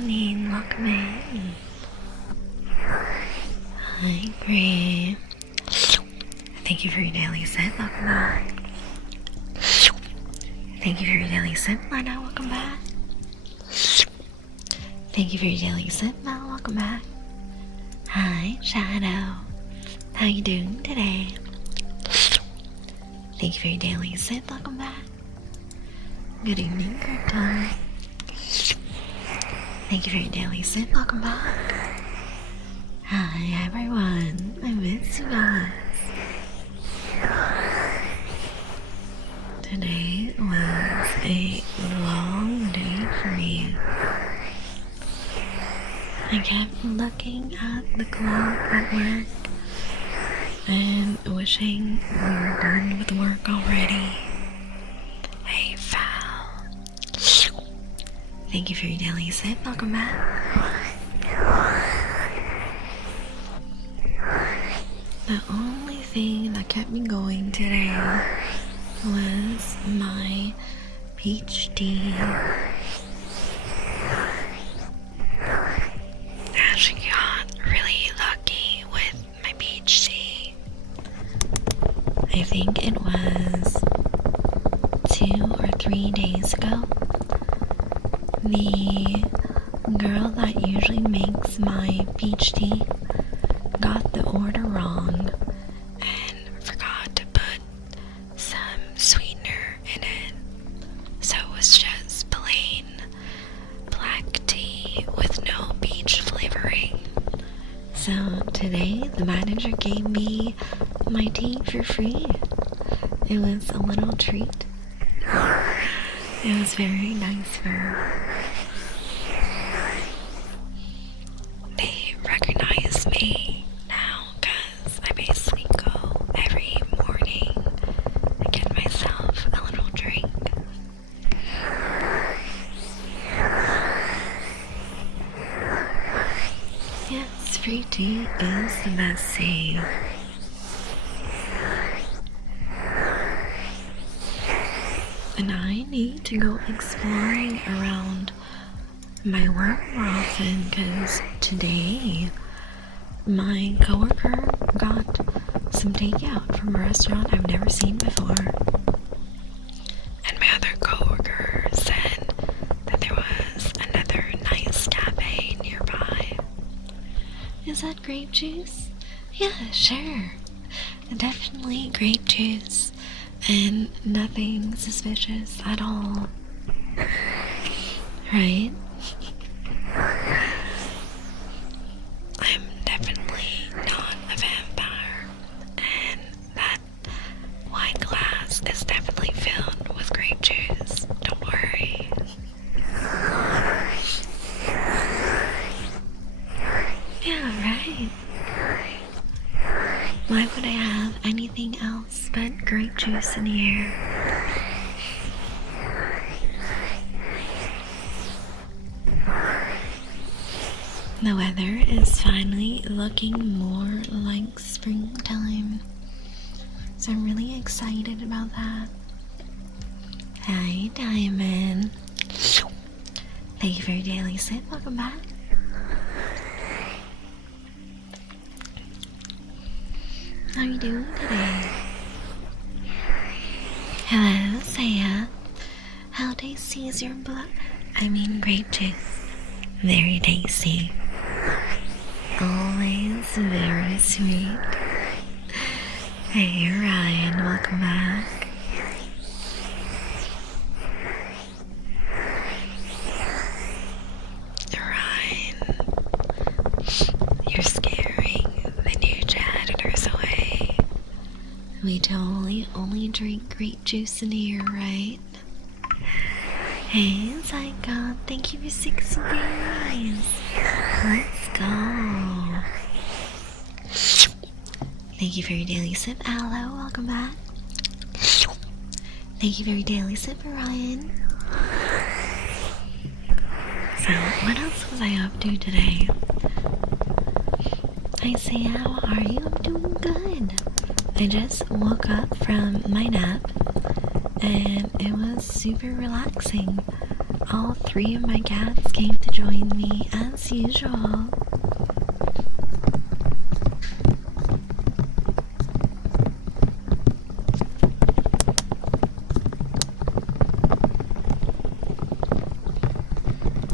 morning. Welcome in. Hi, great. Thank you for your daily sip. Welcome back. Thank you for your daily sip, Lana. Welcome back. Thank you for your daily sip, Mel. Welcome back. Hi, Shadow. How you doing today? Thank you for your daily sip. Welcome back. Good evening, Krypton. Thank you for your daily sip. Welcome back. Hi, everyone. I miss you guys. Today was a long day for me. I kept looking at the clock at work and wishing we were done with work already. Hey, Val. Thank you for your daily sip. Welcome back. The only thing that kept me going today was my peach tea. Actually got really lucky with my peach tea. I think it was 2 or 3 days ago. The girl that usually makes my peach tea got the order wrong and forgot to put some sweetener in it. So it was just plain black tea with no peach flavoring. So today the manager gave me my tea for free. It was a little treat. It was very nice for her. They recognize me now because I basically go every morning and get myself a little drink. Yes, free tea is the best tea. And I need to go exploring around my work more often because today my coworker got some takeout from a restaurant I've never seen before. And my other coworker said that there was another nice cafe nearby. Is that grape juice? Yeah, sure. Definitely grape juice. And nothing suspicious at all. Right? I'm definitely not a vampire. And that wine glass is definitely filled with grape juice. Don't worry. Yeah, right. Why would I have anything else but grape juice in here? The weather is finally looking more like springtime, so I'm really excited about that. Hi, Diamond. Thank you for your daily sip. Welcome back. How are you doing today? Hello, Saya. How tasty is your grape juice? Very tasty. Always very sweet. Hey, Ryan, welcome back. Ryan, you're scaring the new janitors away. We totally only drink grape juice in here, right? Hey, Zygon, thank you for 60 days. Let's go. Thank you for your daily sip, Aloe. Welcome back. Thank you for your daily sip, Ryan. So, what else was I up to today? Hi, Say, how are you? I'm doing good. I just woke up from my nap and it was super relaxing. all 3 of my cats came to join me as usual.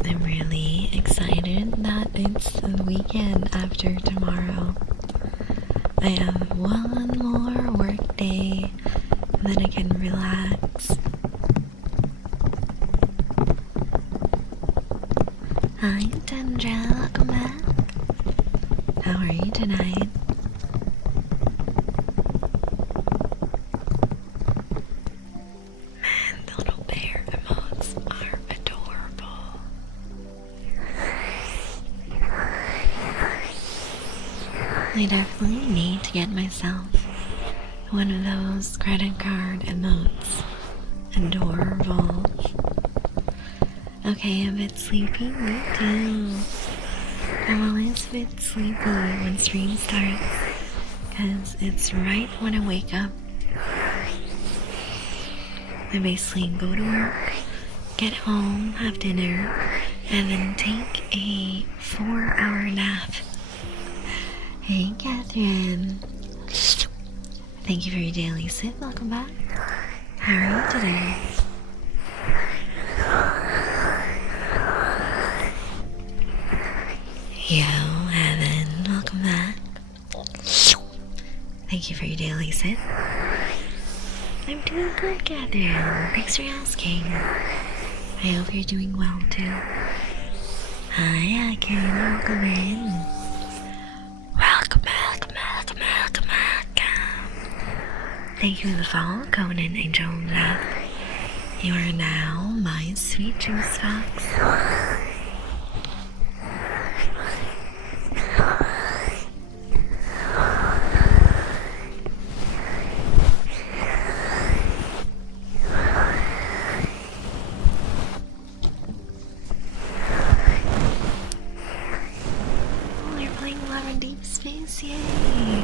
I'm really excited that it's the weekend after tomorrow. I have one more work day, and then I can relax. Hi, Tundra, welcome back. How are you tonight? Man, the little bear emotes are adorable. I definitely need to get myself one of those credit card emotes. Adorable. Okay, I'm a bit sleepy. Me too. I'm always a bit sleepy when stream starts, because it's right when I wake up. I basically go to work, get home, have dinner, and then take a 4-hour nap. Hey, Catherine. Thank you for your daily sip. Welcome back. How are you today? Yo, Evan. Welcome back. Thank you for your daily sip. I'm doing good, Catherine. Thanks for asking. I hope you're doing well, too. Hi, Akin. Welcome in. Welcome back. Thank you for the follow, Conan Angel Death. You are now my sweet juice fox. Oh, you're playing Love in Deep Space, yay!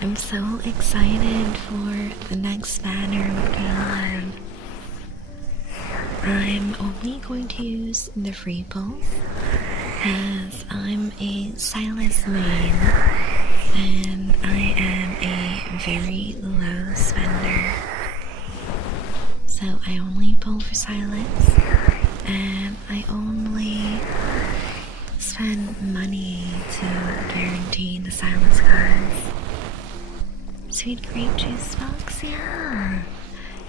I'm so excited for the next banner with Caleb. I'm only going to use the free pulse as I'm a Silas main and I am a very low spender. So I only pull for Silas and I only spend money to guarantee the Silas cards. Sweet grape juice box, yeah.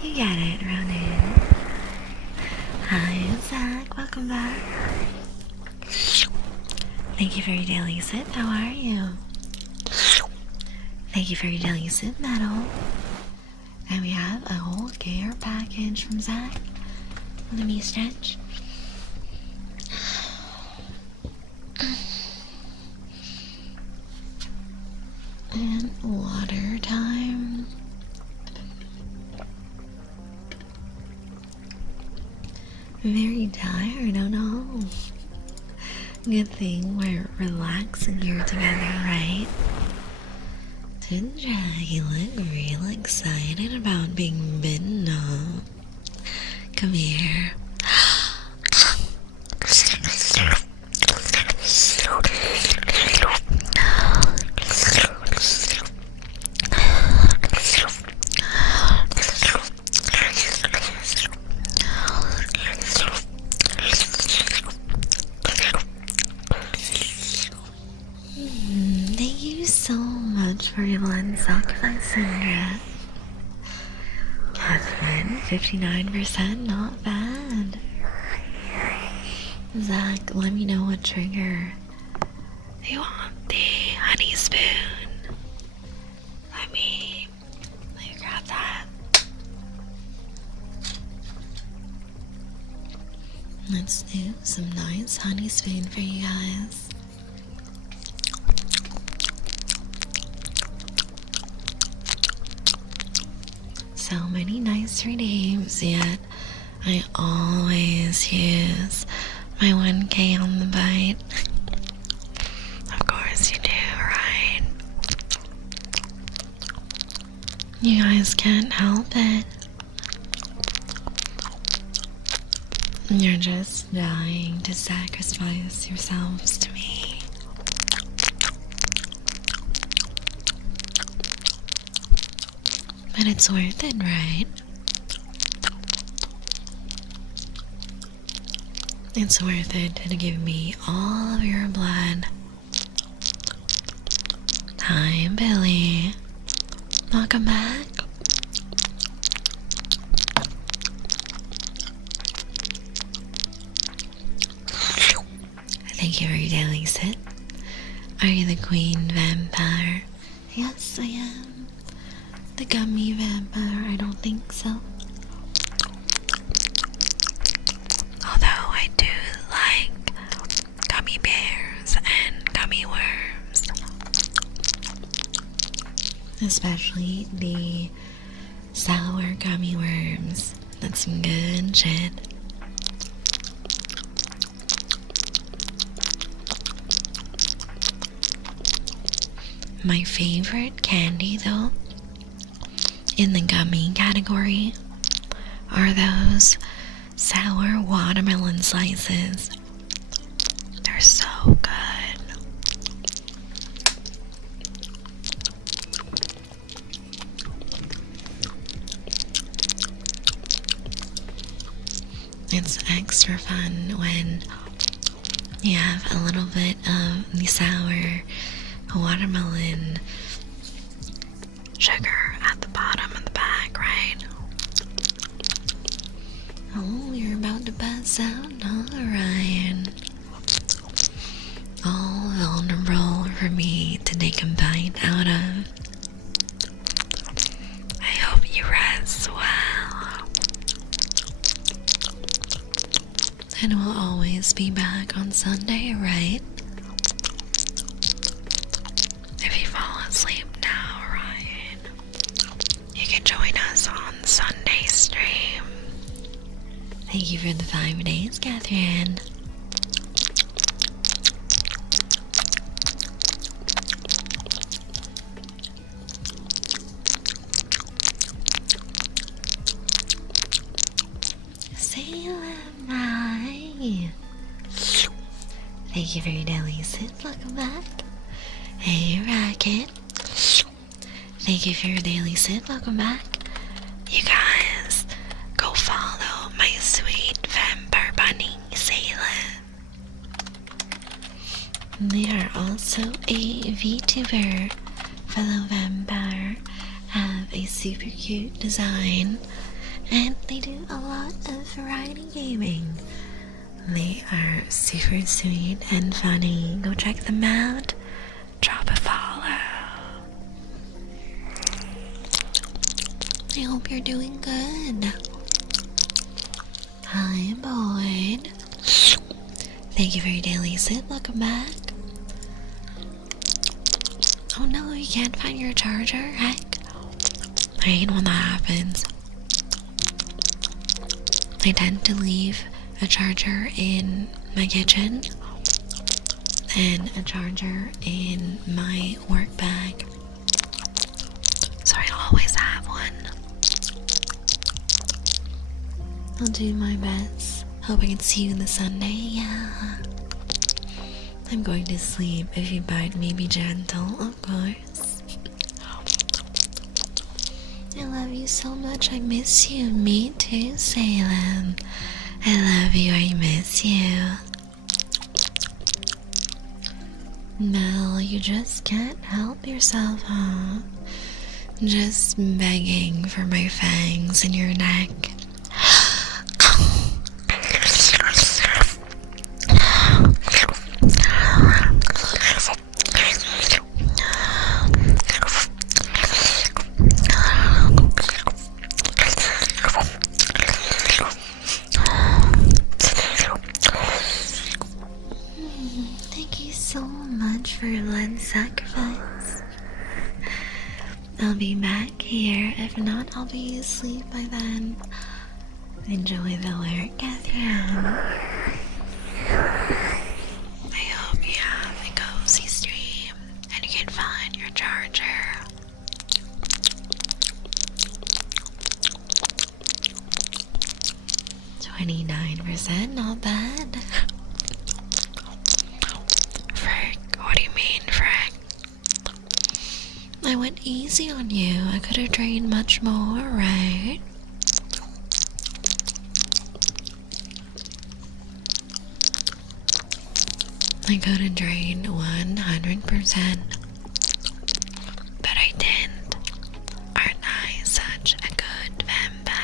You get it, Ronan. Hi, Zach. Welcome back. Thank you for your daily sip. How are you? Thank you for your daily sip, Metal. And we have a whole care package from Zach. Let me stretch. And water time. Very tired, oh no. Good thing we're relaxing here together, right? Tundra, you look real excited about being bitten on. Come here. Thank you so much for your one sacrifice, Sandra. Catherine, 59%, not bad. Zach, let me know what trigger you want the honey spoon. Let me grab that. Let's do some nice honey spoon for you guys. So many nice redeems, yet I always use my 1K on the bite. Of course you do, right? You guys can't help it. You're just dying to sacrifice yourselves to me. But it's worth it, right? It's worth it to give me all of your blood. Hi, Billy. Welcome back. Thank you for your daily sit. Are you the queen vampire? Yes, I am. The gummy vampire? I don't think so. Although I do like gummy bears and gummy worms. Especially the sour gummy worms. That's some good shit. My favorite candy, though, in the gummy category, are those sour watermelon slices. They're so good. It's extra fun when you have a little bit of the sour watermelon sugar at the bottom of the bag, right? Oh, you're about to pass out, alright. All vulnerable for me to take a bite out of. I hope you rest well. And we'll always be back on Sunday, right? If you fall asleep now, Ryan, you can join us on Sunday stream. Thank you for the 5 days, Catherine. Salem, hi. Thank you for your daily sit. Welcome back. Hey, Rocket. Thank you for your daily sit. Welcome back. You guys, go follow my sweet vampire bunny, Salem. They are also a VTuber, fellow vampire, have a super cute design, and they do a lot of variety gaming. They are super sweet and funny. Go check them out. Drop a follow. I hope you're doing good. Hi, Boyd. Thank you for your daily sit. Welcome back. Oh no, you can't find your charger? Heck. I hate when that happens. I tend to leave a charger in my kitchen and a charger in my work bag, so I always have one. I'll do my best. Hope I can see you this Sunday. Yeah. I'm going to sleep. If you bite me, be gentle, of course. I love you so much. I miss you. Me too, Salem. I love you. I miss you. Mel, you just can't help yourself, huh? Just begging for my fangs in your neck. Thank you so much for your blood sacrifice. I'll be back here. If not, I'll be asleep by then. Enjoy the work, Catherine. I hope you have a cozy stream and you can find your charger. So I 29%, not bad. Frick, what do you mean, Frick? I went easy on you. I could have drained much more, right? I could have drained 100%. But I didn't. Aren't I such a good vampire?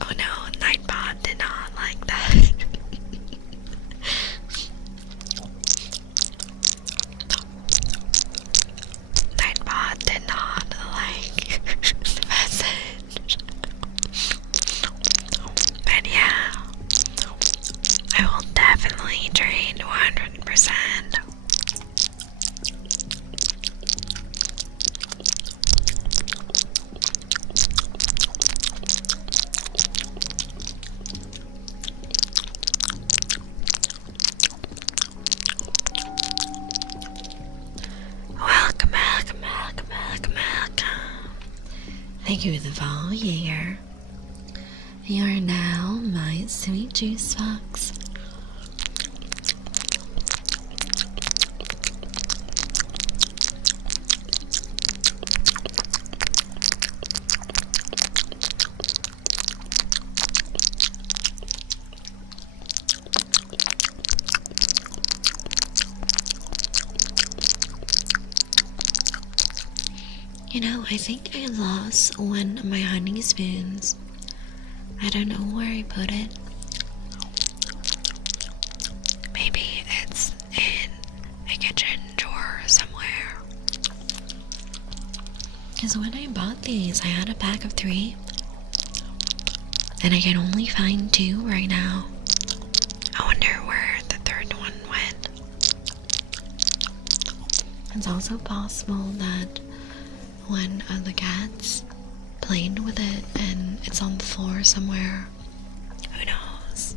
Oh no, Nightbot did not like that. Nightbot did not like the message. But yeah, I will definitely drain 100%. Welcome. Thank you for the follow, Jaeger. You are now my sweet juice box. You know, I think I lost one of my honey spoons. I don't know where I put it. Maybe it's in a kitchen drawer somewhere. Because when I bought these, I had a pack of 3. And I can only find 2 right now. I wonder where the 3rd one went. It's also possible that one of the cats played with it and it's on the floor somewhere. Who knows?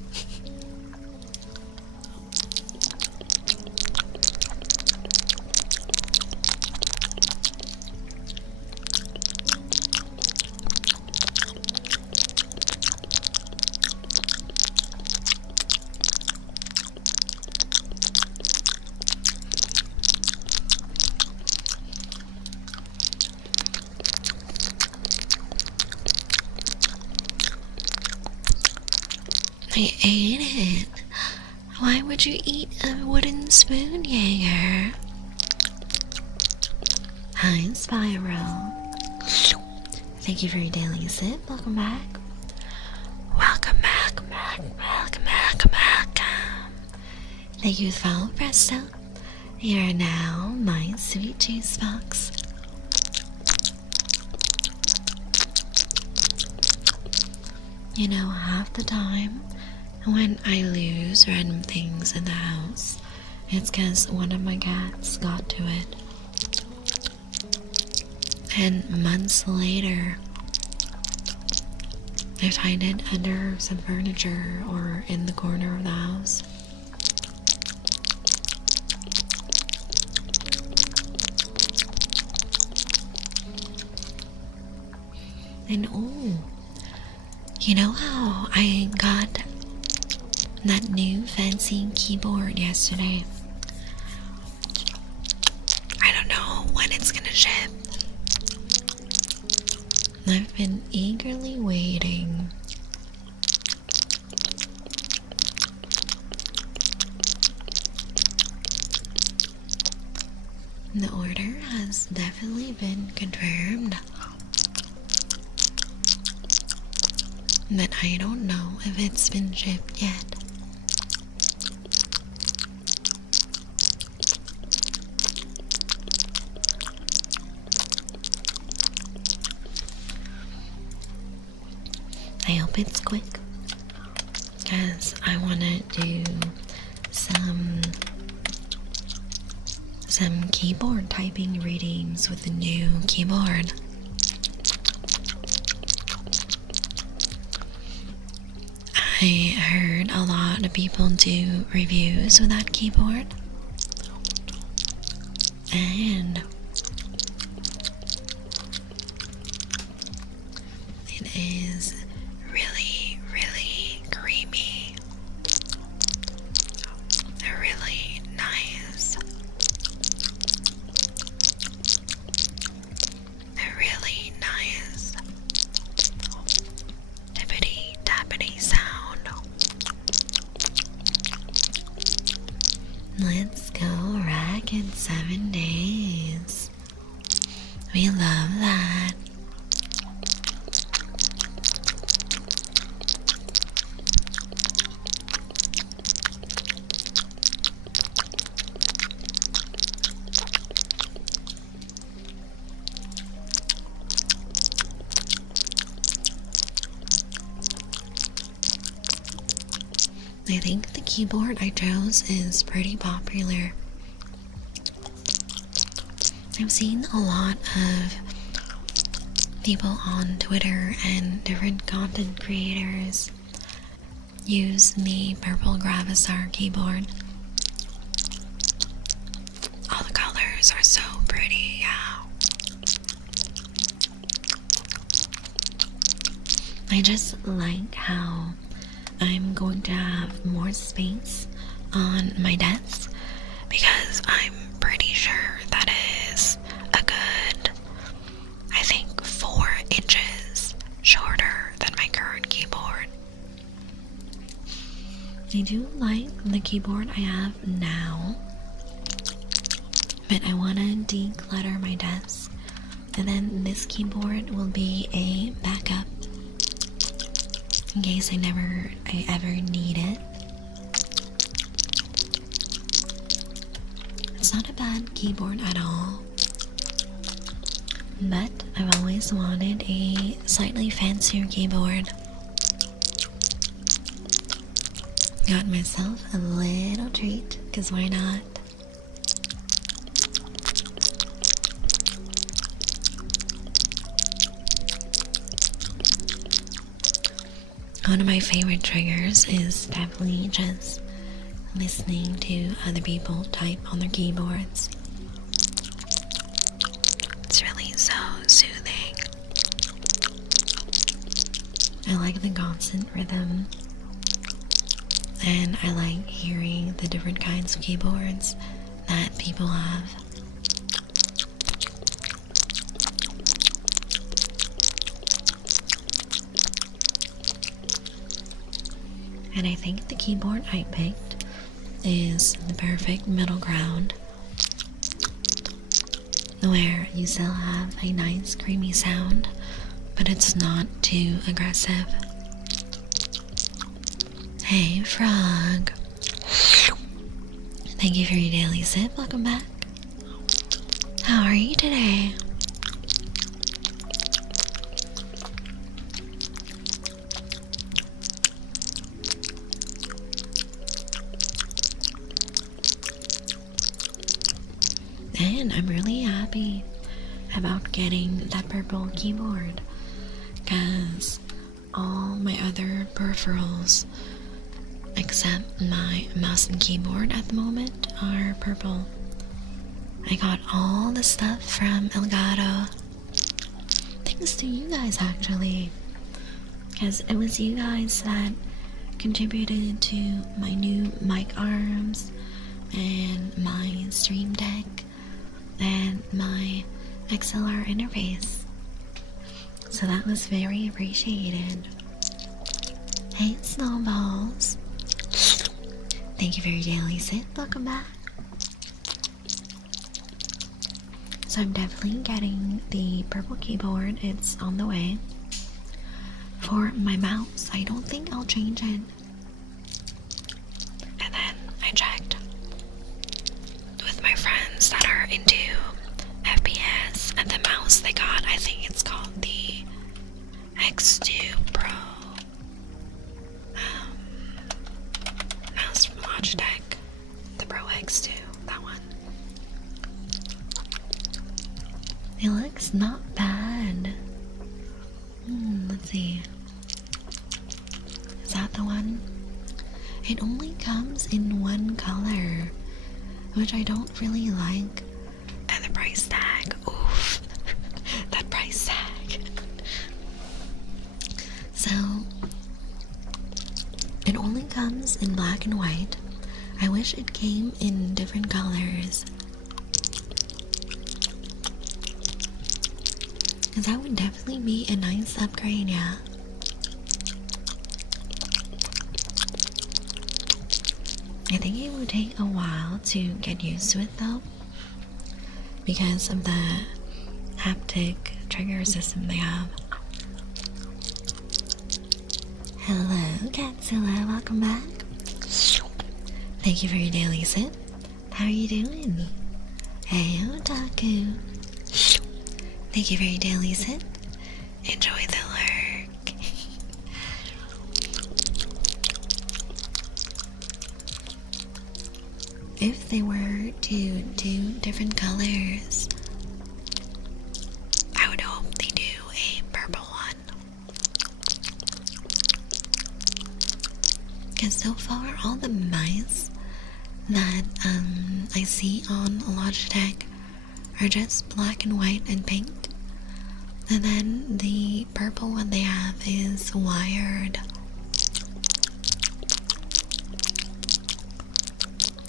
I ate it. Why would you eat a wooden spoon, Jaeger? Hi, Spiral. Thank you for your daily sip. Welcome back. Welcome back. Thank you for the follow, Presto. You are now my sweet juice box. You know, half the time when I lose random things in the house, it's because one of my cats got to it. And months later, I find it under some furniture or in the corner of the house. And oh, you know how I got that new fancy keyboard yesterday? I don't know when it's gonna ship. I've been eagerly waiting. The order has definitely been confirmed, but I don't know if it's been shipped yet. I hope it's quick, because I want to do some keyboard typing readings with the new keyboard. I heard a lot of people do reviews with that keyboard, and it is really, really creamy. Really nice. Really nice tippity tappity sound. Let's go rack in 7 days. We love that. I think the keyboard I chose is pretty popular. I've seen a lot of people on Twitter and different content creators use the purple Gravistar keyboard. All the colors are so pretty, yeah. I just like how I'm going to have more space on my desk because I'm pretty sure that is a good, I think, 4 inches shorter than my current keyboard. I do like the keyboard I have now, but I want to declutter my desk, and then this keyboard will be a backup in case I ever need it. It's not a bad keyboard at all, but I've always wanted a slightly fancier keyboard. Got myself a little treat, because why not? One of my favorite triggers is definitely just listening to other people type on their keyboards. It's really so soothing. I like the constant rhythm, and I like hearing the different kinds of keyboards that people have. And I think the keyboard I picked is the perfect middle ground, where you still have a nice creamy sound, but it's not too aggressive. Hey Frog, thank you for your daily sip, welcome back. How are you today? And I'm really happy about getting that purple keyboard, because all my other peripherals except my mouse and keyboard at the moment are purple. I got all the stuff from Elgato, thanks to you guys actually, because it was you guys that contributed to my new mic arms and my Stream Deck and my XLR interface, so that was very appreciated. Hey Snowballs, thank you for your daily sip, welcome back. So I'm definitely getting the purple keyboard, it's on the way. For my mouse, I don't think I'll change it. And then I checked with my friends that are into FPS, and the mouse they got, I think it's called the X2 Pro mouse from Logitech, the Pro X2, that one. It looks not bad. Let's see. Is that the one? It only comes in one color, which I don't really like. And the price tag, oof, that price tag. So, it only comes in black and white. I wish it came in different colors. Because that would definitely be a nice upgrade, yeah. I think it would take a while to get used to it though, because of the haptic trigger system they have. Hello, Godzilla, welcome back. Thank you for your daily sip. How are you doing? Hey, Otaku. Thank you for your daily sip. Enjoy the lurk. If they were to do different colors, I would hope they do a purple one. Because so far, all the mice that I see on Logitech are just black and white and pink. And then the purple one they have is wired.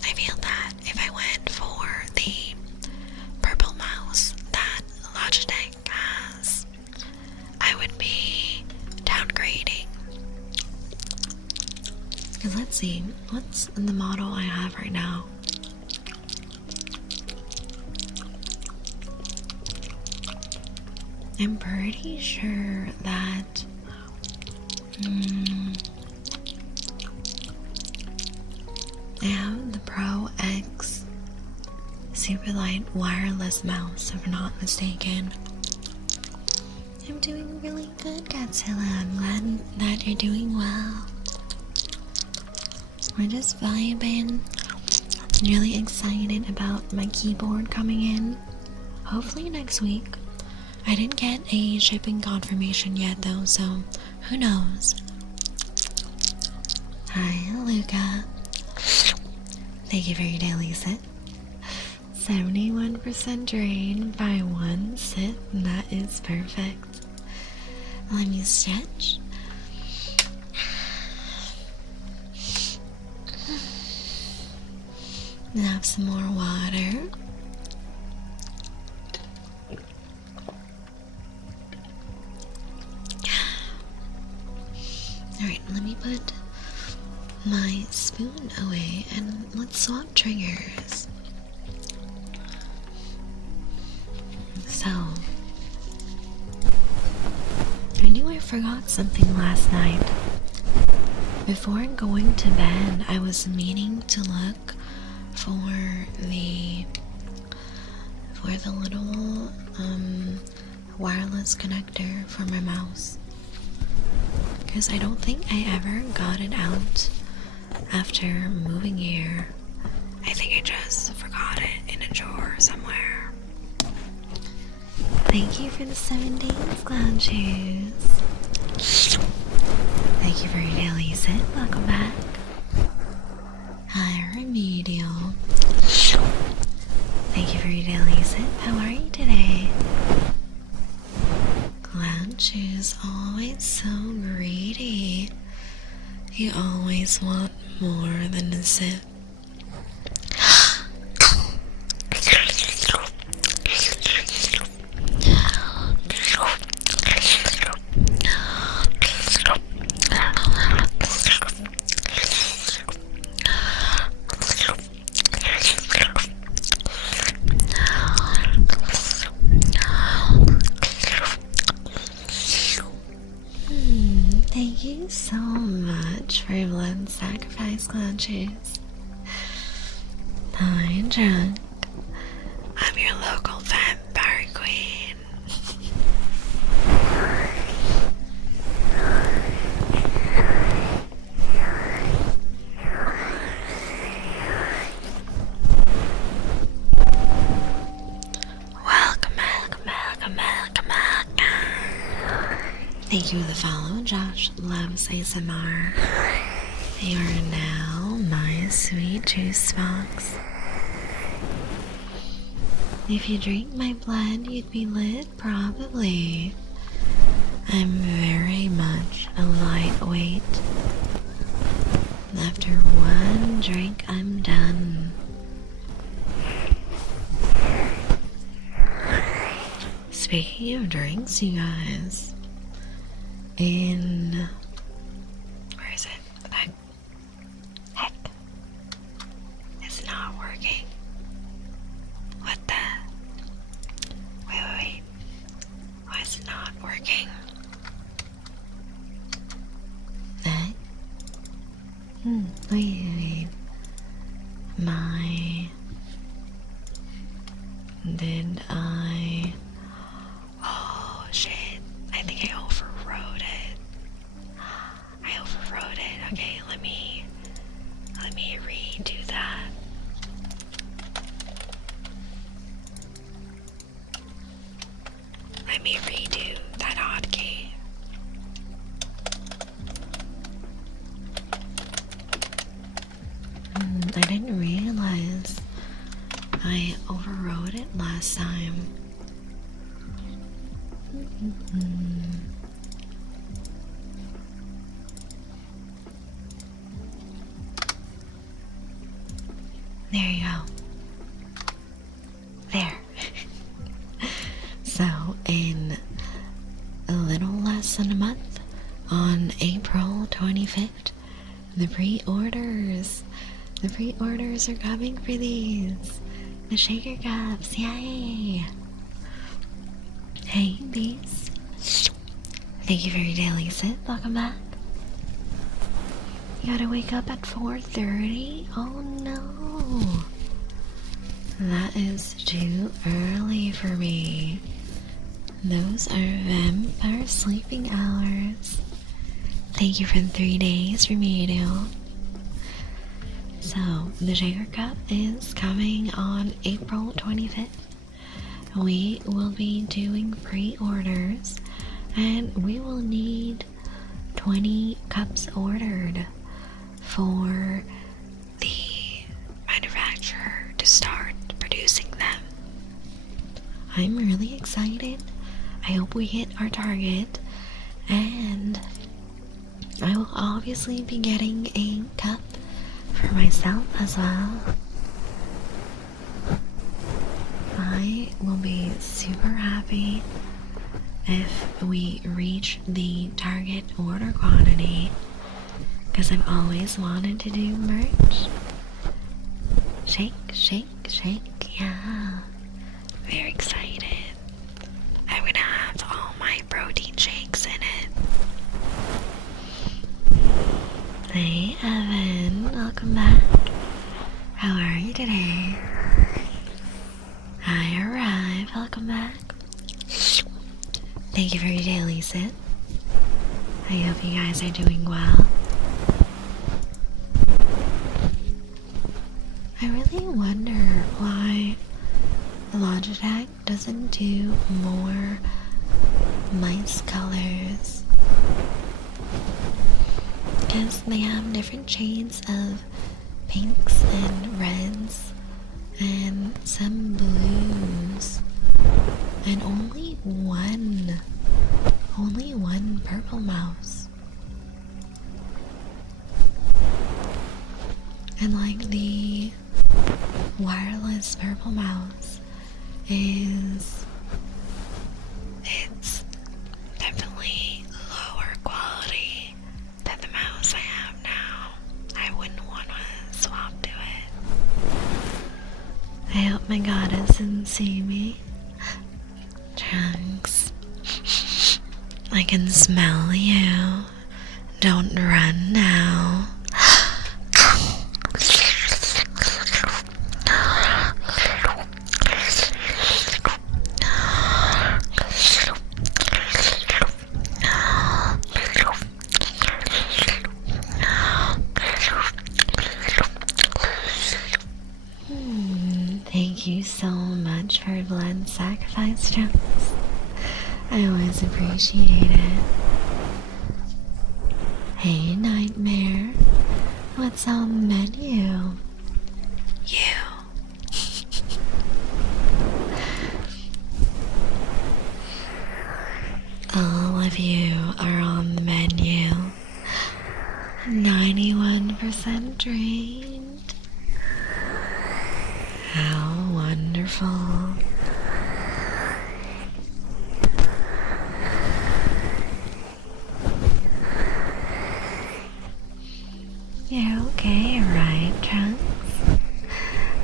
I feel that if I went for the purple mouse that Logitech has, I would be downgrading. Because let's see, what's the model I have right now? I'm pretty sure that I have the Pro X Superlight wireless mouse, if I'm not mistaken. I'm doing really good, Godzilla. I'm glad that you're doing well. We're just vibing. I'm really excited about my keyboard coming in. Hopefully next week. I didn't get a shipping confirmation yet though, so who knows? Hi, Luca. Thank you for your daily sip. 71% drained by one sip, and that is perfect. Let me stretch. And have some more water. Alright, let me put my spoon away and let's swap triggers. So, I knew I forgot something last night. Before going to bed, I was meaning to look for the little wireless connector for my mouse. Because I don't think I ever got it out after moving here. I think I just forgot it in a drawer somewhere. Thank you for the 7 days, Cloud Shoes. Thank you for your daily sit. Welcome back. Hi, Remedial. Thank you for your daily sit. How are you today? Cloud Shoes, always so greedy. You always want more than a sip. Thank you so much for your blood sacrifice, Cloud Shoes. Hi, drunk. I'm your local vampire queen. Welcome. Thank you for the follow. Josh loves ASMR. You are now my sweet juice box. If you drink my blood, you'd be lit, probably. I'm very much a lightweight. After one drink, I'm done. Speaking of drinks, you guys, where is it? The back. Heck. It's not working. What the? Wait. Why is it not working? That? Wait. Did I... Oh, shit. I think I overrode it. Okay, let me redo that. Let me redo that hotkey. I didn't realize I overrode it last time. There you go. There. So, in a little less than a month, on April 25th, the pre-orders are coming for these. The shaker cups, yay! Hey, bees. Thank you for your daily sip. Welcome back. You gotta wake up at 4:30? Oh no. That is too early for me. Those are vampire sleeping hours. Thank you for the 3 days for me too. So, the shaker cup is coming on April 25th. We will be doing pre-orders, and we will need 20 cups ordered for the manufacturer to start producing them. I'm really excited. I hope we hit our target, and I will obviously be getting a cup for myself as well. I will be super happy if we reach the target order quantity, because I've always wanted to do merch. Shake, yeah. Very excited. I'm gonna have all my protein shakes in it. Hey Evan, welcome back. How are you today? Hi, Arrive, welcome back. Thank you for your daily sip. I hope you guys are doing well. I really wonder why Logitech doesn't do more nice colors. Because they have different shades of pinks and reds and some blues, and only one purple mouse. And like the wireless purple mouse it's definitely lower quality than the mouse I have now. I wouldn't want to swap to it. I hope my goddess didn't see me. Trunks, I can smell you. Don't run now. Thank you so much for blood sacrifice, Trunks. I always appreciate it. Hey, Nightmare. What's on the menu? You. All of you are on the menu. 91% drained. How wonderful. You're okay, right, Trunks?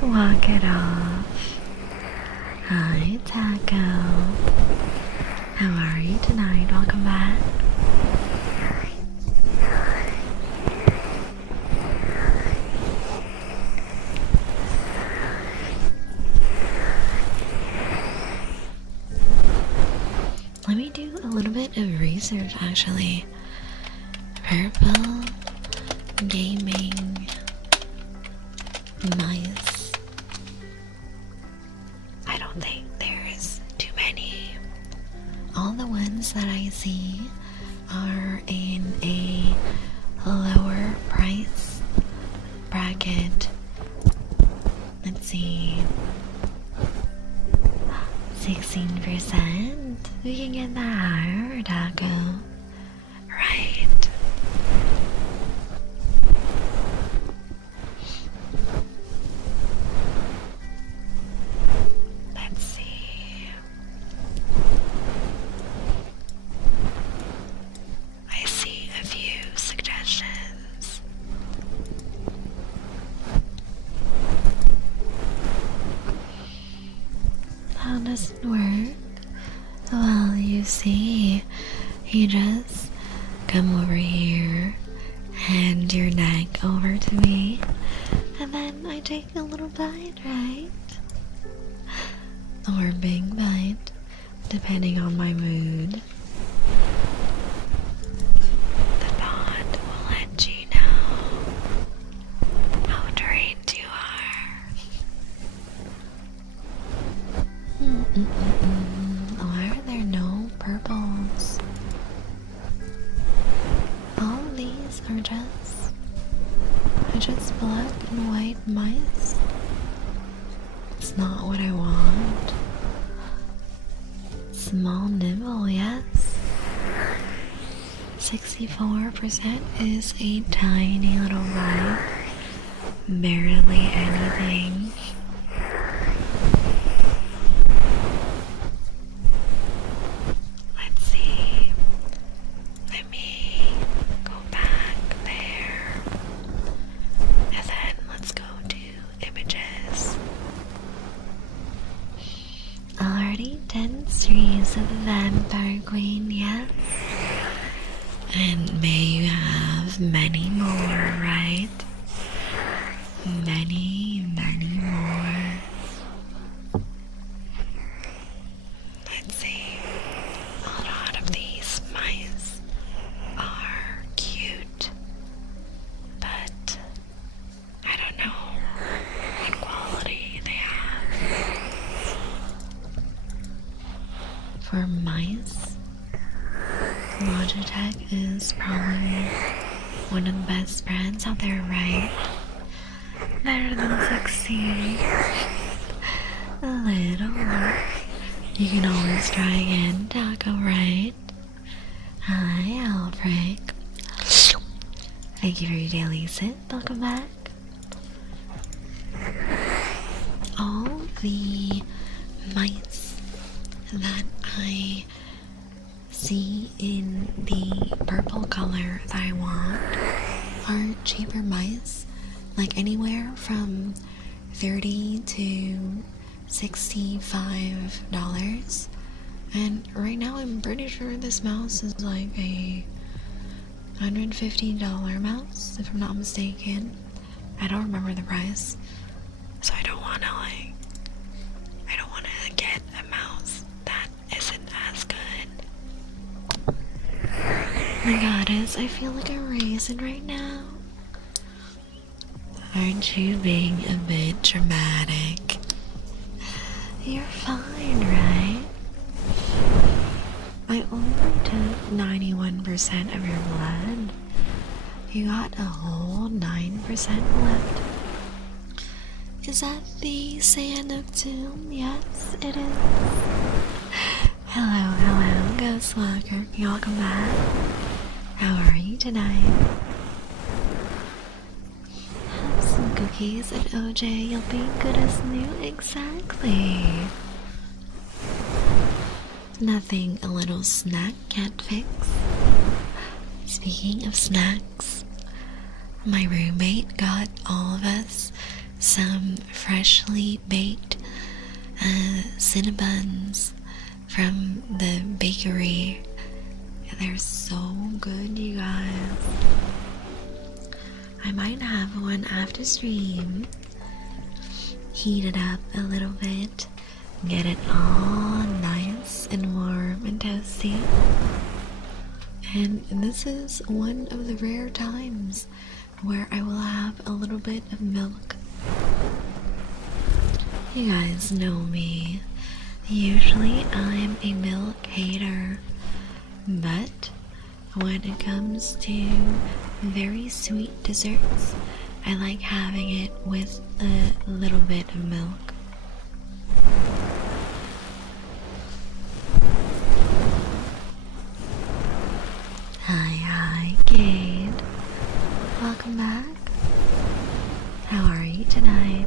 Walk it off. Hi, Taco. How are you tonight? Welcome back. Let me do a little bit of research actually. Purple gaming mice. I don't think there's too many. All the ones that I see are in a lower price bracket. Let's see. 16%. We can get that higher, Taco. Right. Let's see. I see a few suggestions. How does it work? Well, you see, you just come over here, hand your neck over to me, and then I take a little bite, right? Or a big bite, depending on my mood. The bond will let you know how drained you are. Why are there no purples? All of these are just black and white mice. It's not what I want. Small nibble, yes. 64% is a tiny little bite. Barely anything. Let's see. Let me go back there. And then let's go to images. Already 10 streams of the Vampire Queen, yes? And may you have many more, right? Many, many more. Let's see. A lot of these mice are cute, but I don't know what quality they have. For mice, Logitech is probably one of the best brands out there, right? Better than Succeed. A little. You can always try again, Taco, right? Hi, Alfred. Thank you for your daily sip. Welcome back. All the mice that I see in the purple color that I want are cheaper mice, like anywhere from $30 to $65. And right now I'm pretty sure this mouse is like a $150 mouse, if I'm not mistaken. I don't remember the price, so I don't want to get a mouse that isn't as good. My goddess, I feel like a raisin right now. Aren't you being a bit dramatic? You're fine, right? I only took 91% of your blood. You got a whole 9% left. Is that the Sand of Doom? Yes, it is. Hello, Ghostwalker. Welcome back. How are you tonight? Have some cookies and OJ, you'll be good as new. Exactly. Nothing a little snack can't fix. Speaking of snacks, my roommate got all of us some freshly baked Cinnabons from the bakery. They're so good, you guys. I might have one after stream. Heat it up a little bit. Get it all nice and warm and toasty. And this is one of the rare times where I will have a little bit of milk. You guys know me. Usually I'm a milk hater, but when it comes to very sweet desserts, I like having it with a little bit of milk. Hi, Cade. Welcome back. How are you tonight?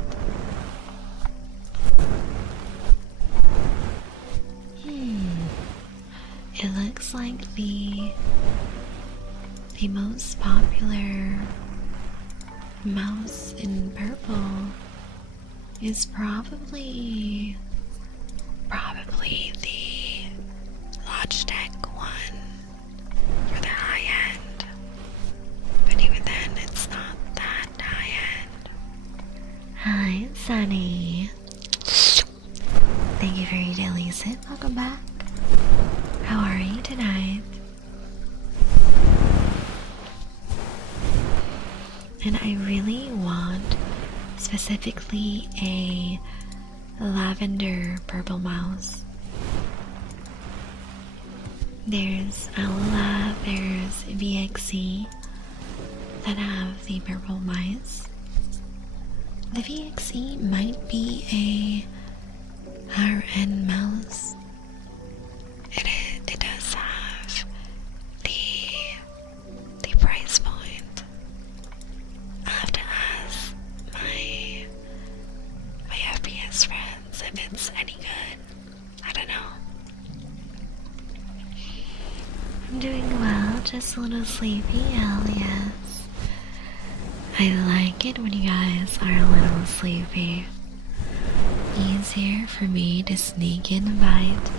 It looks like the most popular mouse in purple is probably the Logitech one for the high end. But even then, it's not that high end. Hi, Sunny. Thank you for your daily sip. Welcome back. How are you tonight? And I really want specifically a lavender purple mouse. There's Owla, there's VXC that have the purple mice. The VXC might be a higher end mouse. It does have the price point. I'll have to ask my FPS friends if it's any good. I don't know. I'm doing well, just a little sleepy, hell yes. I like it when you guys are a little sleepy. Easier for me to sneak in and bite.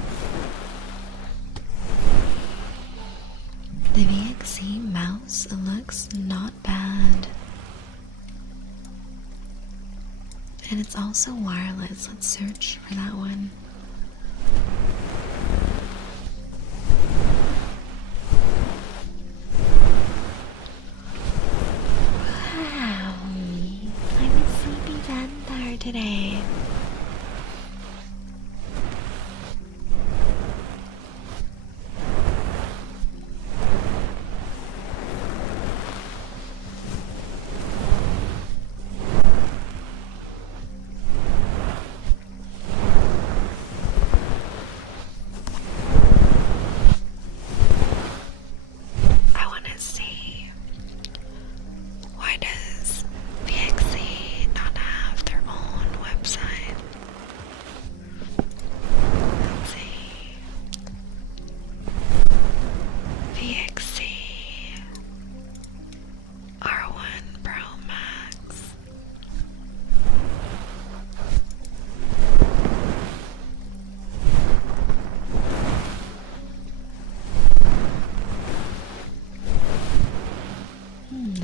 The VXC mouse looks not bad. And it's also wireless. Let's search for that one. Wow, I'm a sleepy vampire today.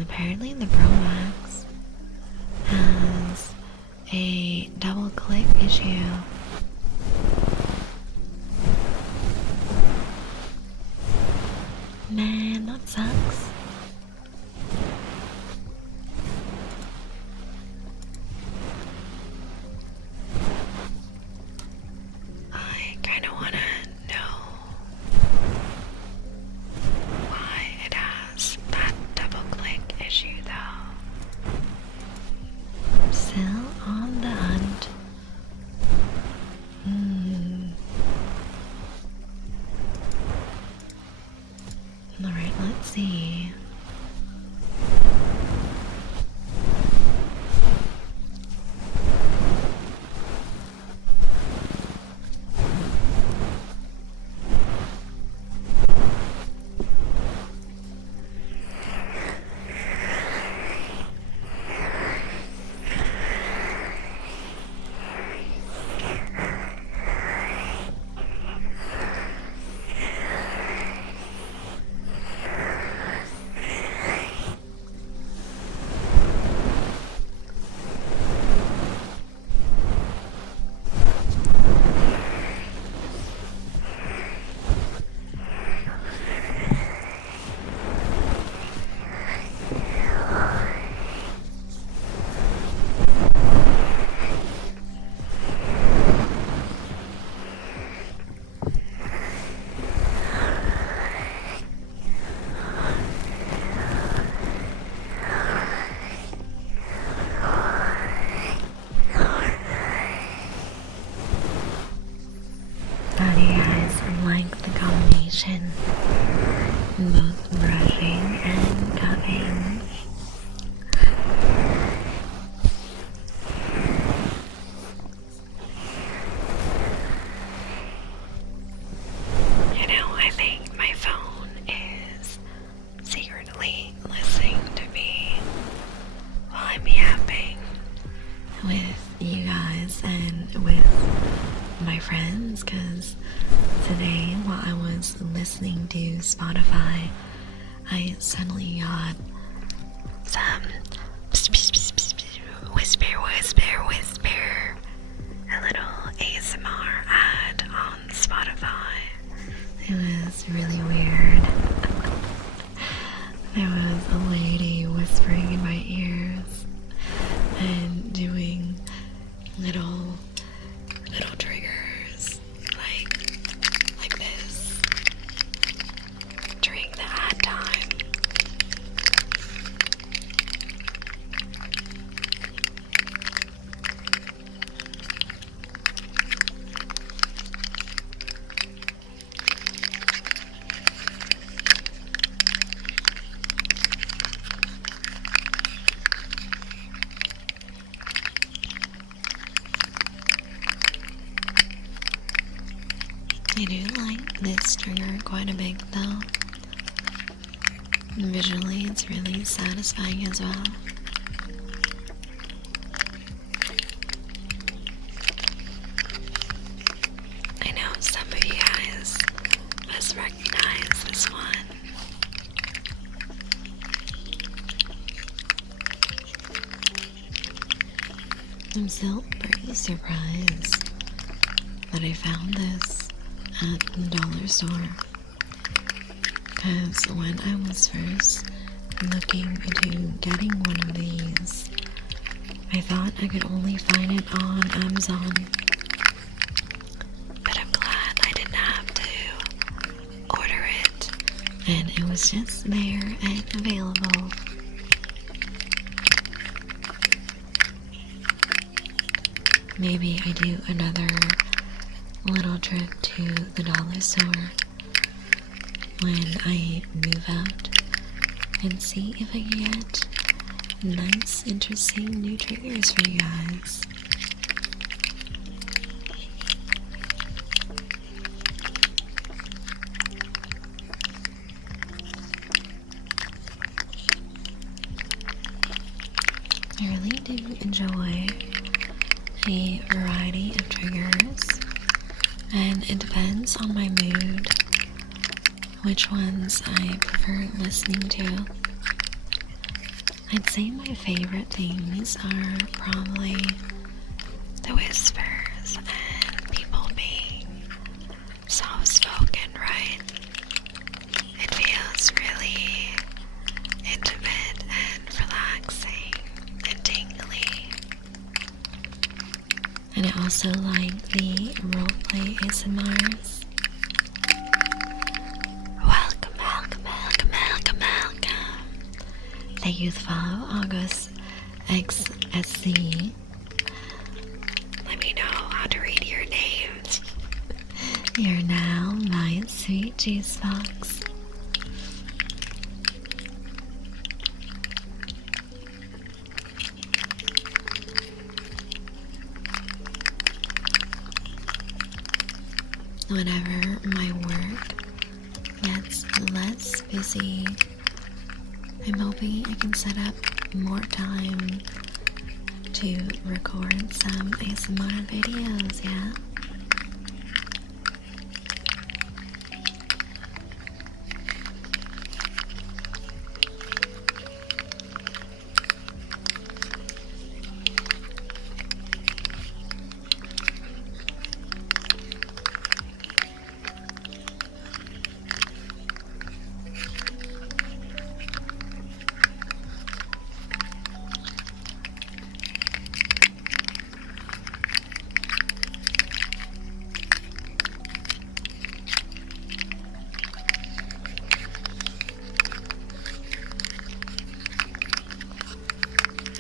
Apparently the Pro Max has a double click issue. Man, that sucks. I kinda wanna know why it has that double click issue though. still on the hunt. Alright, let's see. How do you guys like the combination? Both brushing and cupping. You know, I think my phone is secretly listening to me while I'm yapping with you guys and with my friends, because today while I was listening to Spotify, I suddenly got some whisper, a little ASMR ad on Spotify. It was really weird. There was a lady whispering in my ears and doing little triggers like this during the ad time. I do like this trigger quite a bit though. Visually, it's really satisfying as well. I know some of you guys must recognize this one. I'm still pretty surprised that I found this at the dollar store, because when I was first looking into getting one of these, I thought I could only find it on Amazon, but I'm glad I didn't have to order it and it was just there and available. Maybe I do another little trip to the dollar store when I move out and see if I can get nice, interesting new triggers for you guys. I really do enjoy a variety of triggers, and it depends on my mood which ones I prefer listening to. I'd say my favorite things are probably the whispers and people being soft-spoken, right? It feels really intimate and relaxing and tingly. And I also like the roleplay ASMRs. Welcome. Thank you for follow August XSC You're now my sweet juice box. Whenever my work gets less busy, I'm hoping I can set up more time to record some ASMR videos, yeah?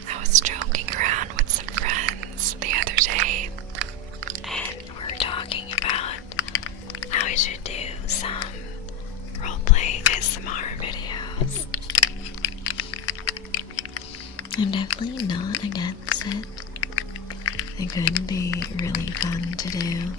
I was joking around with some friends the other day, and we were talking about how we should do some roleplay ASMR videos. I'm definitely not against it. It could be really fun to do.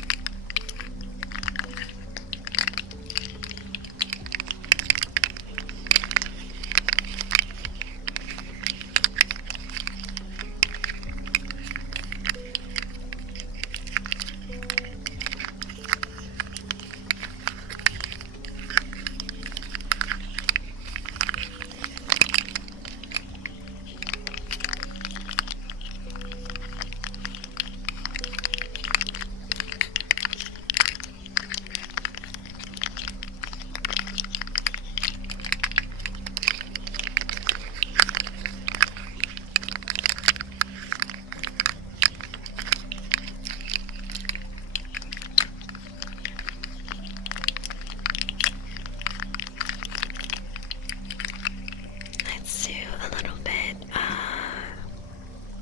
Let's do a little bit of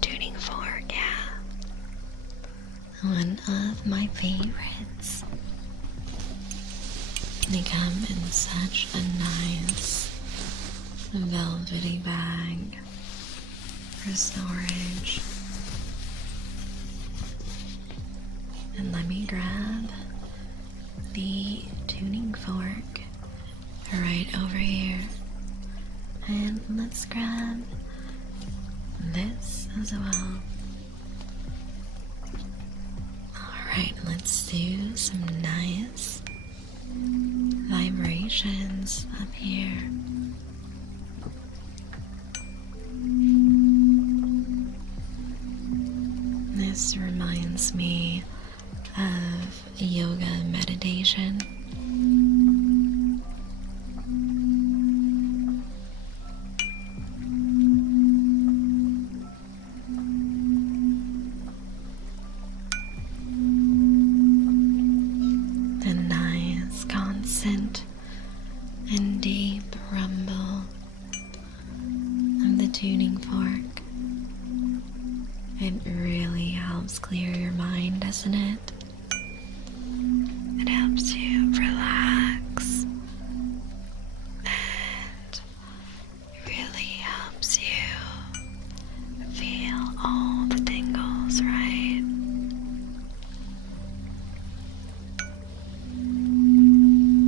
tuning fork, yeah. One of my favorites. They come in such a nice velvety bag for storage. And let me grab the tuning fork right over here. And let's grab this as well. Alright, let's do some nice vibrations up here. This reminds me of yoga meditation. The nice constant and deep rumble of the tuning fork. It really helps clear your mind, doesn't it? It helps you relax and really helps you feel all the tingles, right?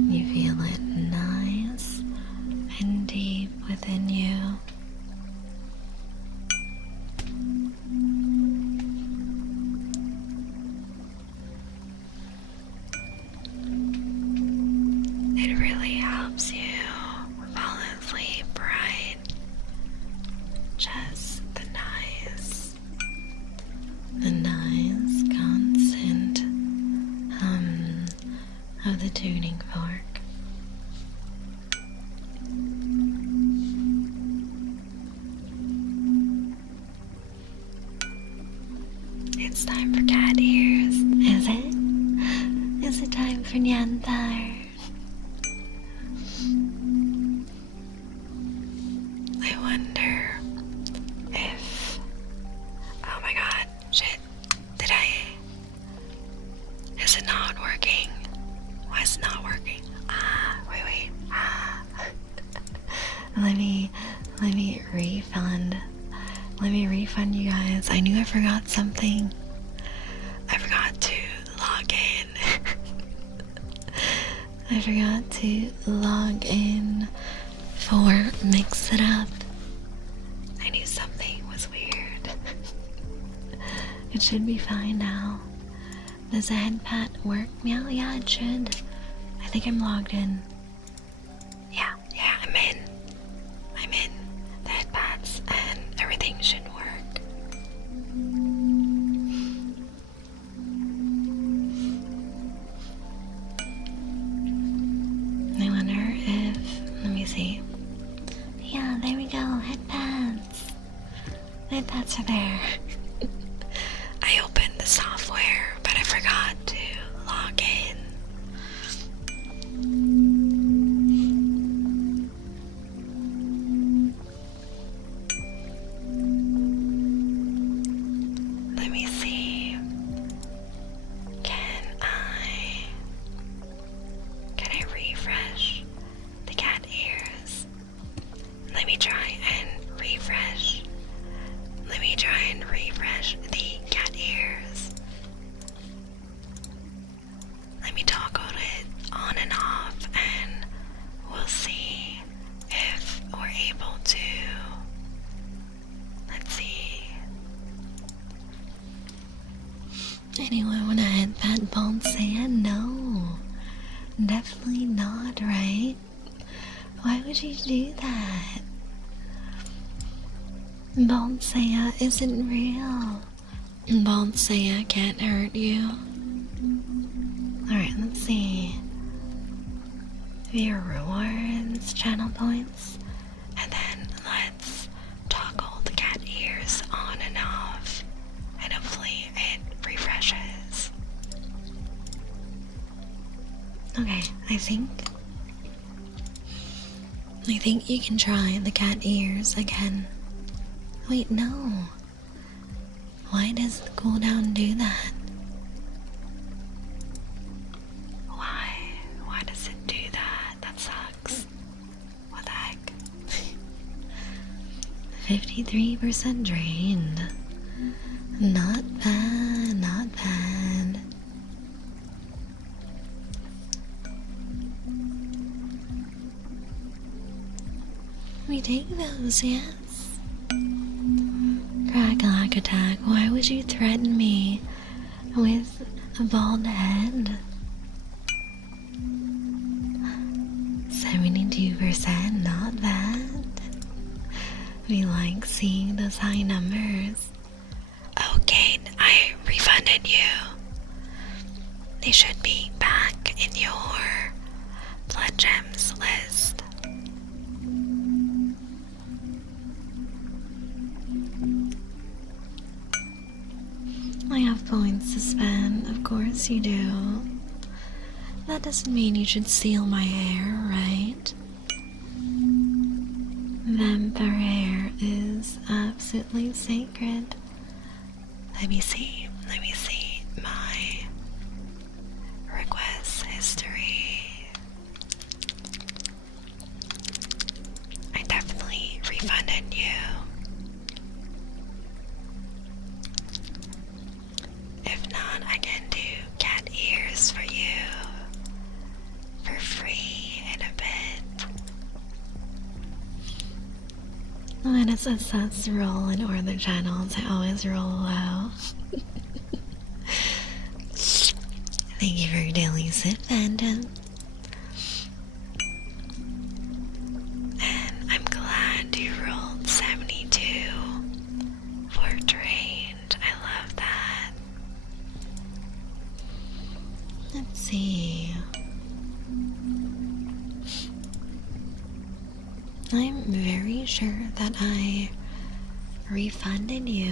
You feel it nice and deep within you. It really helps you fall asleep, right? Just the nice constant hum of the tuning fork. It's time for cat ears, is it? Is it time for Nyantar? I wonder if... Oh my god, shit. Is it not working? you guys, I knew I forgot something. I forgot to log in. I forgot to log in for Mix It Up. I knew something was weird. It should be fine now. Does the head pat work? Meow, yeah, it should. I think I'm logged in. Yeah, I'm in. I'm in the head pats and everything should work. I wonder if, let me see. Yeah, there we go, head pads. Head pads are there. I opened the software, but I forgot to log in. Let me see. Can I refresh the cat ears? Let me try and refresh. Let me try and refresh the cat ears. Let me toggle it on and off and we'll see if we're able to. Let's see. Anyone want a headband Bald Sand? No. Definitely not, right? Why would you do that? Bald Saya isn't real. Bald Saya can't hurt you. Alright, let's see. View rewards, channel points, and then let's toggle the cat ears on and off, and hopefully it refreshes. Okay, I think you can try the cat ears again. Wait, no. Why does the cooldown do that? Why does it do that? That sucks. What the heck? 53% drained. Not bad, not bad. We take those, yes. Crack attack, why would you threaten me with a bald head? 72%, not bad. We like seeing those high numbers. Okay, I refunded you. They should be back in your blood gems list. I have points to spend, of course you do. That doesn't mean you should steal my hair, right? Vampire hair is absolutely sacred. Let me see my request history. I definitely refunded you. If not, I can do cat ears for you for free in a bit. When it's a sus roll in other channels, I always roll low. Thank you for your daily sip, Phantom. And I'm glad you rolled 72 for drained. I love that. Let's see. I'm very sure that I refunded you.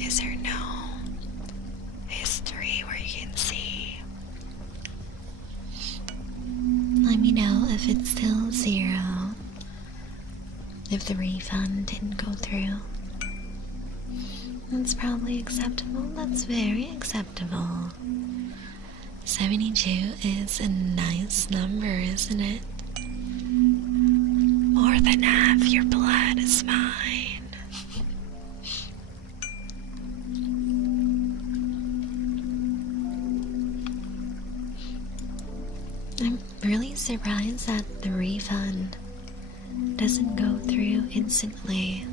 Is there no history where you can see? Let me know if it's still 0. If the refund didn't go through. That's probably acceptable. That's very acceptable. 72 is a nice number, isn't it? More than half your blood is mine. I'm really surprised that the refund doesn't go through instantly.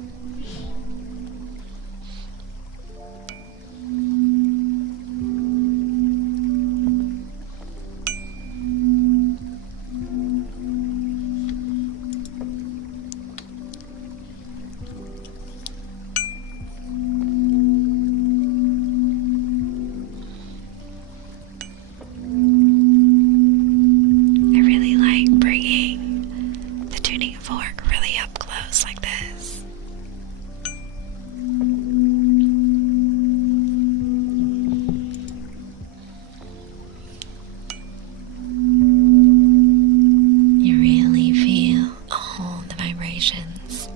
I really like bringing the tuning fork really up close like this. You really feel all the vibrations.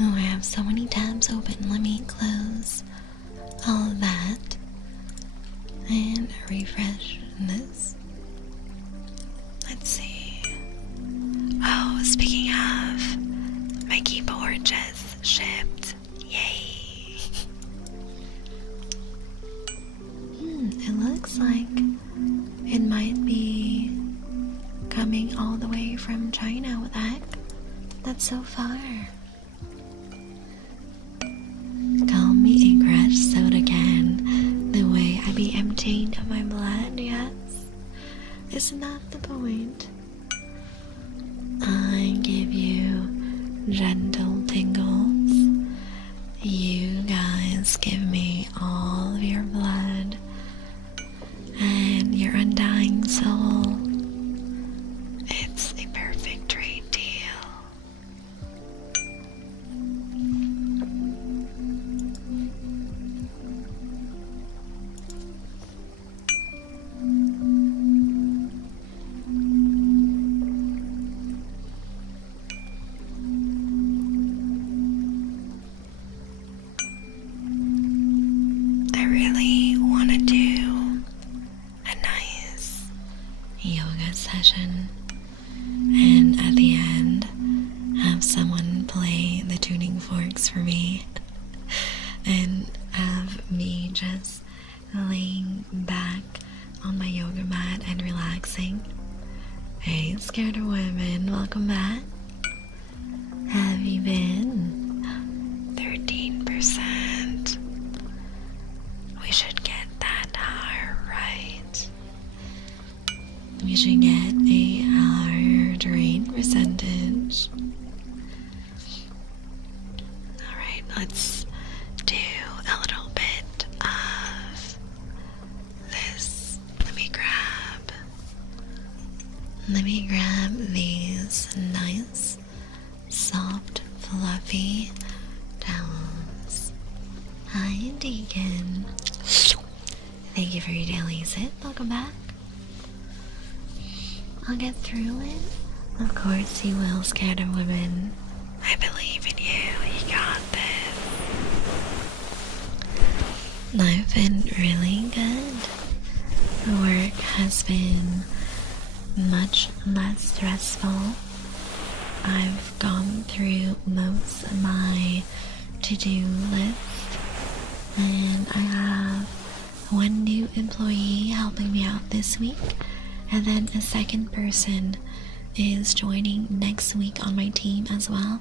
Oh, I have so many tabs open. Let me close all of that and refresh this. Let's see. Oh, speaking of, my keyboard just shipped. Yay! It looks like it might be coming all the way from China. What the heck? That's so far. Call me a crash soda can, the way I be emptying of my blood, yes? Isn't that the point? I give you gentle tingles. You guys give me all of your blood and your undying soul. It's a perfect trade deal. I really want to do a nice yoga session and at the end have someone play the tuning forks for me and have me just laying back on my yoga mat and relaxing. Hey, Scared of Women, welcome back. Have you been? 13%. We should get that higher, right? We should get a higher drain percentage. Alright, let's do a little bit of this. Let me grab these nice, soft, fluffy towels. Hi, Deacon. Thank you for your daily sip. Welcome back. I'll get through it. Of course you will, Scared of Women. I believe in you. You got this. I've been really good. The work has been much less stressful. I've gone through most of my to-do list, and I have one new employee helping me out this week, and then a second person is joining next week on my team as well.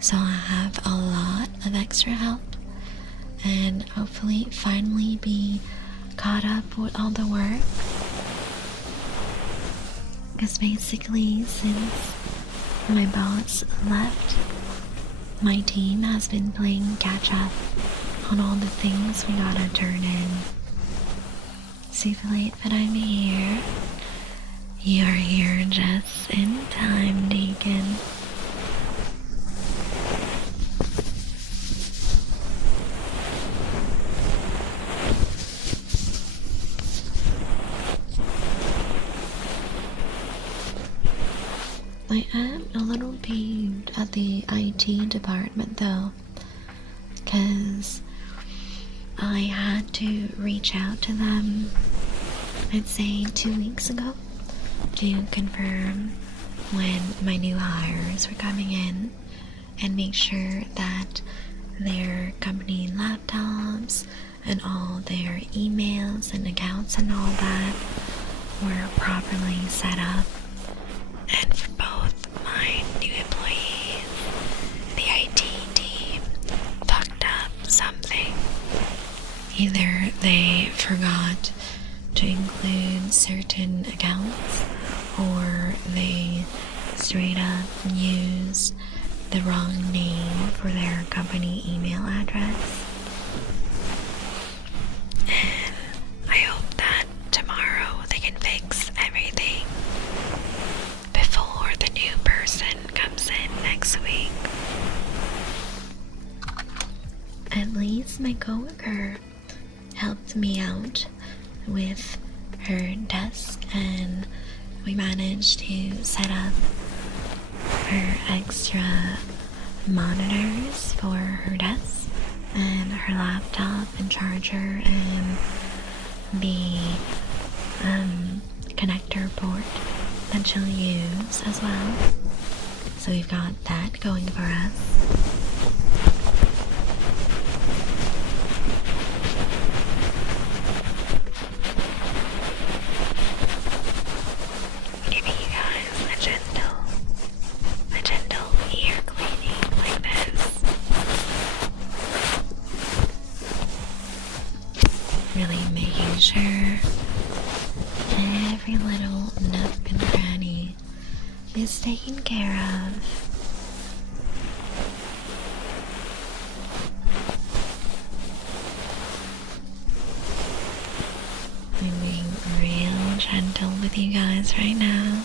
So I have a lot of extra help and hopefully finally be caught up with all the work. Because basically since my boss left, my team has been playing catch up on all the things we gotta turn in. Super late, but I'm here. You're here just in time, Deacon. I I am a little peeved at the IT department though, because I had to reach out to them, I'd say 2 weeks ago, to confirm when my new hires were coming in and make sure that their company laptops and all their emails and accounts and all that were properly set up. And for both my new employees, the IT team fucked up something. Either they forgot to include certain accounts, or they straight up used the wrong name for their company email address. And I hope that tomorrow they can fix everything before the new person comes in next week. At least my coworker helped me out with her desk, and we managed to set up her extra monitors for her desk and her laptop and charger and the connector port that she'll use as well. So we've got that going for us. Giving you guys a gentle ear cleaning like this. Really making sure every little nook and cranny is taken care of. I'm being real gentle with you guys right now,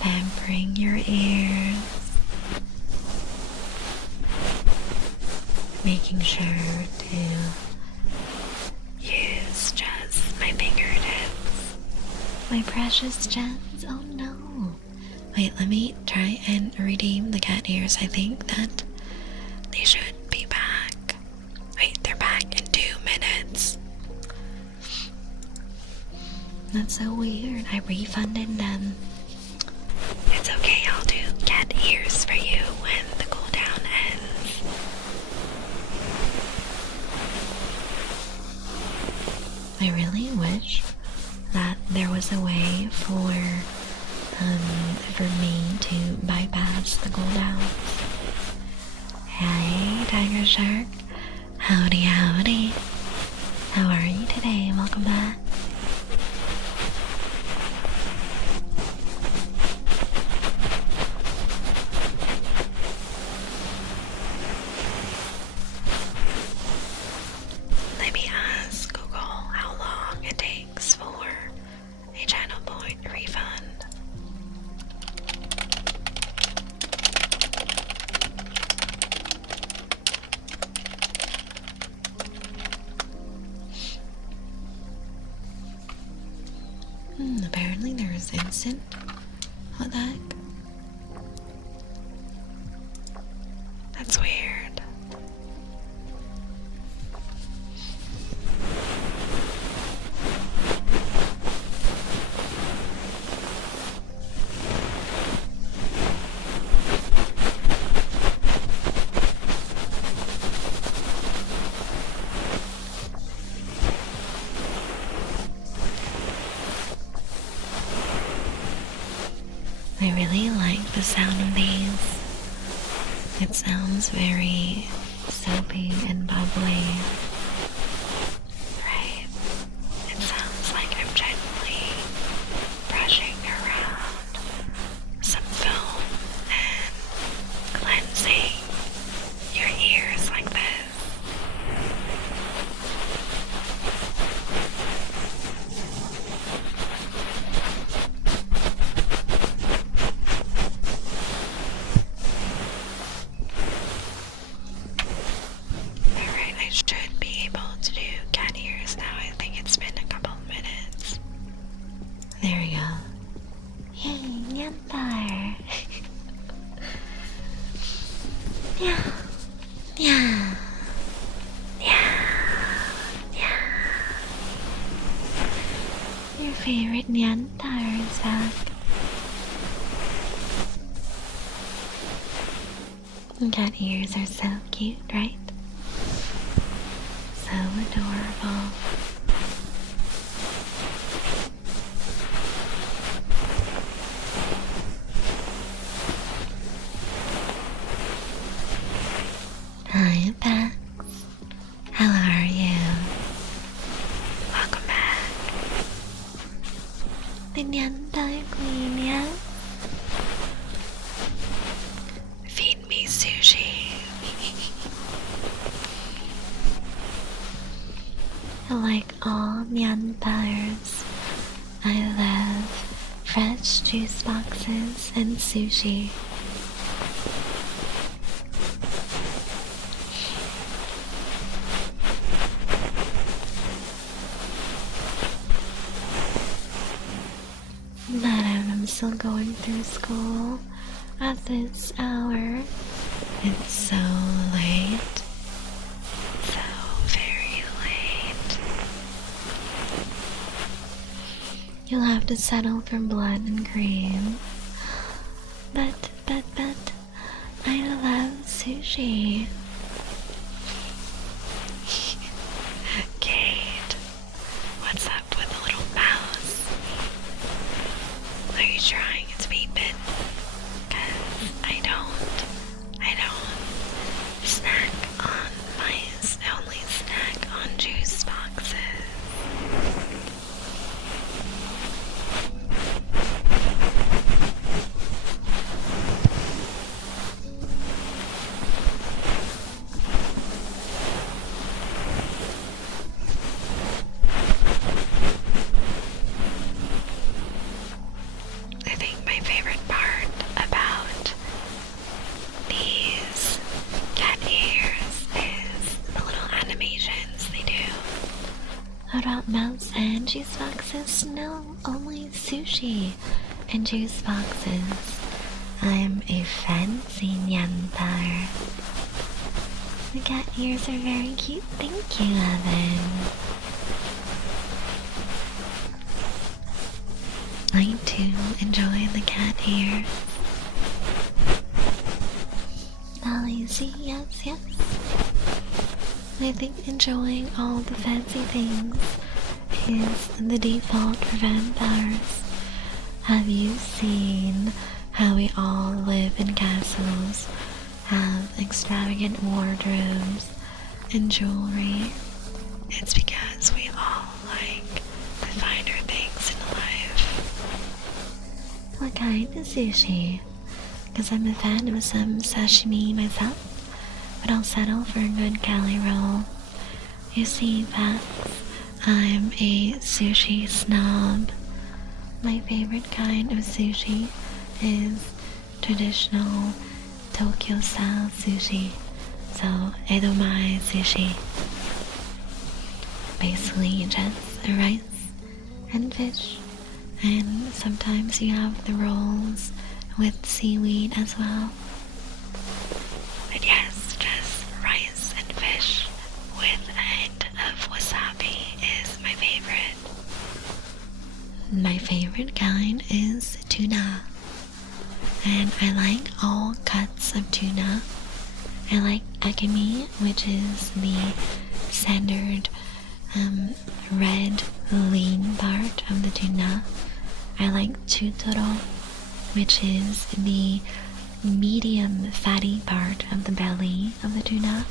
pampering your ears, making sure to use just my fingertips, my precious gems. Oh no. Wait, let me try and redeem the cat ears. I think that they should be back. Wait, they're back in 2 minutes. That's so weird. I refunded them. It's okay, I'll do cat ears for you when the cooldown ends. I really wish that there was a way for me to bypass the cooldowns. Hey, Tiger Shark. Howdy, howdy. How are you today? Welcome back. Let me ask Google how long it takes for a channel point refund. Apparently there's instant. What the heck? That's weird. I really like the sound of these. It sounds very soapy and bubbly. Right? It sounds like I'm gently brushing around some foam and cleansing your ears like this. Yeah. Yeah. Yeah. Your favorite Nyantar is back. Cat ears are so cute, right? So adorable. Hi, Pax. How are you? Welcome back. The Nyantai Queen, yeah? Feed me sushi. Like all Nyantars, I love fresh juice boxes and sushi. But I'm still going through school at this hour. It's so late. So very late. You'll have to settle for blood and cream. But, I love sushi. Kate, what's up with the little mouse? Are you trying to be bitten? 'Cause I don't snack on mice. I only snack on juice boxes. I think my favorite part about these cat ears is the little animations they do. About mouse and juice boxes? No, only sushi and juice boxes. I'm a fancy Nyantar. The cat ears are very cute. Thank you, Evan. I too enjoy the cat ears. Lazy, yes. I think enjoying all the fancy things is the default for vampires. Have you seen how we all live in castles, have extravagant wardrobes and jewelry? It's because we all like the finer things in life. What kind of sushi? Because I'm a fan of some sashimi myself, but I'll settle for a good Cali roll. You see, Pax, I'm a sushi snob. My favorite kind of sushi is traditional Tokyo style sushi, so edomae sushi. Basically just rice and fish, and sometimes you have the rolls with seaweed as well. But yes, just rice and fish with a hint of wasabi is my favorite. My favorite kind is tuna, and I like all cuts of tuna. I like akimi, which is the standard red lean part of the tuna. I like chutoro, which is the medium fatty part of the belly of the tuna.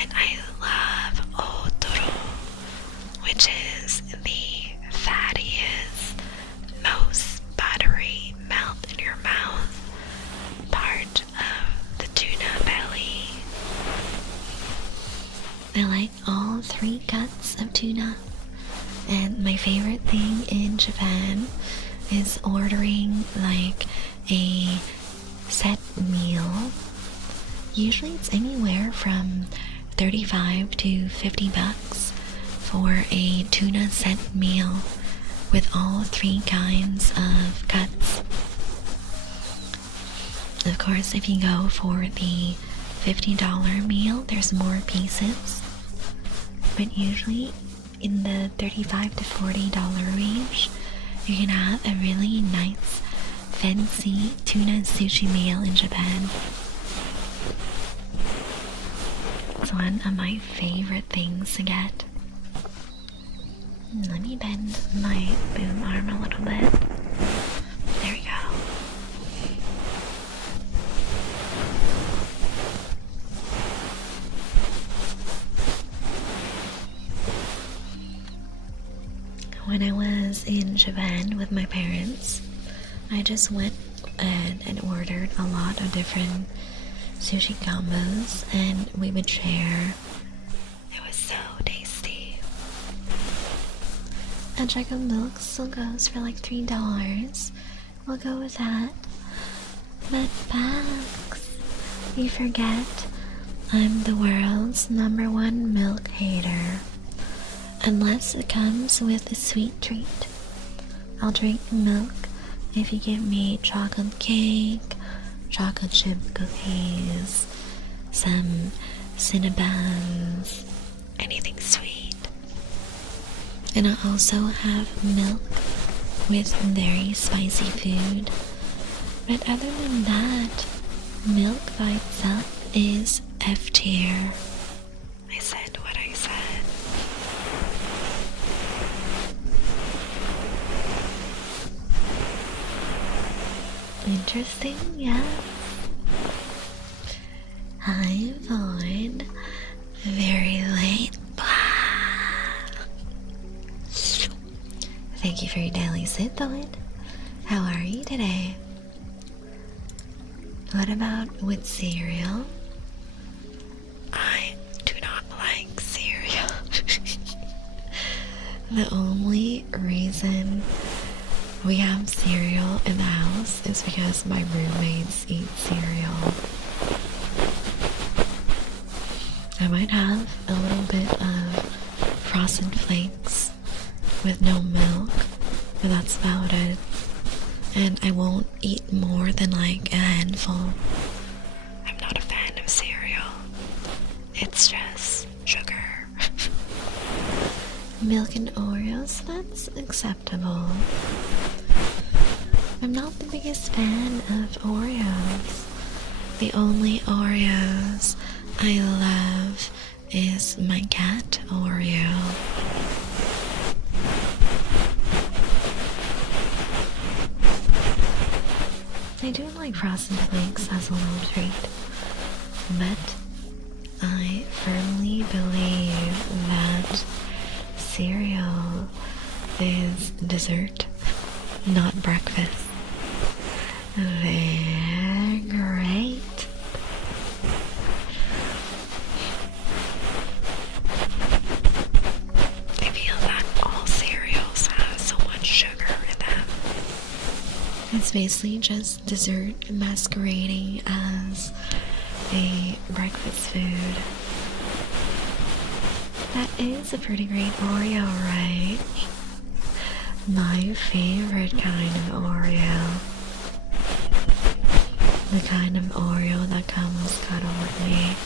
And I love otoro, which is the fattiest, most buttery, melt in your mouth part of the tuna belly. I like all three cuts of tuna. And my favorite thing in Japan is ordering like a set meal. Usually it's anywhere from 35 to 50 bucks for a tuna set meal with all three kinds of cuts. Of course, if you go for the $50 meal, there's more pieces. But usually in the $35 to $40 range, you can have a really nice, fancy tuna sushi meal in Japan. It's one of my favorite things to get. Let me bend my boom arm a little bit. There we go. When I was in Japan with my parents, I just went and ordered a lot of different sushi combos, and we would share. It was so tasty. A jug of milk still goes for like $3. We'll go with that. But Pax, you forget I'm the world's #1 milk hater. Unless it comes with a sweet treat. I'll drink milk if you give me chocolate cake, chocolate chip cookies, some Cinnabons, anything sweet. And I also have milk with very spicy food. But other than that, milk by itself is F tier. I said what I said. Interesting, yeah. Hi, Vaughn. Very late. Thank you for your daily sit, Vaughn. How are you today? What about with cereal? I do not like cereal. The only reason we have cereal in the house is because my roommates eat cereal. I might have a little bit of Frosted Flakes with no milk, but that's about it. And I won't eat more than like a handful. I'm not a fan of cereal. It's just sugar. Milk and Oreos, that's acceptable. I'm not the biggest fan of Oreos. The only Oreos I love is my cat Oreo. I do like Frosted Flakes as a little treat, but I firmly believe that cereal is dessert, not breakfast. They're great. I feel that all cereals have so much sugar in them. It's basically just dessert masquerading as a breakfast food. That is a pretty great Oreo, right? My favorite kind of Oreo. The kind of Oreo that comes cuddle with me.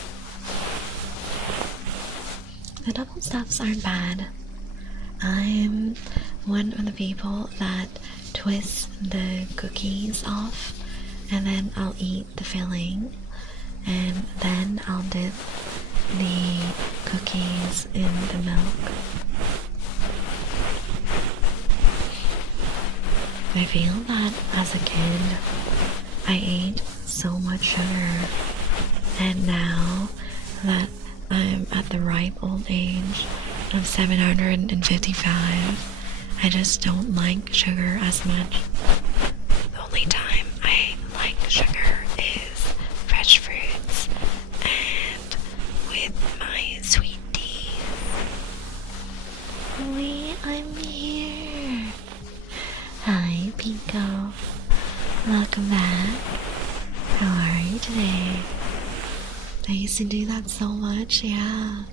The double stuffs aren't bad. I'm one of the people that twists the cookies off, and then I'll eat the filling, and then I'll dip the cookies in the milk. I feel that as a kid, I ate so much sugar, and now that I'm at the ripe old age of 755, I just don't like sugar as much. The only time I like sugar is fresh fruits and with my sweet tea. I'm here. Hi, Pico. Welcome back. How are you today? I used to do that so much, yeah.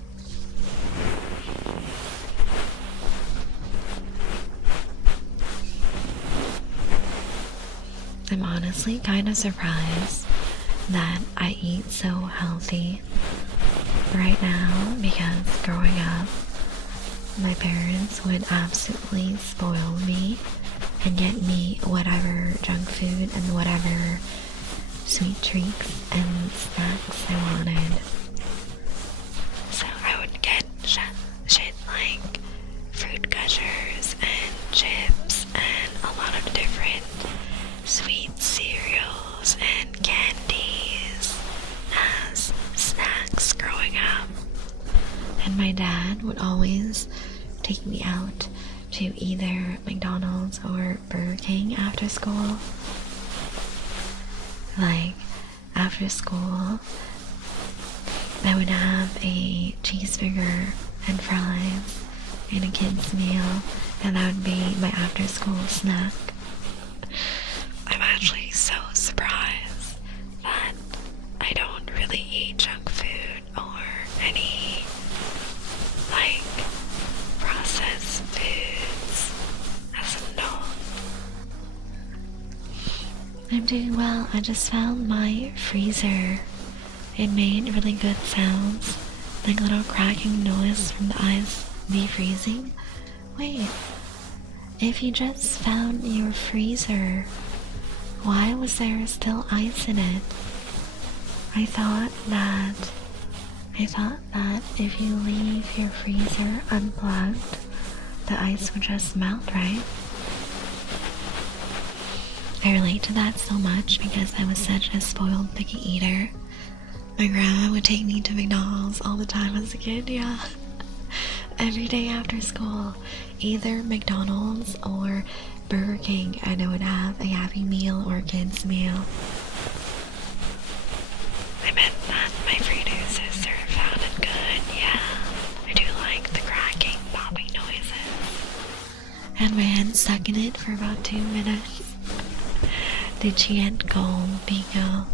I'm honestly kind of surprised that I eat so healthy right now because growing up, my parents would absolutely spoil me and get me whatever junk food and whatever sweet treats and snacks I wanted. So I would get shit like fruit gushers and chips and a lot of different sweet cereals and candies as snacks growing up. And my dad would always take me out to either McDonald's or Burger King after school. Like, after school, I would have a cheeseburger and fries and a kid's meal, and that would be my after school snack. I'm actually so surprised that I don't really eat junk food or any like processed foods as an adult. I'm doing well. I just found my freezer. It made really good sounds, like a little cracking noise from the ice defreezing. Wait, if you just found your freezer, why was there still ice in it? I thought that if you leave your freezer unplugged, the ice would just melt, right? I relate to that so much because I was such a spoiled picky eater. My grandma would take me to McDonald's all the time as a kid, yeah. Every day after school, either McDonald's or Burger King, and I would have a Happy Meal or kids meal. I meant that my Fritos are found and good, yeah. I do like the cracking, popping noises. And my head stuck in it for about 2 minutes. Did she get cold, Pico?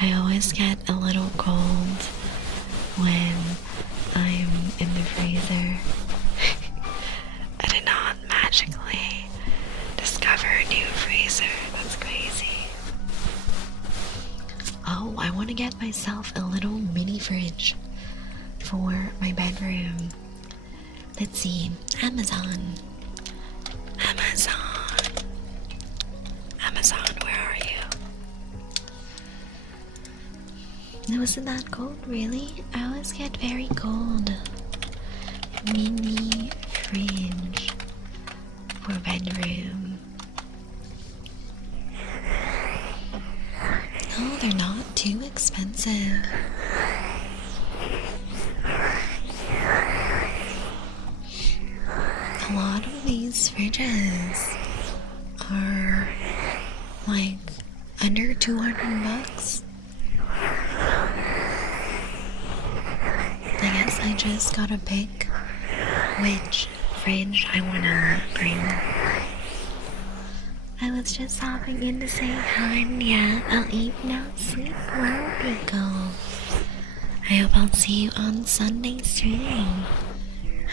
I always get a little cold when I'm in the freezer. I did not magically discover a new freezer. That's crazy. Oh, I want to get myself a little mini fridge for my bedroom. Let's see. Amazon, where are you? It wasn't that cold, really? I always get very cold. Mini fridge for bedroom. No, they're not too expensive. A lot of these fridges are like under 200 bucks. I guess I just gotta pick which fridge I wanna bring. I was just hopping in to say hi, and yeah, I'll eat now, sleep well, Pico. I hope I'll see you on Sunday streaming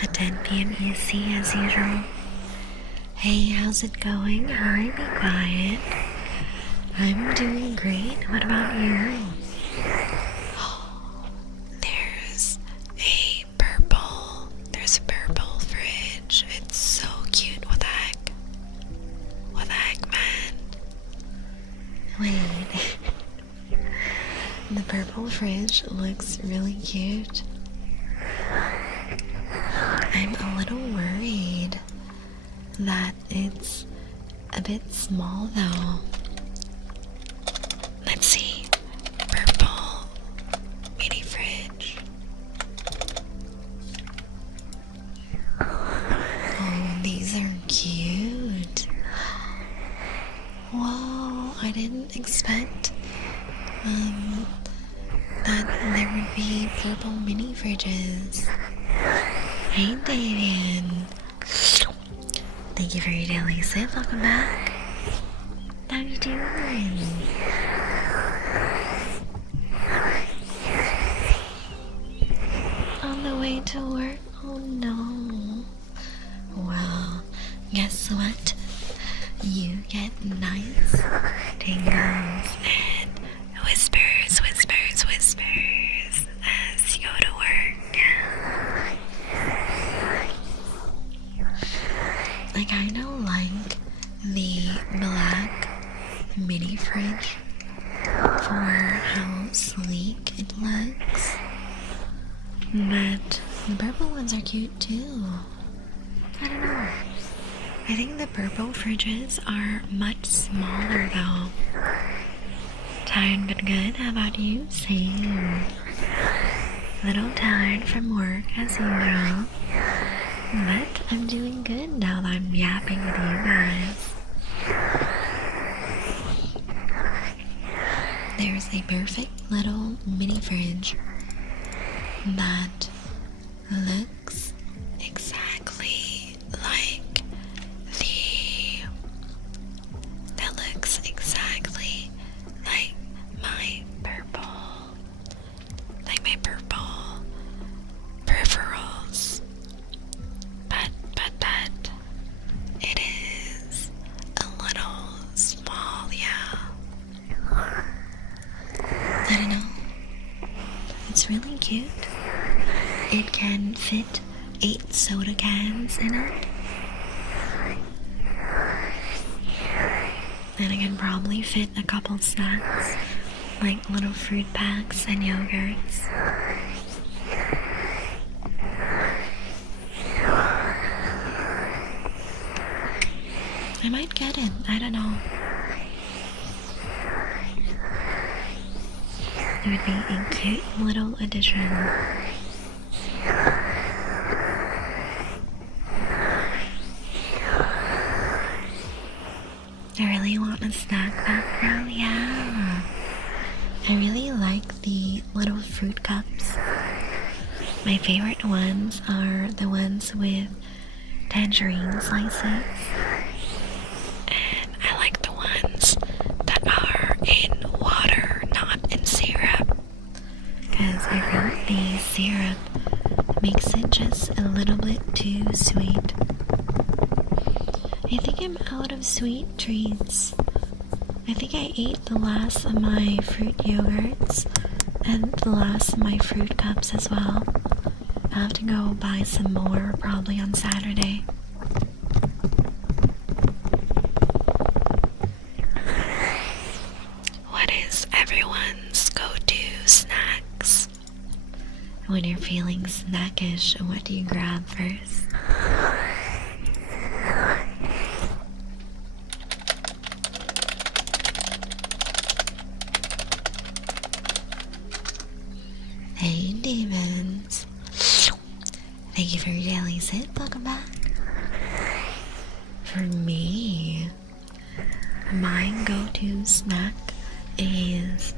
at 10 p.m. EC as usual. Hey, how's it going? Hi, be quiet. I'm doing great. What about you? There's a purple fridge. It's so cute. What the heck? What the heck, man? Wait. The purple fridge looks really cute. I'm a little worried that it's a bit small though. Let's see. Purple mini fridge. Oh, these are cute. Whoa, I didn't expect that there would be purple mini fridges. Hey, Davian. Thank you for your daily sip. Welcome back. How you doing? On the way to work? Oh no. Well, guess what? You get nice tingles and whispers kind of like the black mini fridge for how sleek it looks, but the purple ones are cute too. I don't know. I think the purple fridges are much smaller though. Tired but good. How about you? Same. Little tired from work as usual, but I'm doing good now that I'm yapping with you guys. There's a perfect little mini fridge that looks exactly like my purple peripherals, but it is a little small, yeah. I don't know. It's really cute. It can fit 8 soda cans in it. And it can probably fit a couple snacks, like little fruit packs and yogurts. I might get it, I don't know. It would be a cute little addition. I really want a snack pack now, yeah. I really like the little fruit cups. My favorite ones are the ones with tangerine slices. And I like the ones that are in water, not in syrup. Because I think the syrup makes it just a little bit too sweet. I think I'm out of sweet treats. I think I ate the last of my fruit yogurts and the last of my fruit cups as well. I have to go buy some more probably on Saturday. What is everyone's go-to snacks? When you're feeling snackish, what do you grab first? Hey demons. Thank you for your daily sip. Welcome back. For me, my go-to snack is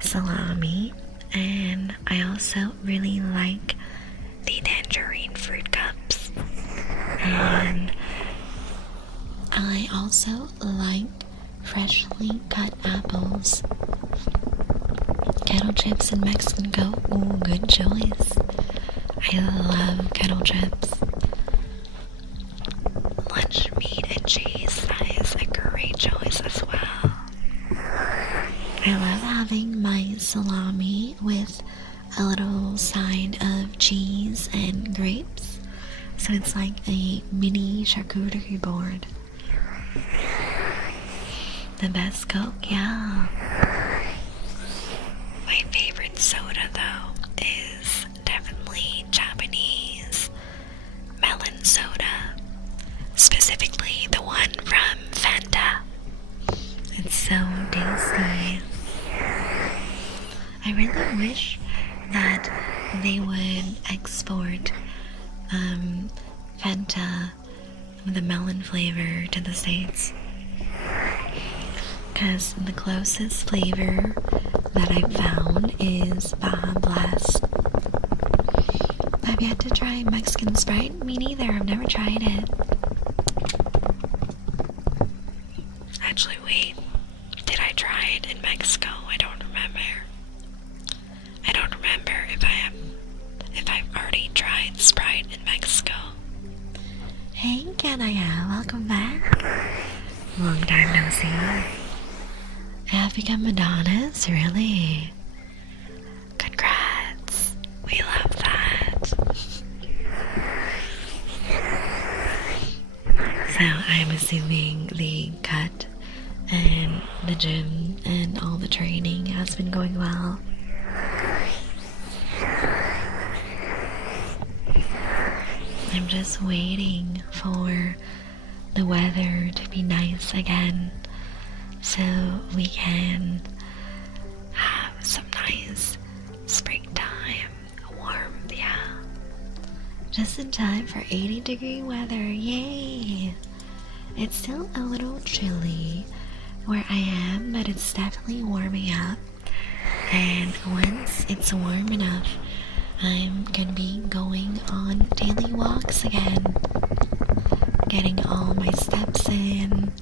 salami, and I also really like the tangerine fruit cups, and I also like freshly cut apples. Kettle chips and Mexican Coke. Ooh, good choice. I love kettle chips. Lunch meat and cheese. That is a great choice as well. I love having my salami with a little side of cheese and grapes. So it's like a mini charcuterie board. The best Coke, yeah. My favorite soda, though, is definitely Japanese melon soda. Specifically, the one from Fanta. It's so tasty. I really wish that they would export Fanta with a melon flavor to the States. Because the closest flavor that I've found is Baja Blast. I've yet to try Mexican Sprite. Me neither. I've never tried it. Actually, wait. Did I try it in Mexico? I don't remember. I don't remember if I've already tried Sprite in Mexico. Hey, Kanaya. Welcome back. Long time no see. I have become Madonnas? Really? Congrats. We love that. So I'm assuming the cut and the gym and all the training has been going well. I'm just waiting for the weather to be nice again so we can have some nice springtime warmth, yeah. Just in time for 80-degree weather, yay! It's still a little chilly where I am, but it's definitely warming up. And once it's warm enough, I'm gonna be going on daily walks again, getting all my steps in,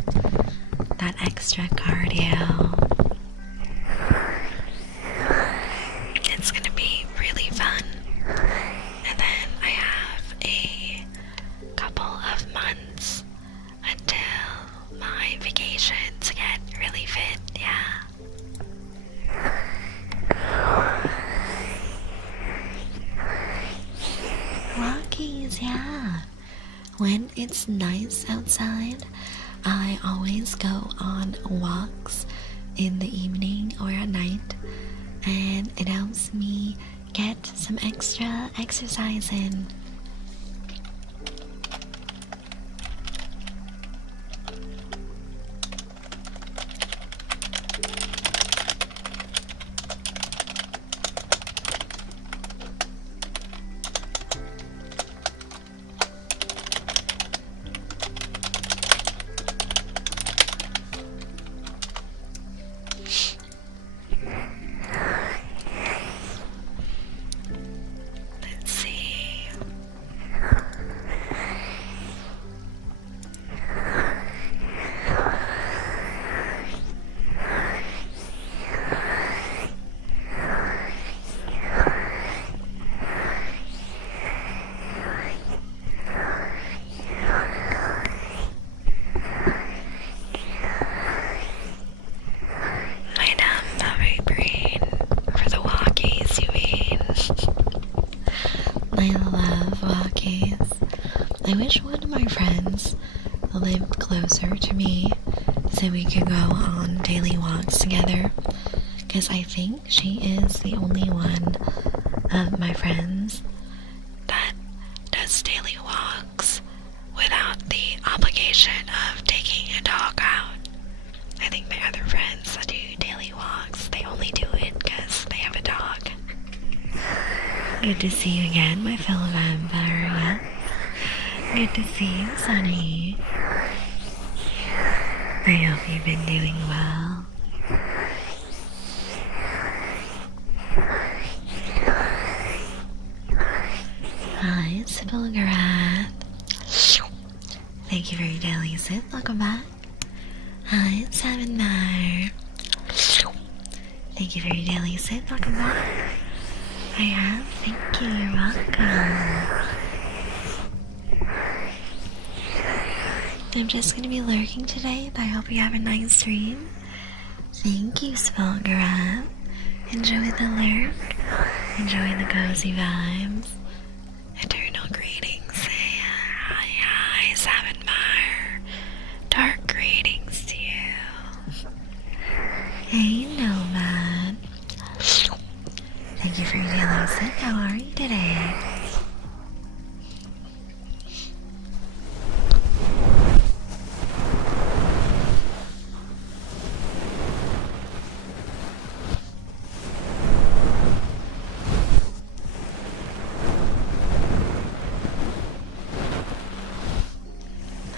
that extra cardio. It's gonna be really fun. And then I have a couple of months until my vacation to get really fit, yeah. Walkies, yeah. When it's nice outside, I always go on walks in the evening or at night, and it helps me get some extra exercise in. Let's see. My dumb puppy brain for the walkies, you mean? I love walkies. I wish one of my friends lived closer to me so we could go on daily walks together, because I think she is the only one of my friends that does daily walks without the obligation of taking a dog out. I think my other friends that do daily walks, they only do it because they have a dog. Good to see you again, my fellow vampire, yeah? Good to see you, Sunny. I hope you've been doing well. Hi, Spilgarat. Thank you for your daily sit. Welcome back. Hi, Seven Mar. Thank you for your daily sit. Welcome back. I have. Thank you. You're welcome. I'm just going to be lurking today, but I hope you have a nice stream. Thank you, Spilgarat. Enjoy the lurk. Enjoy the cozy vibes. Eternal greetings. Say hi, Seven Mar. Dark greetings to you. Hey, Nomad. Thank you for your daily sit. How are you today?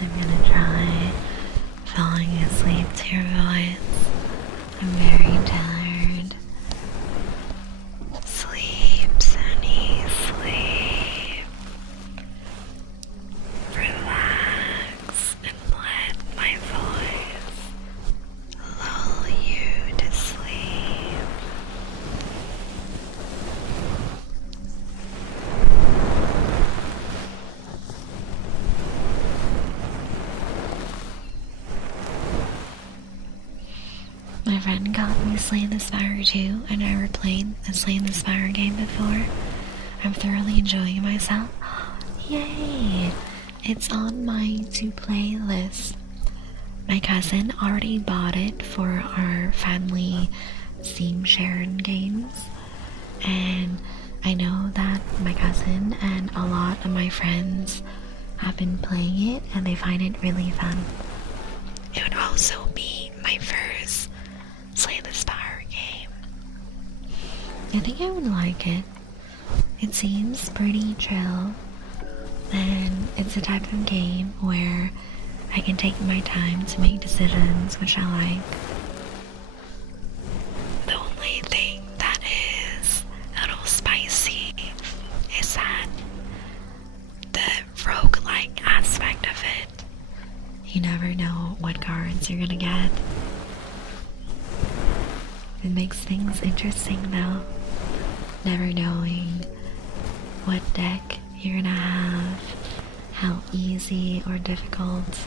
I'm gonna try falling asleep to your voice. I'm very tired. Sleep, Sunny, sleep. Relax and let my voice lull you to sleep. My friend got me Slay the Spire 2. I never played a Slay the Spire game before. I'm thoroughly enjoying myself. Yay! it's on my to play list. My cousin already bought it for our family Steam Sharon games, and I know that my cousin and a lot of my friends have been playing it and they find it really fun. It would also be my first Slay the Spire game. I think I would like it. It seems pretty chill, and it's a type of game where I can take my time to make decisions, which I like. The only thing that is a little spicy is that the roguelike aspect of it. You never know what cards you're gonna get. It makes things interesting though, never knowing what deck you're gonna have, how easy or difficult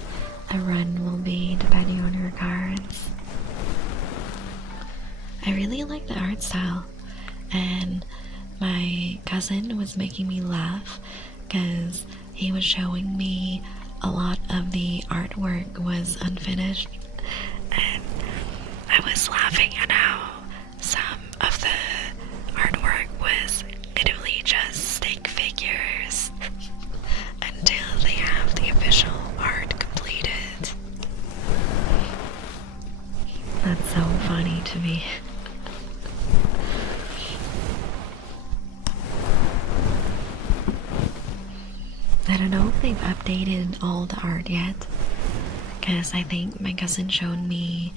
a run will be depending on your cards. I really like the art style, and my cousin was making me laugh because he was showing me a lot of the artwork was unfinished, and I was laughing at how some of the artwork was literally just stick figures until they have the official art completed. That's so funny to me. I don't know if they've updated all the art yet, because I think my cousin showed me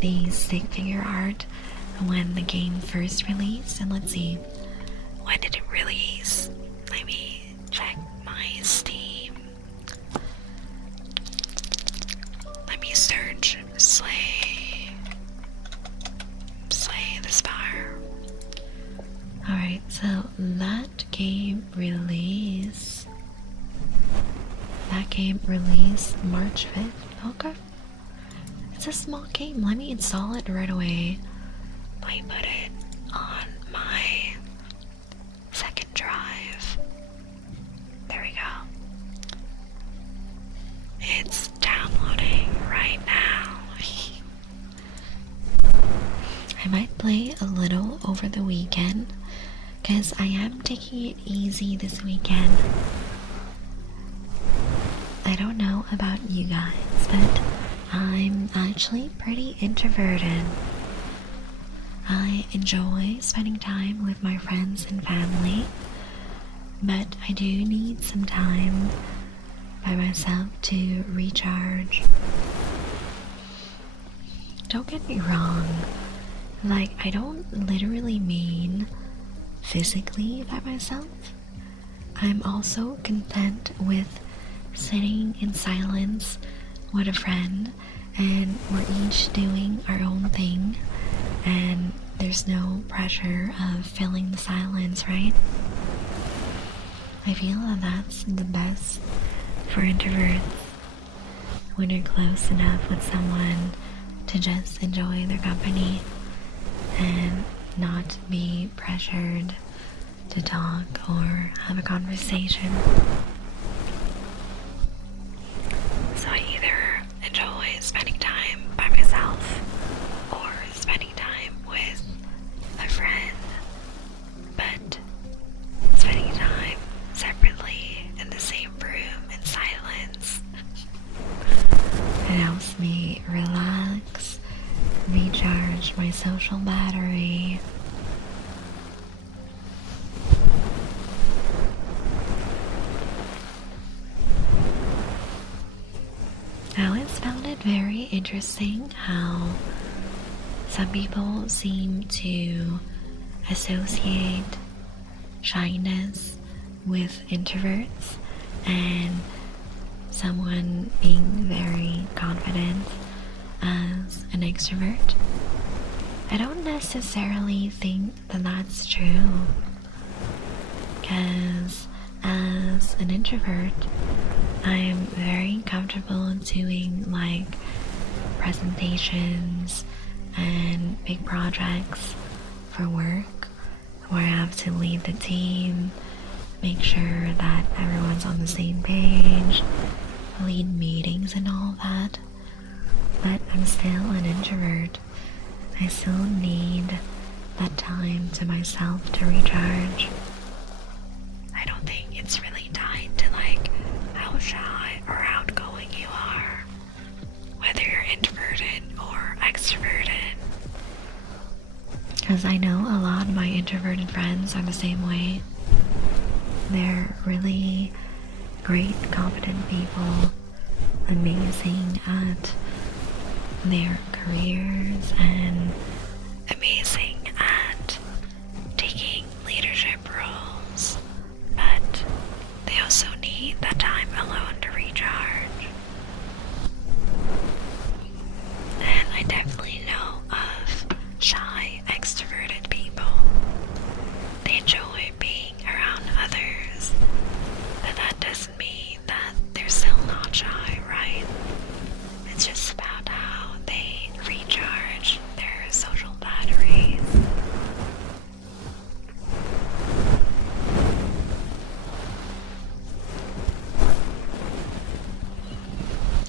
the stick figure art when the game first released. And let's see, when did it release? Let me check my Steam. Let me search Slay the Spire. Alright, so that game released March 5th. Okay. It's a small game. Let me install it right away. Let me put it on my second drive. There we go. It's downloading right now. I might play a little over the weekend, because I am taking it easy this weekend. I don't know about you guys, but I'm actually pretty introverted. I enjoy spending time with my friends and family, but I do need some time by myself to recharge. Don't get me wrong, like, I don't literally mean physically by myself. I'm also content with sitting in silence with a friend, and we're each doing our own thing, and there's no pressure of filling the silence, right? I feel that that's the best for introverts, when you're close enough with someone to just enjoy their company and not be pressured to talk or have a conversation. So I either enjoy spending time by myself or spending time with a friend, but spending time separately in the same room in silence, it helps me relax, recharge my social battery. I always found it very interesting how some people seem to associate shyness with introverts, and someone being very confident as an extrovert. I don't necessarily think that that's true, because as an introvert, I'm very comfortable doing like presentations and big projects for work where I have to lead the team make sure that everyone's on the same page, lead meetings and all that. But I'm still an introvert. I still need that time to myself to recharge. I don't think it's really tied to like how shy or outgoing you are, whether you're introverted or extroverted. Because I know a lot of my introverted friends are the same way. They're really great, competent people, amazing at their careers and amazing at taking leadership roles, but they also need that time alone to recharge. And I definitely know of shy, extroverted people. They enjoy being around others, but that doesn't mean that they're still not shy, right? It's just about how they recharge their social batteries.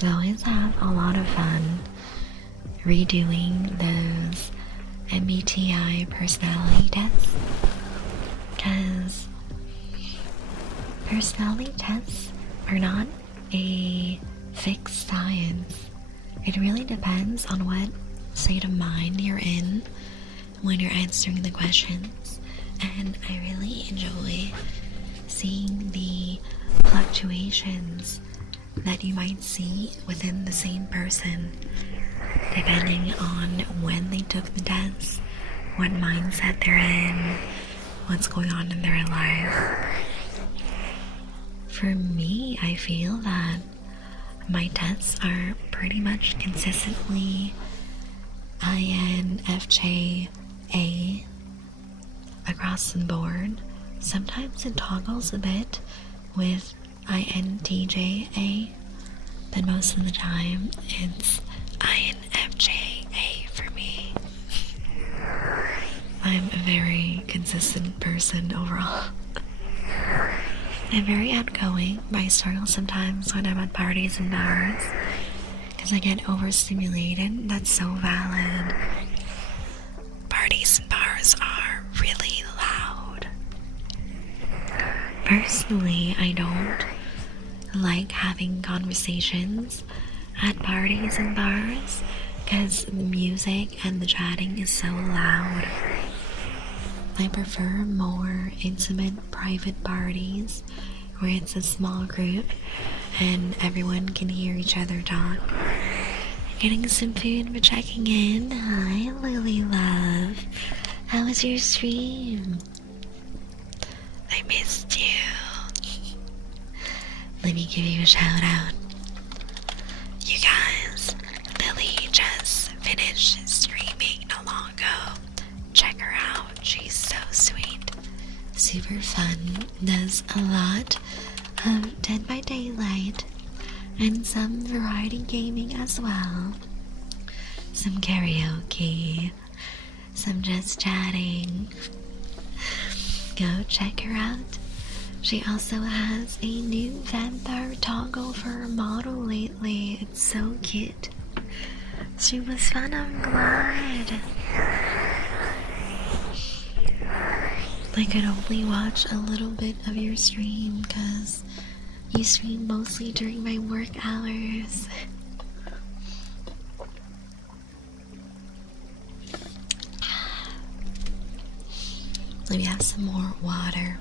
I always have a lot of fun redoing those MBTI personality tests, because personality tests are not a fixed science. It really depends on what state of mind you're in when you're answering the questions, and I really enjoy seeing the fluctuations that you might see within the same person, depending on when they took the test, what mindset they're in, what's going on in their life. For me, I feel that my tests are pretty much consistently INFJ A across the board. Sometimes it toggles a bit with INTJ A, but most of the time it's INFJ A for me. I'm a very consistent person overall. I'm very outgoing, but I struggle sometimes when I'm at parties and bars because I get overstimulated. That's so valid. Parties and bars are really loud. Personally, I don't like having conversations at parties and bars because the music and the chatting is so loud. I prefer more intimate, private parties where it's a small group and everyone can hear each other talk. Getting some food for checking in. Hi, Lily Love. How was your stream? I missed you. Let me give you a shout out. You guys, Lily just finished streaming not long ago. Check her out. She's so sweet. Super fun. Does a lot of Dead by Daylight and some variety gaming as well. Some karaoke. Some just chatting. Go check her out. She also has a new vampire toggle for her model lately. It's so cute. She was fun, I'm glad. I could only watch a little bit of your stream because you stream mostly during my work hours. Let me have some more water.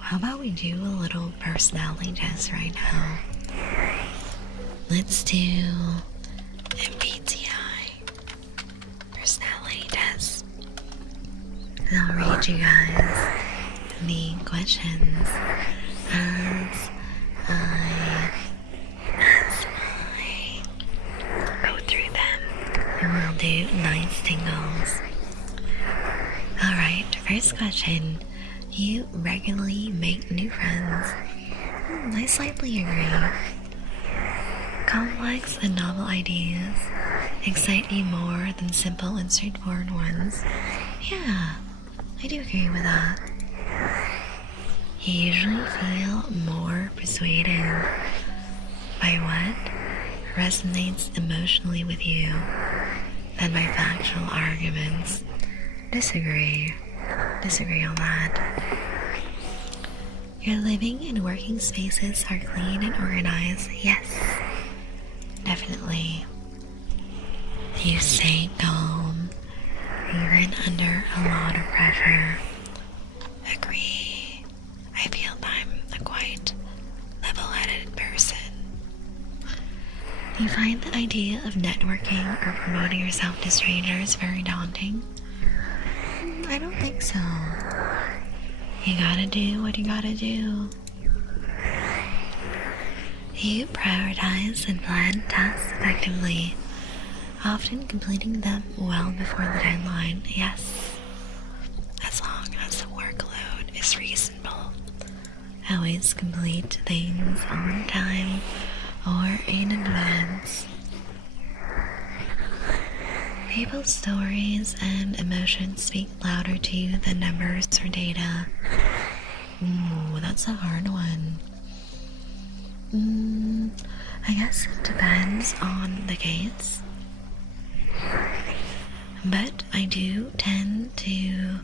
How about we do a little personality test right now? Let's do MBTI personality test. And I'll read you guys the questions as I go through them, and we'll do nice tingles. Alright, first question. You regularly make new friends. I slightly agree. Complex and novel ideas excite you more than simple and straightforward ones. Yeah, I do agree with that. You usually feel more persuaded by what resonates emotionally with you than by factual arguments. Disagree on that. Your living and working spaces are clean and organized. Yes, definitely. You stay calm even under a lot of pressure. Agree. I feel I'm a quite level-headed person. Do you find the idea of networking or promoting yourself to strangers very daunting? I don't think so. You gotta do what you gotta do. You prioritize and plan tasks effectively, often completing them well before the deadline. Yes, as long as the workload is reasonable. Always complete things on time or in advance. People's stories and emotions speak louder to you than numbers or data. Ooh, that's a hard one. I guess it depends on the case. But I do tend to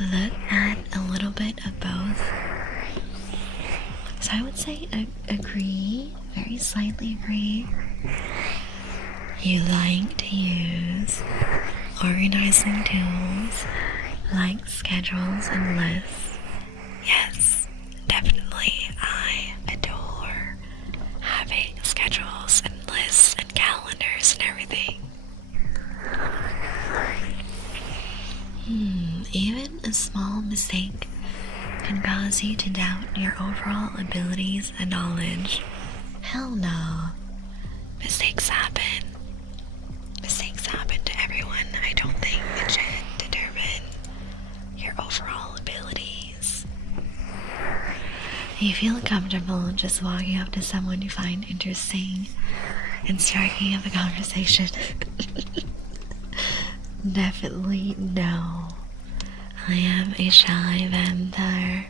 look at a little bit of both. So I would say agree, very slightly agree. You like to use organizing tools like schedules and lists. Yes, definitely. I adore having schedules and lists and calendars and everything. Even a small mistake can cause you to doubt your overall abilities and knowledge. Hell no. Mistakes happen. Mistakes happen to everyone. I don't think it should determine your overall abilities. You feel comfortable just walking up to someone you find interesting and striking up a conversation? Definitely no. I am a shy vampire.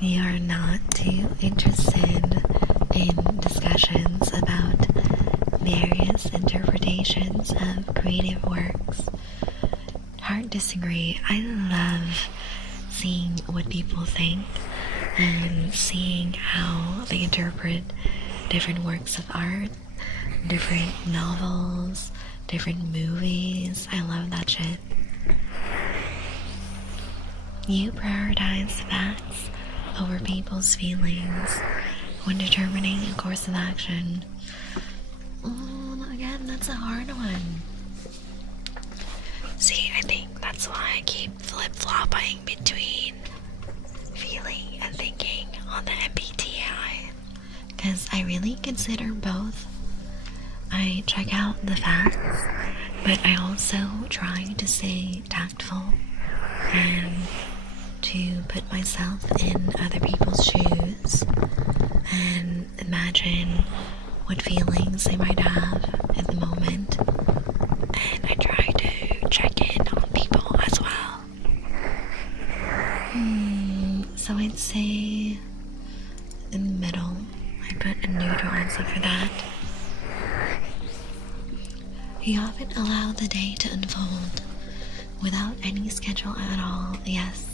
You are not too interested in discussions about various interpretations of creative works. Hard disagree. I love seeing what people think and seeing how they interpret different works of art, different novels, different movies. I love that shit. You prioritize facts over people's feelings when determining a course of action. Again, that's a hard one. See, I think that's why I keep flip-flopping between feeling and thinking on the MBTI, because I really consider both. I check out the facts, but I also try to stay tactful and to put myself in other people's shoes and imagine what feelings they might have at the moment, and I try to check in on people as well. So I'd say in the middle. I put a neutral answer for that. You often allow the day to unfold without any schedule at all. Yes,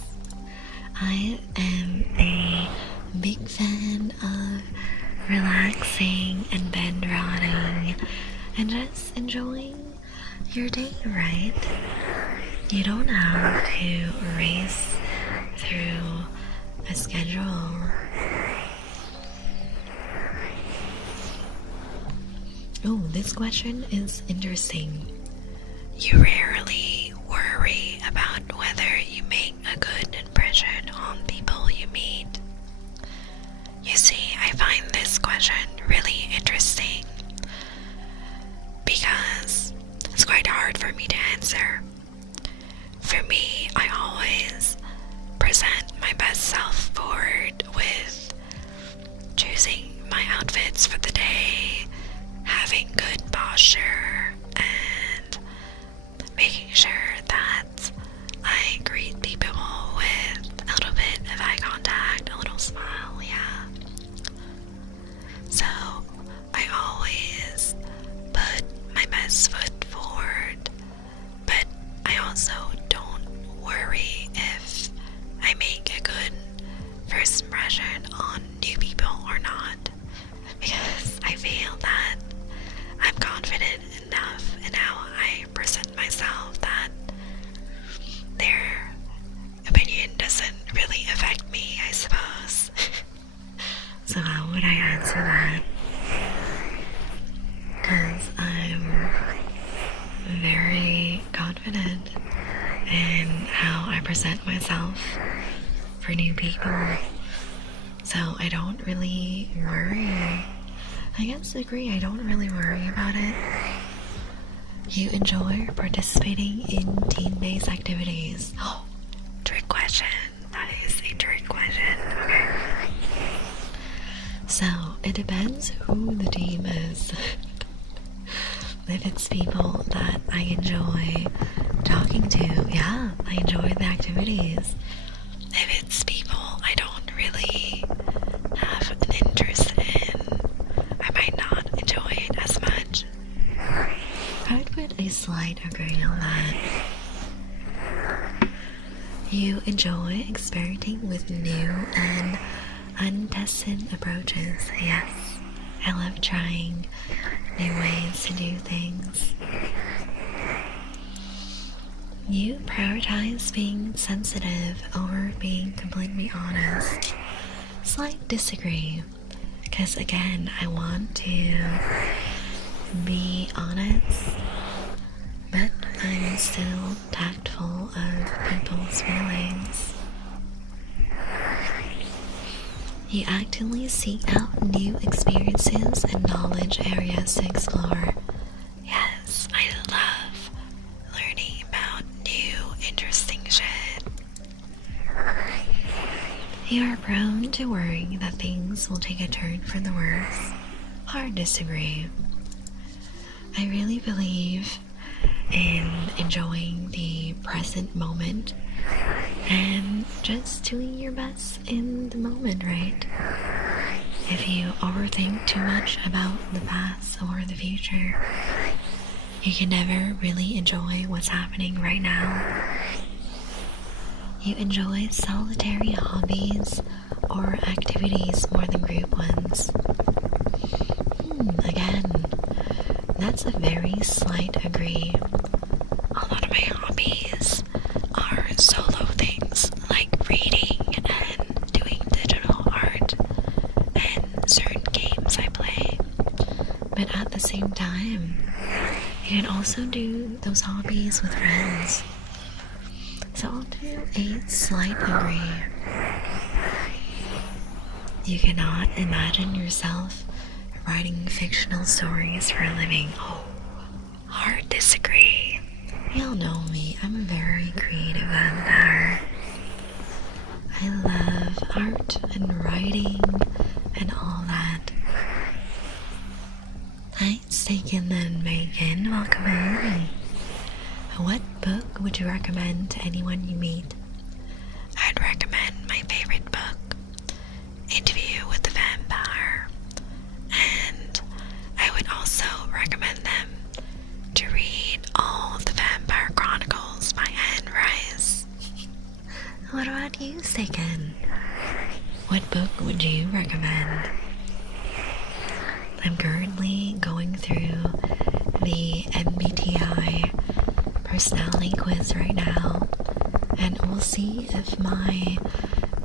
I am a big fan of relaxing and bed rotting and just enjoying your day, right? You don't have to race through a schedule. Oh, this question is interesting. You rarely worry about how I present myself for new people. So I don't really worry. I guess agree, I don't really worry about it. You enjoy participating in team-based activities. Oh, trick question. That is a trick question. Okay. So it depends who the team is. If it's people that I enjoy talking to, yeah, I enjoy the activities. If it's people I don't really have an interest in, I might not enjoy it as much. I would put a slight agree on that. You enjoy experimenting with new and untested approaches. Yes, I love trying new ways to do things. You prioritize being sensitive over being completely honest. Slight disagree, because again, I want to be honest, but I'm still tactful of people's feelings. You actively seek out new experiences and knowledge areas to explore. Yes, I love learning about new, interesting shit. You are prone to worrying that things will take a turn for the worse. Hard disagree. I really believe in enjoying the present moment and just doing your best in the moment, right? If you overthink too much about the past or the future, you can never really enjoy what's happening right now. You enjoy solitary hobbies or activities more than group ones. Again, that's a very slight agree. A lot of my hobbies are solo things like reading and doing digital art and certain games I play. But at the same time, you can also do those hobbies with friends. So I'll do a slight agree. You cannot imagine yourself writing fictional stories for a living. Oh, hard disagree. Y'all know me, I'm a very creative vampire. I love art and writing and all that. Hi, Staken and Megan, welcome in. What book would you recommend to anyone you meet? I'd recommend my favorite book, Interview with the Vampire. And I would also recommend them to read all the Vampire Chronicles by Anne Rice. What about you, Staken? What book would you recommend? I'm currently going through the MBTI personality quiz right now, and we'll see if my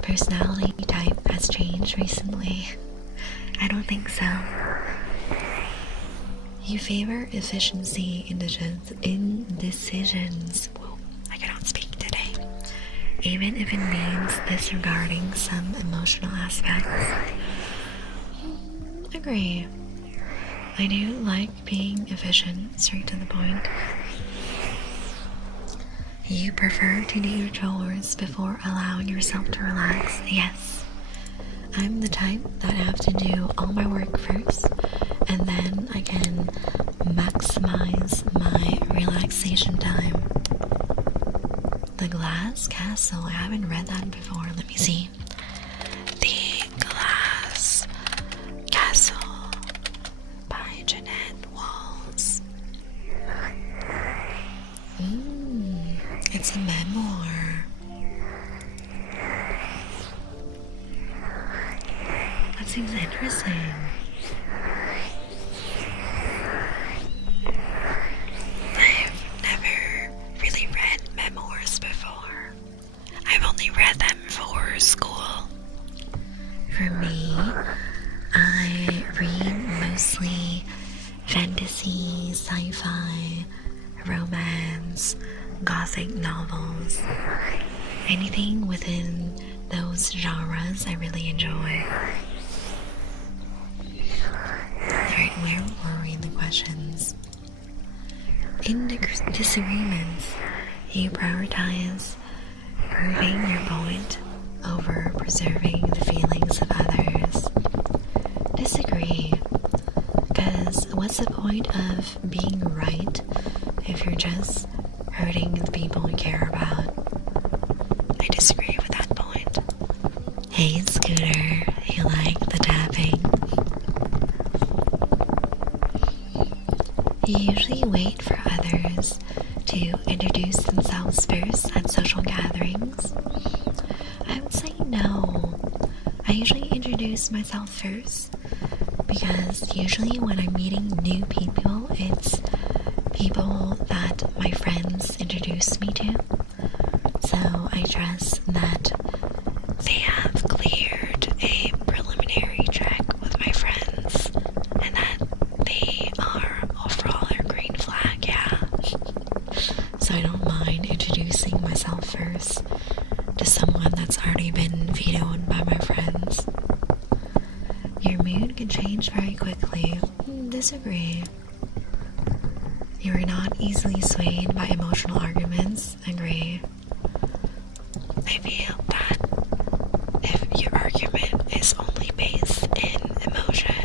personality type has changed recently. I don't think so. You favor efficiency in decisions. Whoa, I cannot speak today. Even if it means disregarding some emotional aspects. Agree. I do like being efficient, straight to the point. You prefer to do your chores before allowing yourself to relax. Yes. I'm the type that I have to do all my work first, and then I can maximize my relaxation time. The Glass Castle. I haven't read that before. Let me see. The Glass Castle by Jeanette Walls. It's a memoir. That seems interesting. I've never really read memoirs before. I've only read them for school. For me, I read mostly fantasy, sci-fi, romance, gothic novels. anything within those genres I really enjoy. Alright, where were we in the questions? In disagreements, you prioritize proving your point over preserving the feelings of others. Disagree, because what's the point of being right if you're just hurting the people you care about? I disagree with that point. Hey Scooter, you like the tapping? You usually wait for others to introduce themselves first at social gatherings. I would say no. I usually introduce myself first because usually when I'm meeting new people, it's people that my friends introduce me to. So I trust that they have cleared a preliminary check with my friends and that they are overall a green flag, yeah. So I don't mind introducing myself first to someone that's already been vetoed by my friends. Your mood can change very quickly. Disagree. You are not easily swayed by emotional arguments. Agree. I feel that if your argument is only based in emotion,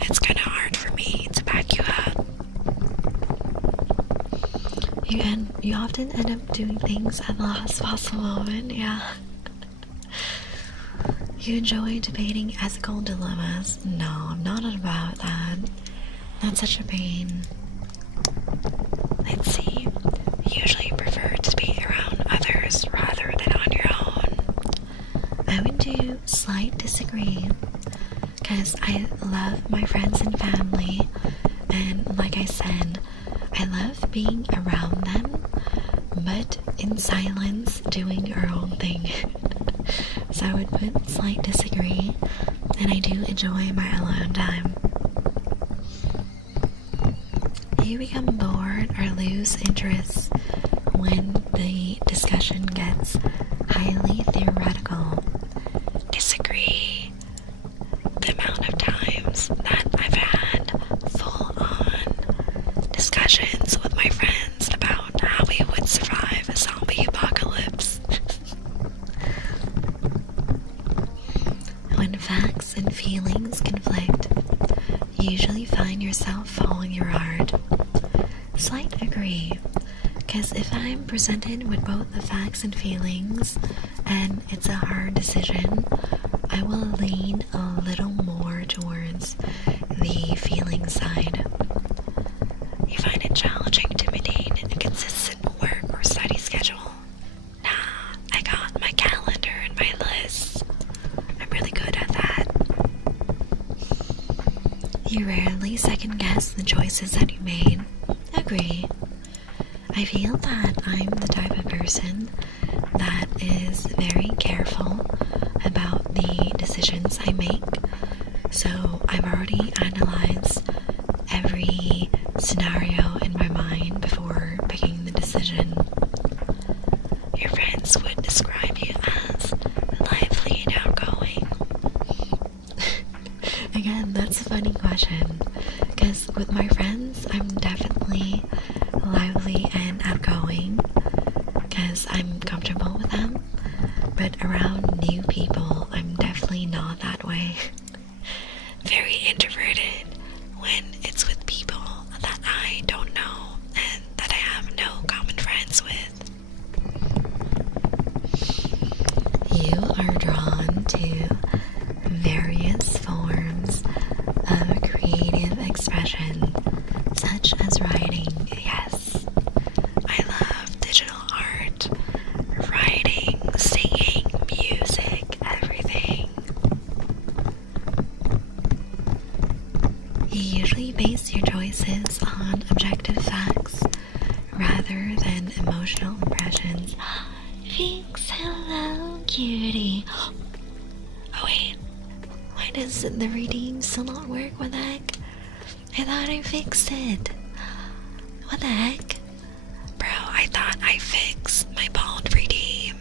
it's kind of hard for me to back you up. You often end up doing things at the last possible moment, yeah. You enjoy debating ethical dilemmas. No, I'm not about that. That's such a pain. Let's see. You usually prefer to be around others rather than on your own. I would do slight disagree because I love my friends and family, and like I said, I love being around them, but in silence doing our own thing. So I would put slight disagree, and I do enjoy my alone time. You become bored or lose interest when the discussion gets highly theoretical. Disagree. The amount of times that I've had full-on discussions with my friends about how we would survive a zombie apocalypse. When facts and feelings conflict, you usually find yourself following your heart. Slight agree, because if I'm presented with both the facts and feelings, and it's a hard decision, I will lean a little more towards the feeling side. You find it challenging to maintain a consistent work or study schedule? Nah, I got my calendar and my lists. I'm really good at that. You rarely second guess the choices that you made. Agree. I feel that I'm the type of person that is very careful about the decisions I make. So I've already analyzed every scenario in my mind before picking the decision. Your friends would describe you as lively and outgoing. Again, that's a funny question, because with my friends, I'm definitely lively and outgoing, because I'm comfortable with them, but around new people, I'm definitely not that way. Very introverted when it's with people that I don't know and that I have no common friends with. You are drawn to various forms of creative expression, such as writing. Yes, I love digital art, writing, singing, music, everything. You usually base your choices on objective facts rather than emotional impressions. Thanks, hello, cutie. Oh wait, why does the redeem still not work? What the heck? I thought I fixed it. What the heck? Bro, I thought I fixed my bald redeem.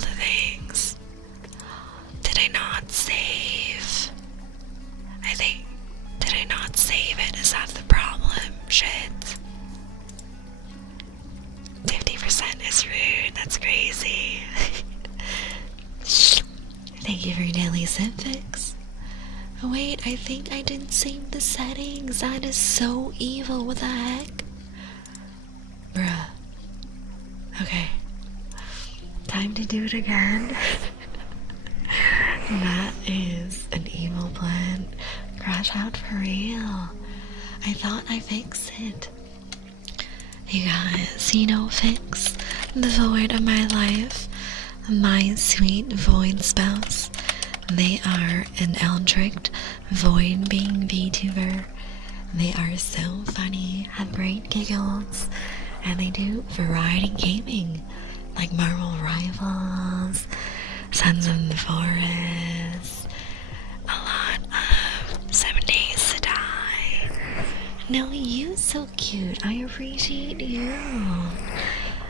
all the things. Did I not save? Did I not save it? Is that the problem? Shit. 50% is rude. That's crazy. Thank you for daily Simfix. Oh wait, I think I didn't save the settings. That is so evil. What the heck? Bruh. Okay. Time to do it again. That is an evil plan. Crash out for real. I thought I fixed it. You guys, fix the void of my life. My sweet void spouse. They are an Eldritch void being VTuber. They are so funny, have great giggles, and they do variety gaming like Marvel Rivals, Sons of the Forest, a lot of 7 Days to Die. No, you so cute. I appreciate you.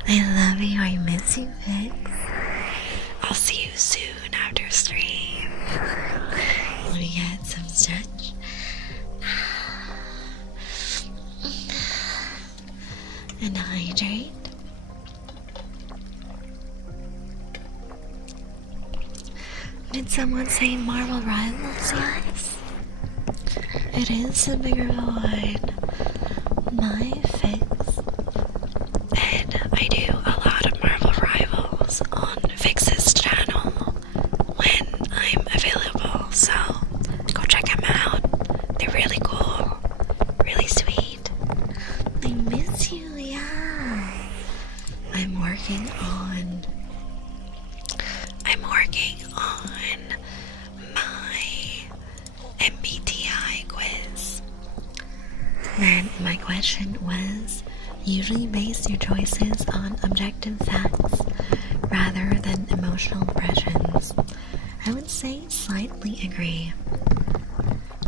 I love you. I miss you, Fix. I'll see you soon after stream. Let me get some stretch. And hydrate. Did someone say Marvel Rivals? Yes. It is a bigger void. My Fix. And I do a lot of Marvel Rivals on Fix's channel when I'm available, so go check them out. They're really cool, really sweet. I miss you, yeah. I'm working on my MBTI quiz. And my question was, usually base your choices on objective facts rather than emotional impressions. I would say slightly agree.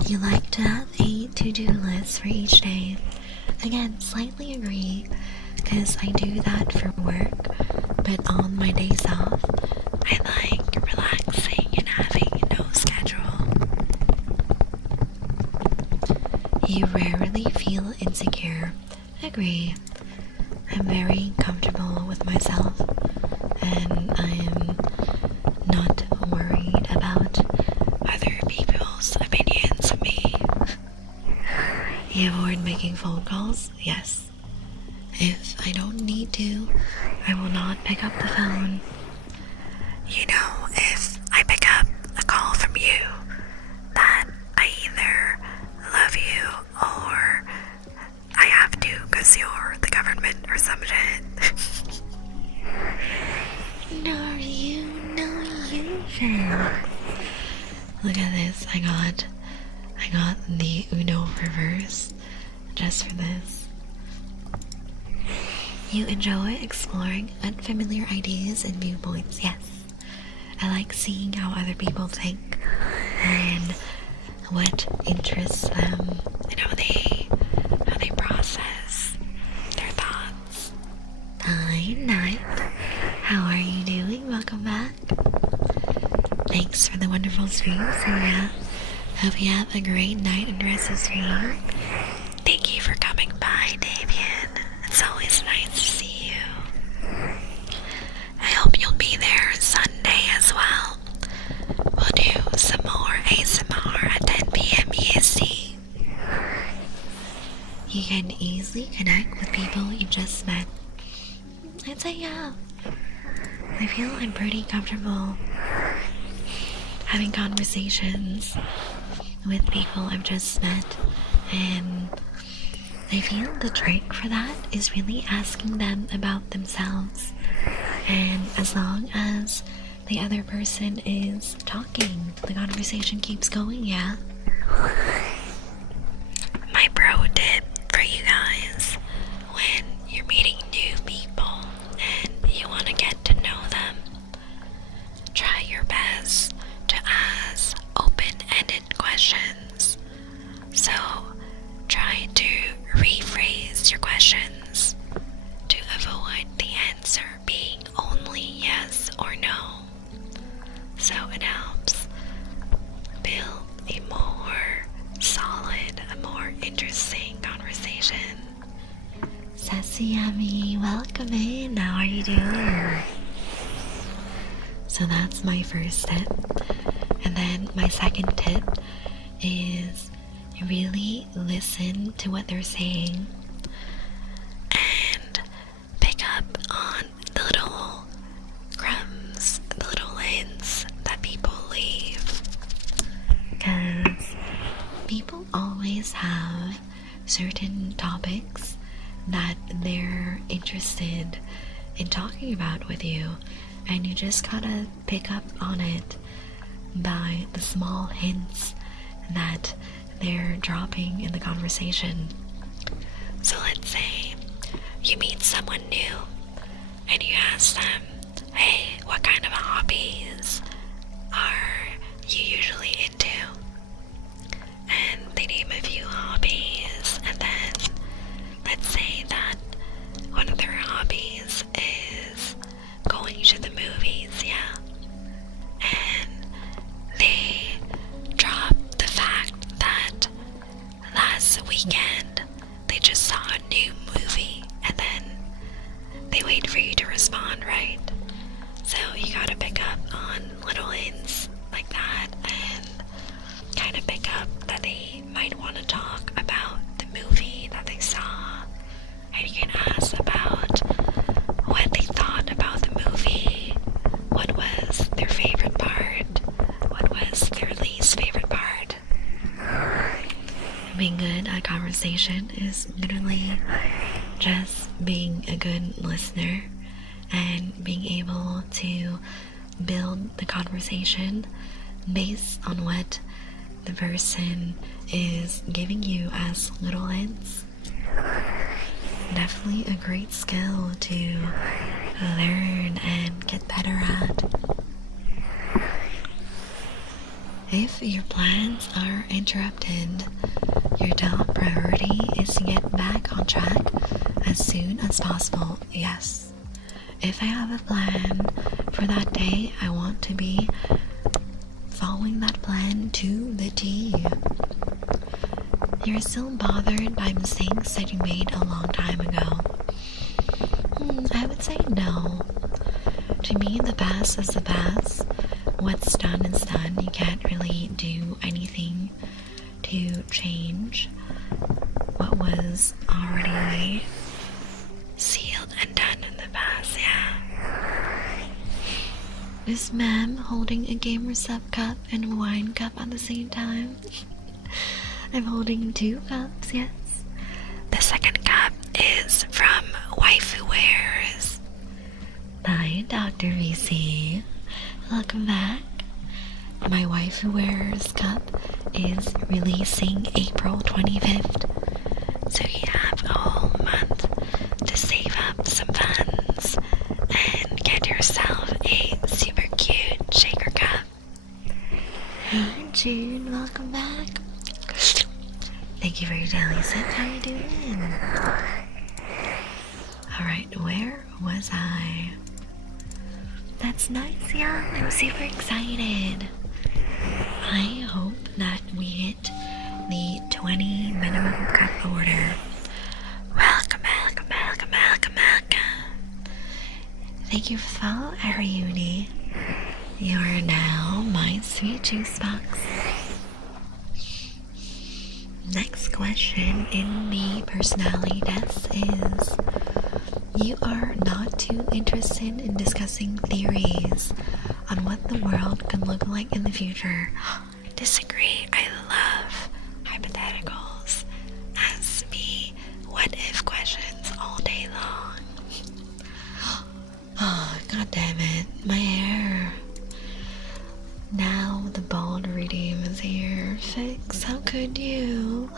You like to have a to-do list for each day. Again, slightly agree, because I do that for work, but on my days off, I like relaxing and having no schedule. You rarely feel insecure. Agree. I'm very comfortable with myself, and I am not worried about other people's opinions of me. You avoid making phone calls? Yes. If I don't need to, I will not pick up the phone. If I pick up a call from you, that I either love you or I have to because you're the government or some shit. No, you. Look at this. I got the Uno reverse just for this. You enjoy exploring unfamiliar ideas and viewpoints. Yes. I like seeing how other people think and what interests them and how they process their thoughts. Hi, Night. How are you doing? Welcome back. Thanks for the wonderful stream, Surya. Hope you have a great night and rest of the stream. Thank you for coming by, Damien. It's always nice to see you. I hope you'll be there Sunday as well. We'll do some more ASMR at 10 p.m. EST. You can easily connect with people you just met. I'd say yeah. I feel I'm pretty comfortable having conversations with people I've just met, and I feel the trick for that is really asking them about themselves, and as long as the other person is talking, the conversation keeps going, yeah? My pro tip for you guys, when you're meeting new people and you want to get to know them, try your best to ask open-ended questions. So try to rephrase your questions to avoid the answer being only yes or no. you doing? So that's my first tip. And then my second tip is really listen to what they're saying and pick up on the little crumbs, the little hints that people leave. Because people always have certain topics that they're interested in talking about with you, and you just gotta pick up on it by the small hints that they're dropping in the conversation. So let's say you meet someone new and you ask them, hey, what kind of hobbies are you usually into? And they name a few hobbies, and then let's say that one of their hobbies is going to the movies, yeah? And they drop the fact that last weekend they just saw a new movie, and then they wait for you to respond, right? So you gotta pick up on little hints like that and kind of pick up that they might want to talk about the movie that they saw, and you can ask about what they thought about the movie, what was their favorite part, what was their least favorite part. Being good at conversation is literally just being a good listener and being able to build the conversation based on what the person is giving you as little hints. Definitely a great skill to learn and get better at. If your plans are interrupted, your top priority is to get back on track as soon as possible. Yes. If I have a plan for that day, I want to be following that plan to the T. You're still bothered by mistakes that you made a long time ago? I would say no. To me, the past is the past. What's done is done. You can't really do anything to change what was already sealed and done in the past, yeah. Is ma'am holding a Gamer's Up cup and a wine cup at the same time? I'm holding 2 cups, yes. The second cup is from Waifu Wears. Hi, Dr. VC. Welcome back. My Waifu Wears cup is releasing April 25th. So you have a whole month to save up some funds and get yourself a super cute shaker cup. Hey June, welcome back. Thank you for your daily sip. How you doing? Alright, where was I? That's nice, yeah. I'm super excited. I hope that we hit the 20 minimum cup order. Welcome. Thank you for the follow, Ariuni. You are now my sweet juice box. Next question in the personality test is: you are not too interested in discussing theories on what the world could look like in the future. Disagree. I love hypotheticals. Ask me what if questions all day long. Oh, god damn it. My hair. Now the bald redeem is here. Fix, how could you?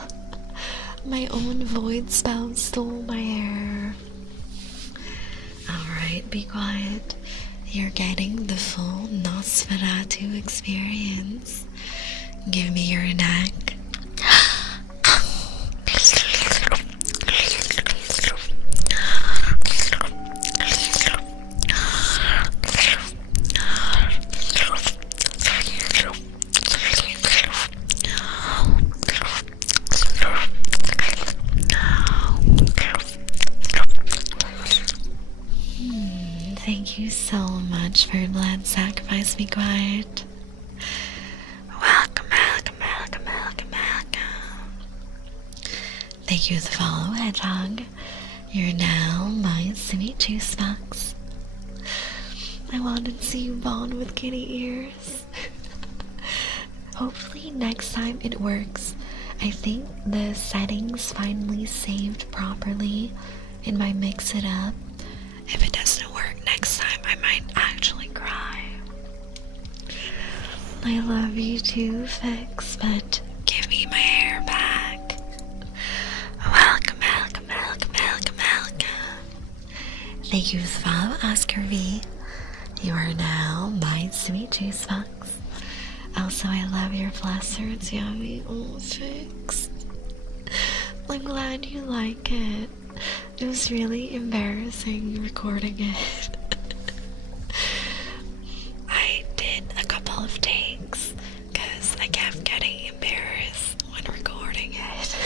My own void spout stole my hair. Alright, be quiet. You're getting the full Nosferatu experience. Give me your neck. Thank you so much for Blood Sacrifice. Be quiet. Welcome, welcome, welcome, welcome, welcome. Thank you for the follow, Hedgehog. You're now my sweet juice box. I wanted to see you bond with kitty ears. Hopefully next time it works. I think the settings finally saved properly in my mix it up. If it doesn't work next time, I might actually cry. I love you too, Fix, but give me my hair back. Welcome, welcome, welcome, welcome, welcome. Thank you for follow, Oscar V. You are now my sweet juice box. Also, I love your fluster. It's yummy. Oh, Fix. I'm glad you like it. It was really embarrassing recording it. I did a couple of takes because I kept getting embarrassed when recording it.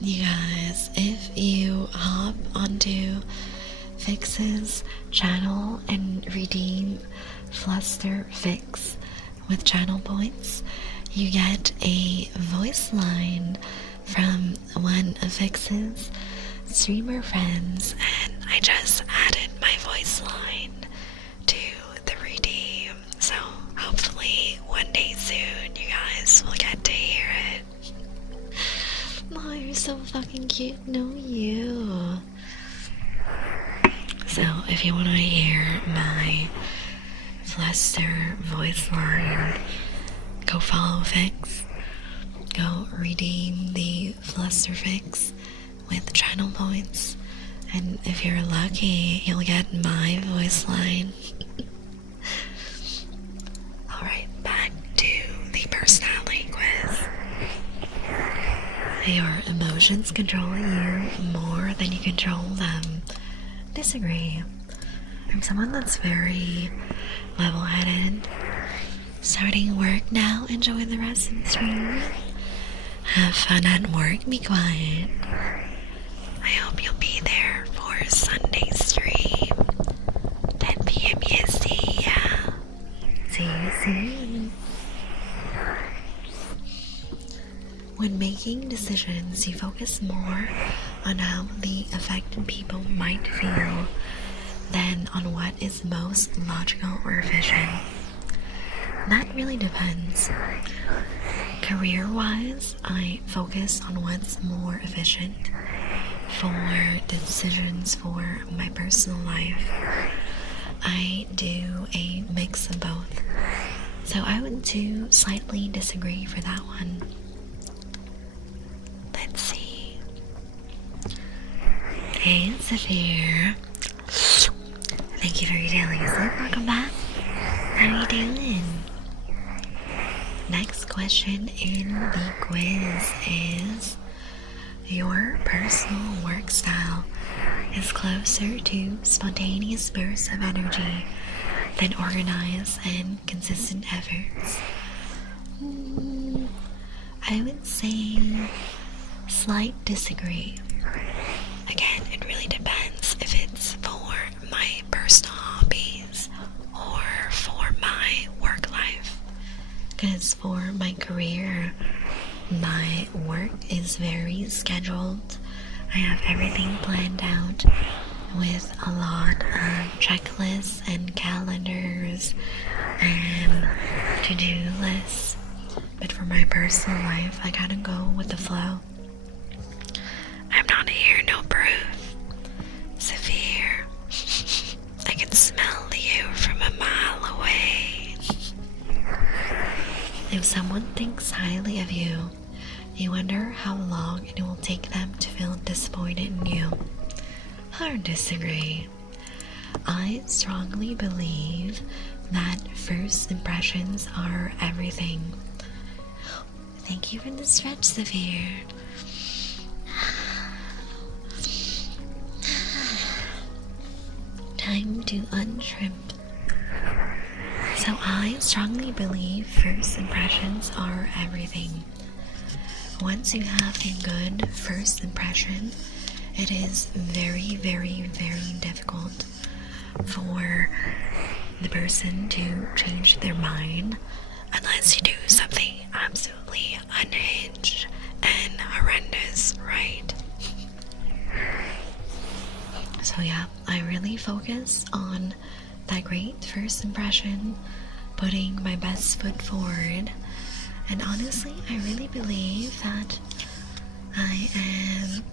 You guys, if you hop onto Fix's channel and redeem Fluster Fix with channel points, you get a voice line from one of Fix's streamer friends, and I just added my voice line to the redeem, so hopefully one day soon you guys will get to hear it. Oh, you're so fucking cute. No, you. So if you want to hear my Fluster voice line, go follow Fix. Go redeem the Fluster Fix with channel points, and if you're lucky, you'll get my voice line. Alright, back to the personality quiz. Your emotions control you more than you control them. Disagree. I'm someone that's very level-headed. Starting work now, enjoy the rest of the stream. Have fun at work, be quiet. I hope you'll be there for Sunday stream. 10 p.m. EST, yeah. See you soon. When making decisions, you focus more on how the affected people might feel than on what is most logical or efficient. That really depends. Career-wise, I focus on what's more efficient. For decisions for my personal life, I do a mix of both. So I would do slightly disagree for that one. Let's see. Hey, Zafir. Thank you for your daily sleep. Welcome back. How you doing? Next question in the quiz is, your personal work style is closer to spontaneous bursts of energy than organized and consistent efforts. I would say slight disagree. Again, it really depends if it's for my personal hobbies or for my work life. Because for my career, my work is very scheduled. I have everything planned out with a lot of checklists and calendars and to-do lists. But for my personal life, I gotta go with the flow. I'm not here, no proof. Severe. I can smell you from a mile away. If someone thinks highly of you, you wonder how long it will take them to feel disappointed in you. Hard to disagree. I strongly believe that first impressions are everything. Thank you for the stretch, Severe. Time to untrimp. So I strongly believe first impressions are everything. Once you have a good first impression, it is very, very, very difficult for the person to change their mind unless you do something absolutely unhinged and horrendous, right? So yeah, I really focus on that great first impression, putting my best foot forward, and honestly, I really believe that I am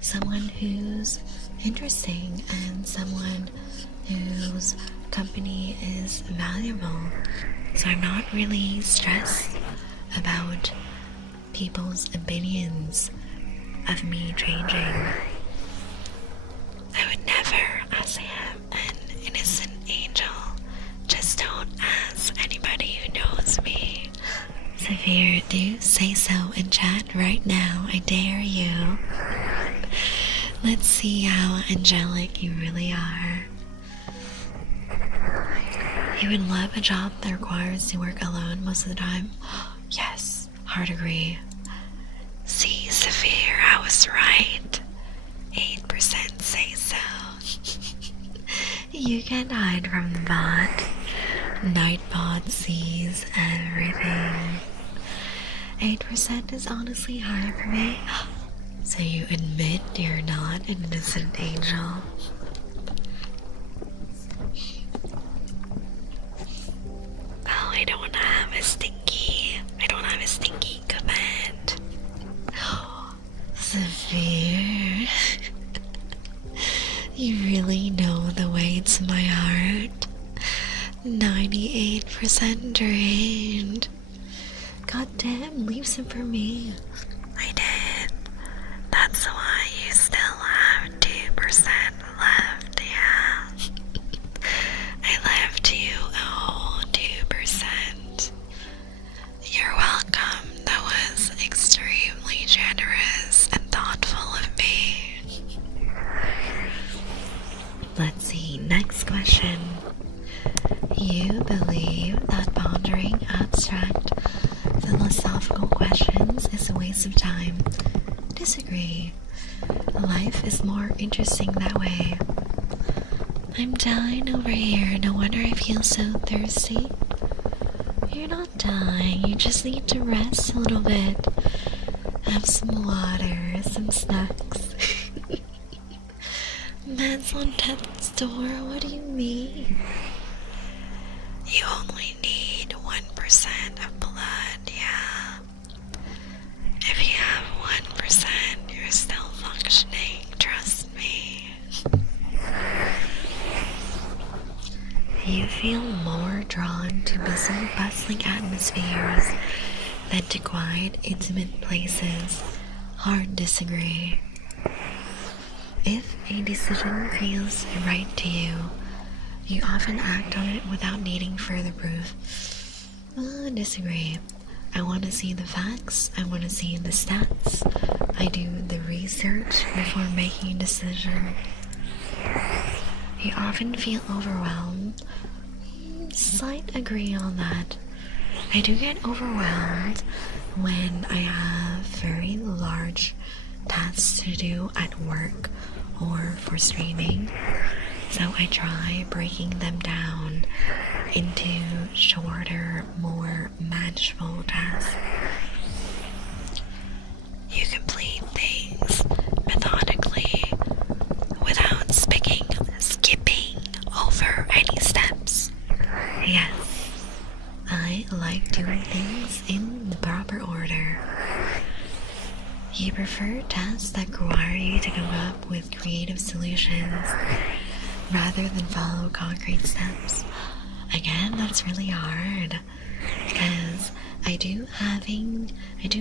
someone who's interesting and someone whose company is valuable. So I'm not really stressed about people's opinions of me changing. I would never ask him an innocent angel. Just don't ask anybody who knows me. Severe, do say so in chat right now. I dare you. Let's see how angelic you really are. You would love a job that requires you work alone most of the time. Yes, hard agree. See, Severe, I was right. 8% say so. You can hide from the bot. Nightbot sees everything. 8% is honestly hard for me. So you admit you're not an innocent angel? Oh, I don't have a stinky comment. Severe. You really know the way to my heart. 98% drained. God damn, leave some for me. I did. That's why you still have 2% left, yeah. I left you a whole 2%. You're welcome. That was extremely generous and thoughtful of me. Let's see, next question. You believe that pondering abstract philosophical questions is a waste of time. Disagree. Life is more interesting that way. I'm dying over here. No wonder I feel so thirsty. You're not dying. You just need to rest a little bit. Have some water, some snacks. Man's on death's door. What do you mean? You only need 1% of blood, yeah. If you have 1%, you're still functioning, trust me. You feel more drawn to busy, bustling atmospheres than to quiet, intimate places. Hard disagree. If a decision feels right to you, you often act on it without needing further proof. Disagree. I want to see the facts. I want to see the stats. I do the research before making a decision. You often feel overwhelmed. Slight agree on that. I do get overwhelmed when I have very large tasks to do at work or for streaming. So I try breaking them down into shorter, more manageable tasks. You complete things methodically without skipping over any steps. Yes, I like doing things in the proper order. You prefer tasks that require you to come up with creative solutions rather than follow concrete steps. Again, that's really hard because I do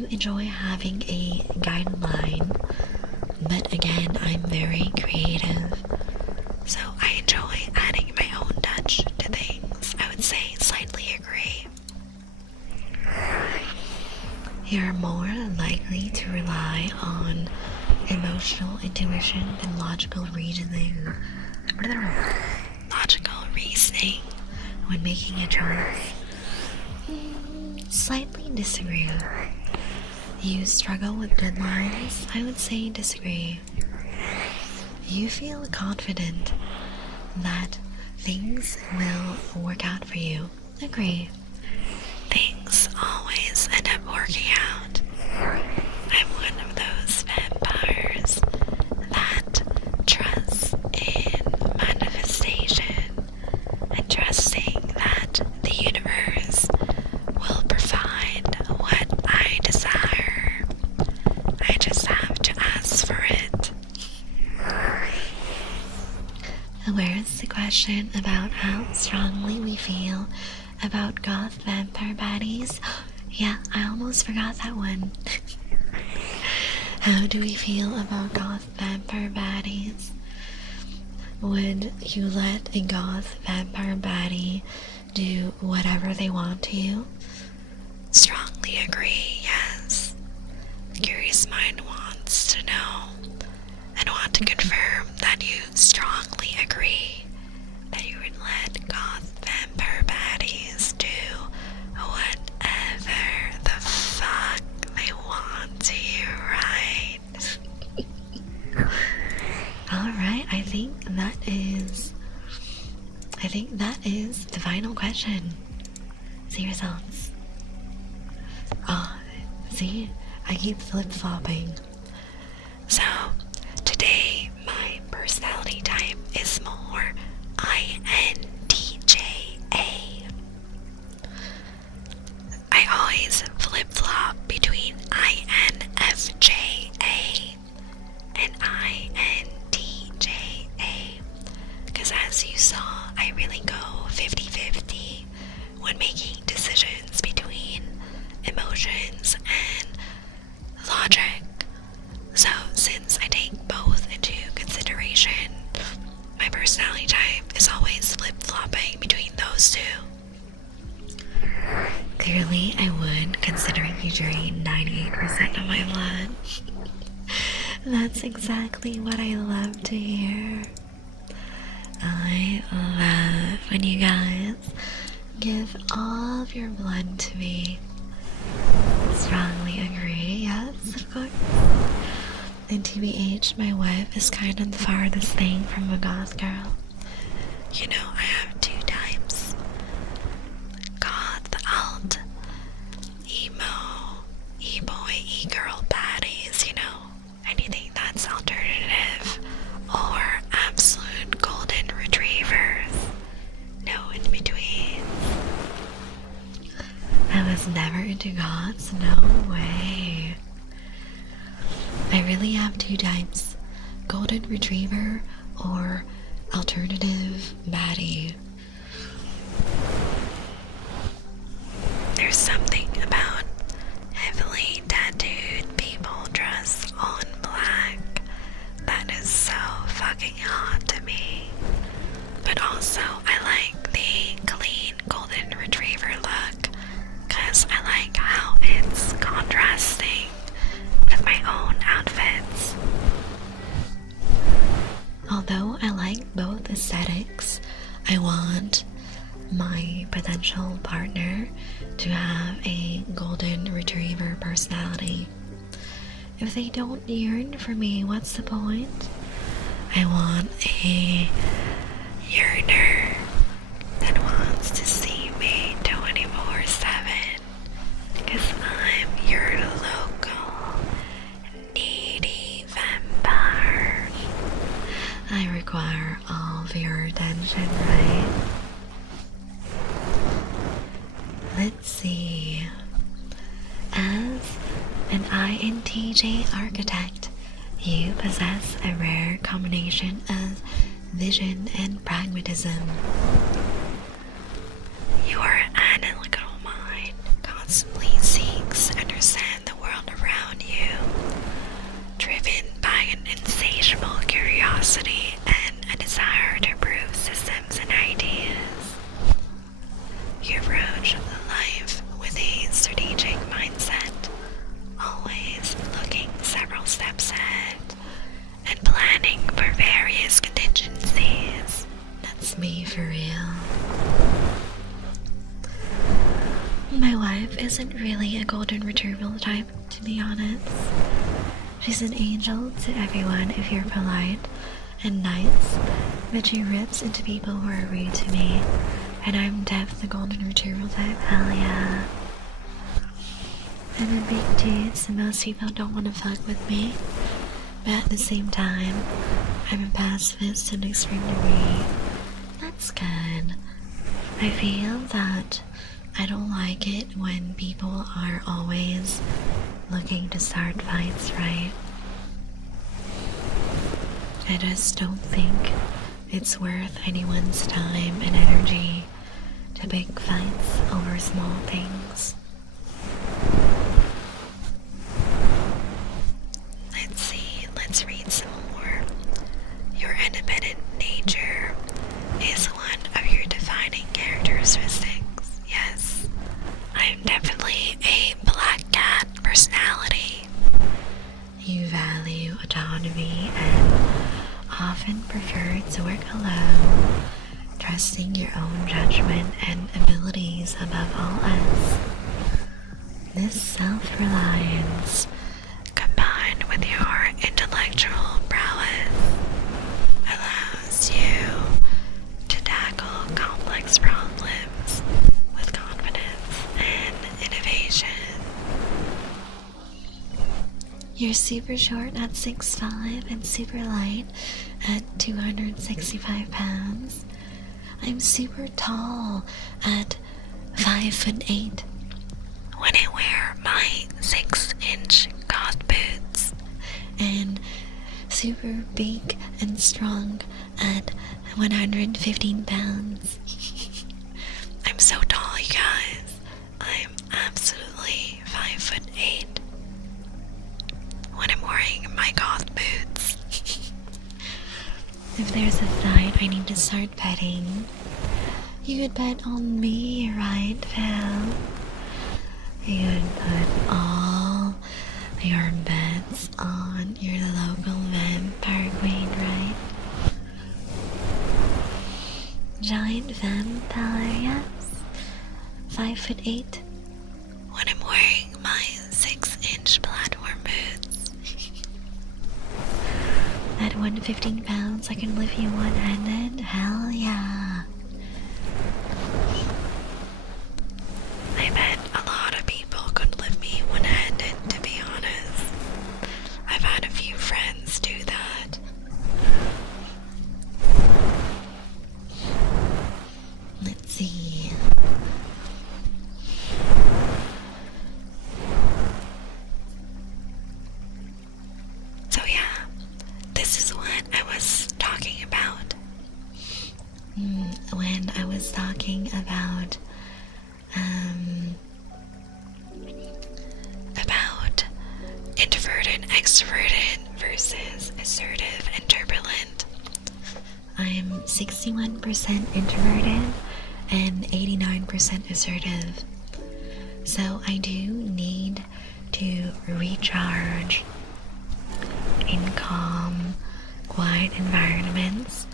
enjoy having a guideline, but again, I'm very creative, so I enjoy adding my own touch to things. I would say slightly agree. You're more likely to rely on emotional intuition than logical reasoning. When making a choice. Slightly disagree. You struggle with deadlines? I would say disagree. you feel confident that things will work out for you. Agree. Things always end up working out. I'm one of those vampires that trusts in manifestation and trusting that the universe will provide what I desire. I just have to ask for it. Where's the question about how strongly we feel about goth vampire baddies? Yeah, I almost forgot that one. How do we feel about goth vampire baddies? Would you let a goth vampire baddie do whatever they want to you? Strongly agree, yes. Curious mind wants to know and want to confirm that you strongly agree that you would let goth vampire baddies do whatever the fuck they want to you, right? Alright, I think that is the final question. See results. Oh, see? I keep flip-flopping. So, today my personality type is more INTJA. I always flip-flop between INFJA and INTJA, because as you saw, I really go 50-50 when making decisions between emotions and logic. So since I take both into consideration, my personality type is always flip-flopping between those two. Clearly I would, considering you drain 98% of my blood. That's exactly what I love to hear. I love when you guys give all of your blood to me. Strongly agree, yes, of course. And TBH, my wife is kind of the farthest thing from a goth girl. You know, I have two types. Goth, alt, emo, e-boy, e-girl baddies, you know. Anything that's alternative or absolute golden retrievers. No in between. I was never into goths, no way. I really have two types, golden retriever or alternative baddie. There's something about heavily tattooed people dressed all in black that is so fucking hot to me. But also I like the clean golden retriever look, cause I like how it's contrasting with my own outfits. Although I like both aesthetics, I want my potential partner to have a golden retriever personality. If they don't yearn for me, what's the point? I want a yearner that wants to see me 24/7, because I'm your local needy vampire. I require all of your attention, right? Let's see. As an INTJ architect, you possess a rare combination of vision and pragmatism. Your analytical mind constantly seeks to understand the world around you, driven by an insatiable curiosity and a desire to improve systems and ideas. You approach life with a strategic mindset, always looking several steps ahead and planning for various contingencies. That's me for real. My wife isn't really a golden retriever type, to be honest. She's an angel to everyone if you're polite and nice, but she rips into people who are rude to me. And I'm Def, the golden retrieval type. Hell yeah. I'm a big dude, so most people don't want to fuck with me. But at the same time, I'm a pacifist to an extreme degree. That's good. I feel that I don't like it when people are always looking to start fights, right? I just don't think it's worth anyone's time and energy to pick fights over small things. Let's see, let's read some more. Your independent nature is one of your defining characteristics. Yes, I am definitely a black cat personality. You value autonomy and often prefer to work alone, trusting your own judgment and abilities above all else. This self-reliance, combined with your intellectual prowess, allows you to tackle complex problems with confidence and innovation. You're super short at 6'5" and super light at 265 pounds. I'm super tall at 5'8". When I wear my 6-inch goth boots, and super big and strong at 115 pounds. I'm so tall, you guys. I'm absolutely 5'8". When I'm wearing my goth boots. If there's a fight I need to start betting, you could bet on me, right, Phil? You would put all your bets on your local vampire queen, right? Giant vampire, yes. 5'8". When I'm wearing my 6-inch platform boots. At 115 pounds, I can lift you one-handed. Hell yeah. I bet a lot of people could lift me one-handed, to be honest. I've had a few friends do that. Let's see. So yeah, this is what I was talking about. When I was talking about introverted, extroverted versus assertive and turbulent. I'm 61% introverted and 89% assertive. So I do need to recharge in calm, quiet environments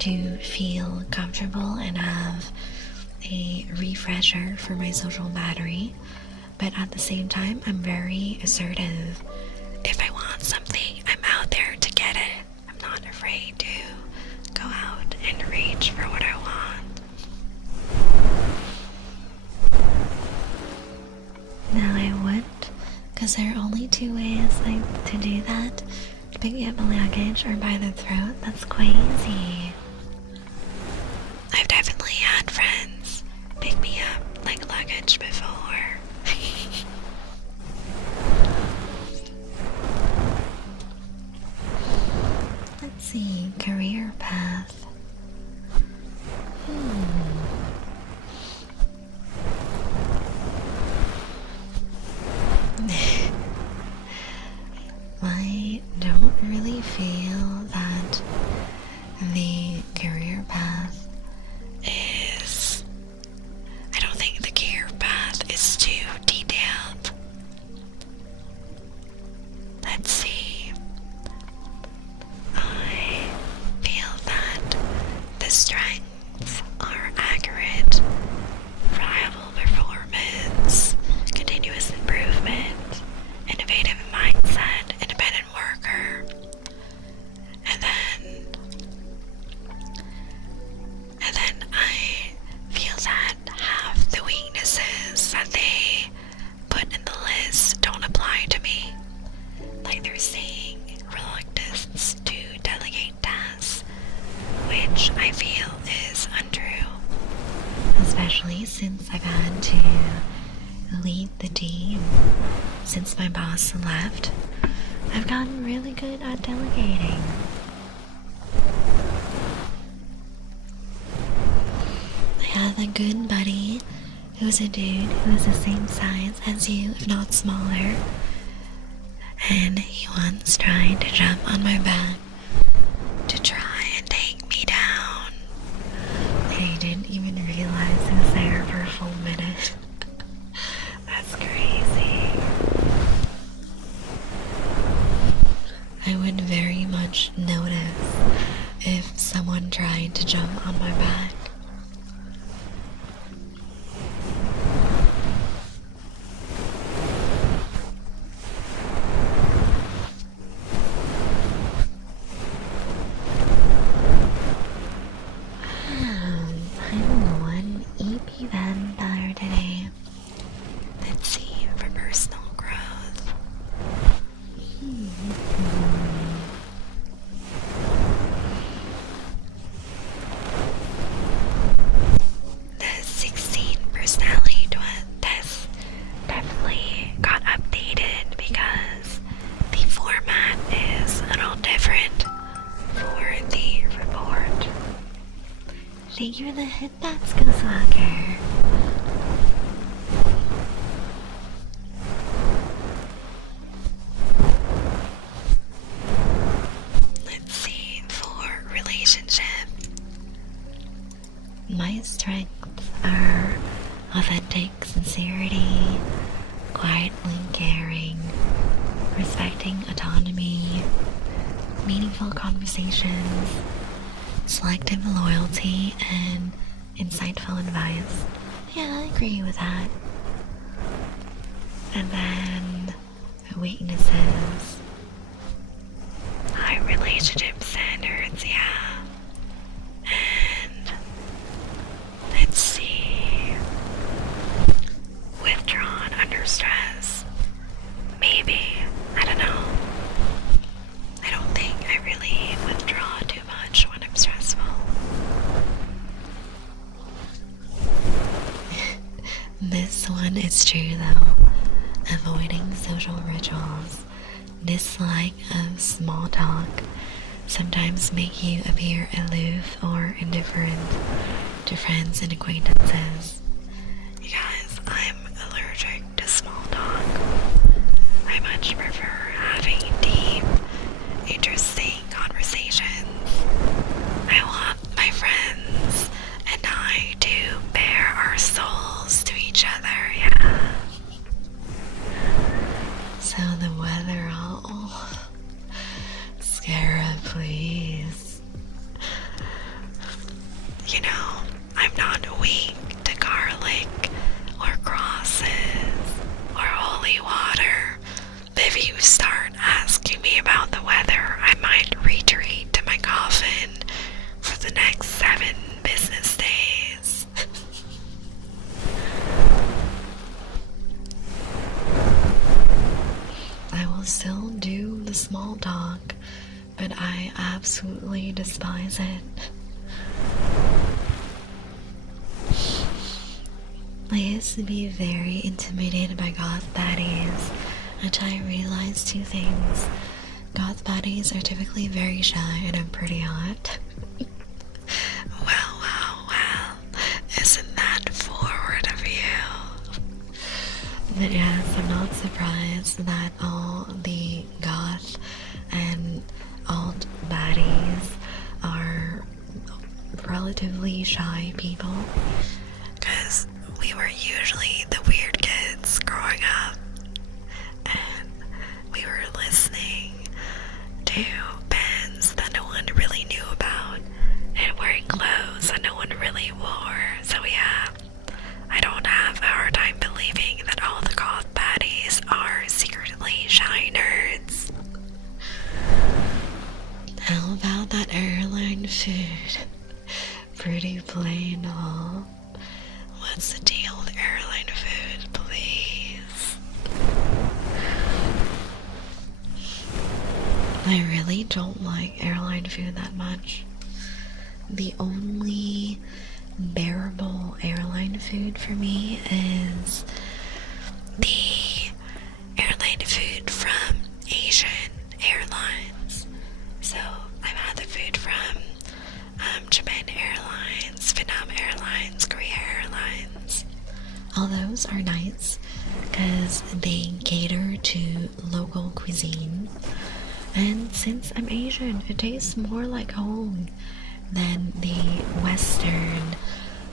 to feel comfortable and have a refresher for my social battery. But at the same time, I'm very assertive. If I want something, I'm out there to get it. I'm not afraid to go out and reach for what I want. Now I would, because there are only two ways to do that. To pick me up a luggage or by the throat. That's crazy. I've definitely had friends pick me up like luggage before. Let's see, career path. I don't really feel that the especially since I've had to lead the team since my boss left. I've gotten really good at delegating. I have a good buddy who's a dude who's the same size as you, if not smaller. And he once tried to jump on my back to try and take me down. And he didn't even realize I was there for a full minute. That's crazy. I would very much notice if someone tried to jump on my back. I'm one EP vampire today. Let's see, for personal growth. The 16 personality test definitely got updated because the format is a little different for the report. Thank you for the hitbacks, Ghostwalker. Let's see, for relationship. My strengths are authentic sincerity, quietly caring, respecting autonomy, meaningful conversations, selective loyalty, and insightful advice. Yeah, I agree with that. And then weaknesses. High relationship standards, yeah. And let's see. Withdrawn under stress. Maybe. I don't know. I don't think I really withdraw too much when I'm stressful. This one is true though. Avoiding social rituals, dislike of small talk, sometimes make you appear aloof or indifferent to friends and acquaintances. You guys, I'm allergic to small talk. I much prefer having deep, interesting conversations. I want my friends and I to bare our souls to each other, yeah. So the weather, oh, Scarab, please. You know, I'm not weak to garlic or crosses or holy water. But if you start asking me about the weather, I might retreat to my coffin for the next 7 business days. I will still do the small talk, but I absolutely despise it. I used to be very intimidated by goth baddies until I realized 2 things. Goth baddies are typically very shy and I'm pretty hot. Well, isn't that forward of you? But yes, I'm not surprised that all the goth and alt baddies are relatively shy people. Because we were usually the weird kids growing up. And we were listening to bands that no one really knew about and wearing clothes that no one really wore. So yeah, I don't have a hard time believing that all the goth baddies are secretly shy nerds. How about that airline food? Pretty plain, huh? What's the deal with airline food, please? I really don't like airline food that much. The only bearable airline food favorite for me is the airline food from Asian Airlines. So I've had the food from Japan Airlines, Vietnam Airlines, Korea Airlines. All those are nice because they cater to local cuisine. And since I'm Asian, it tastes more like home than the Western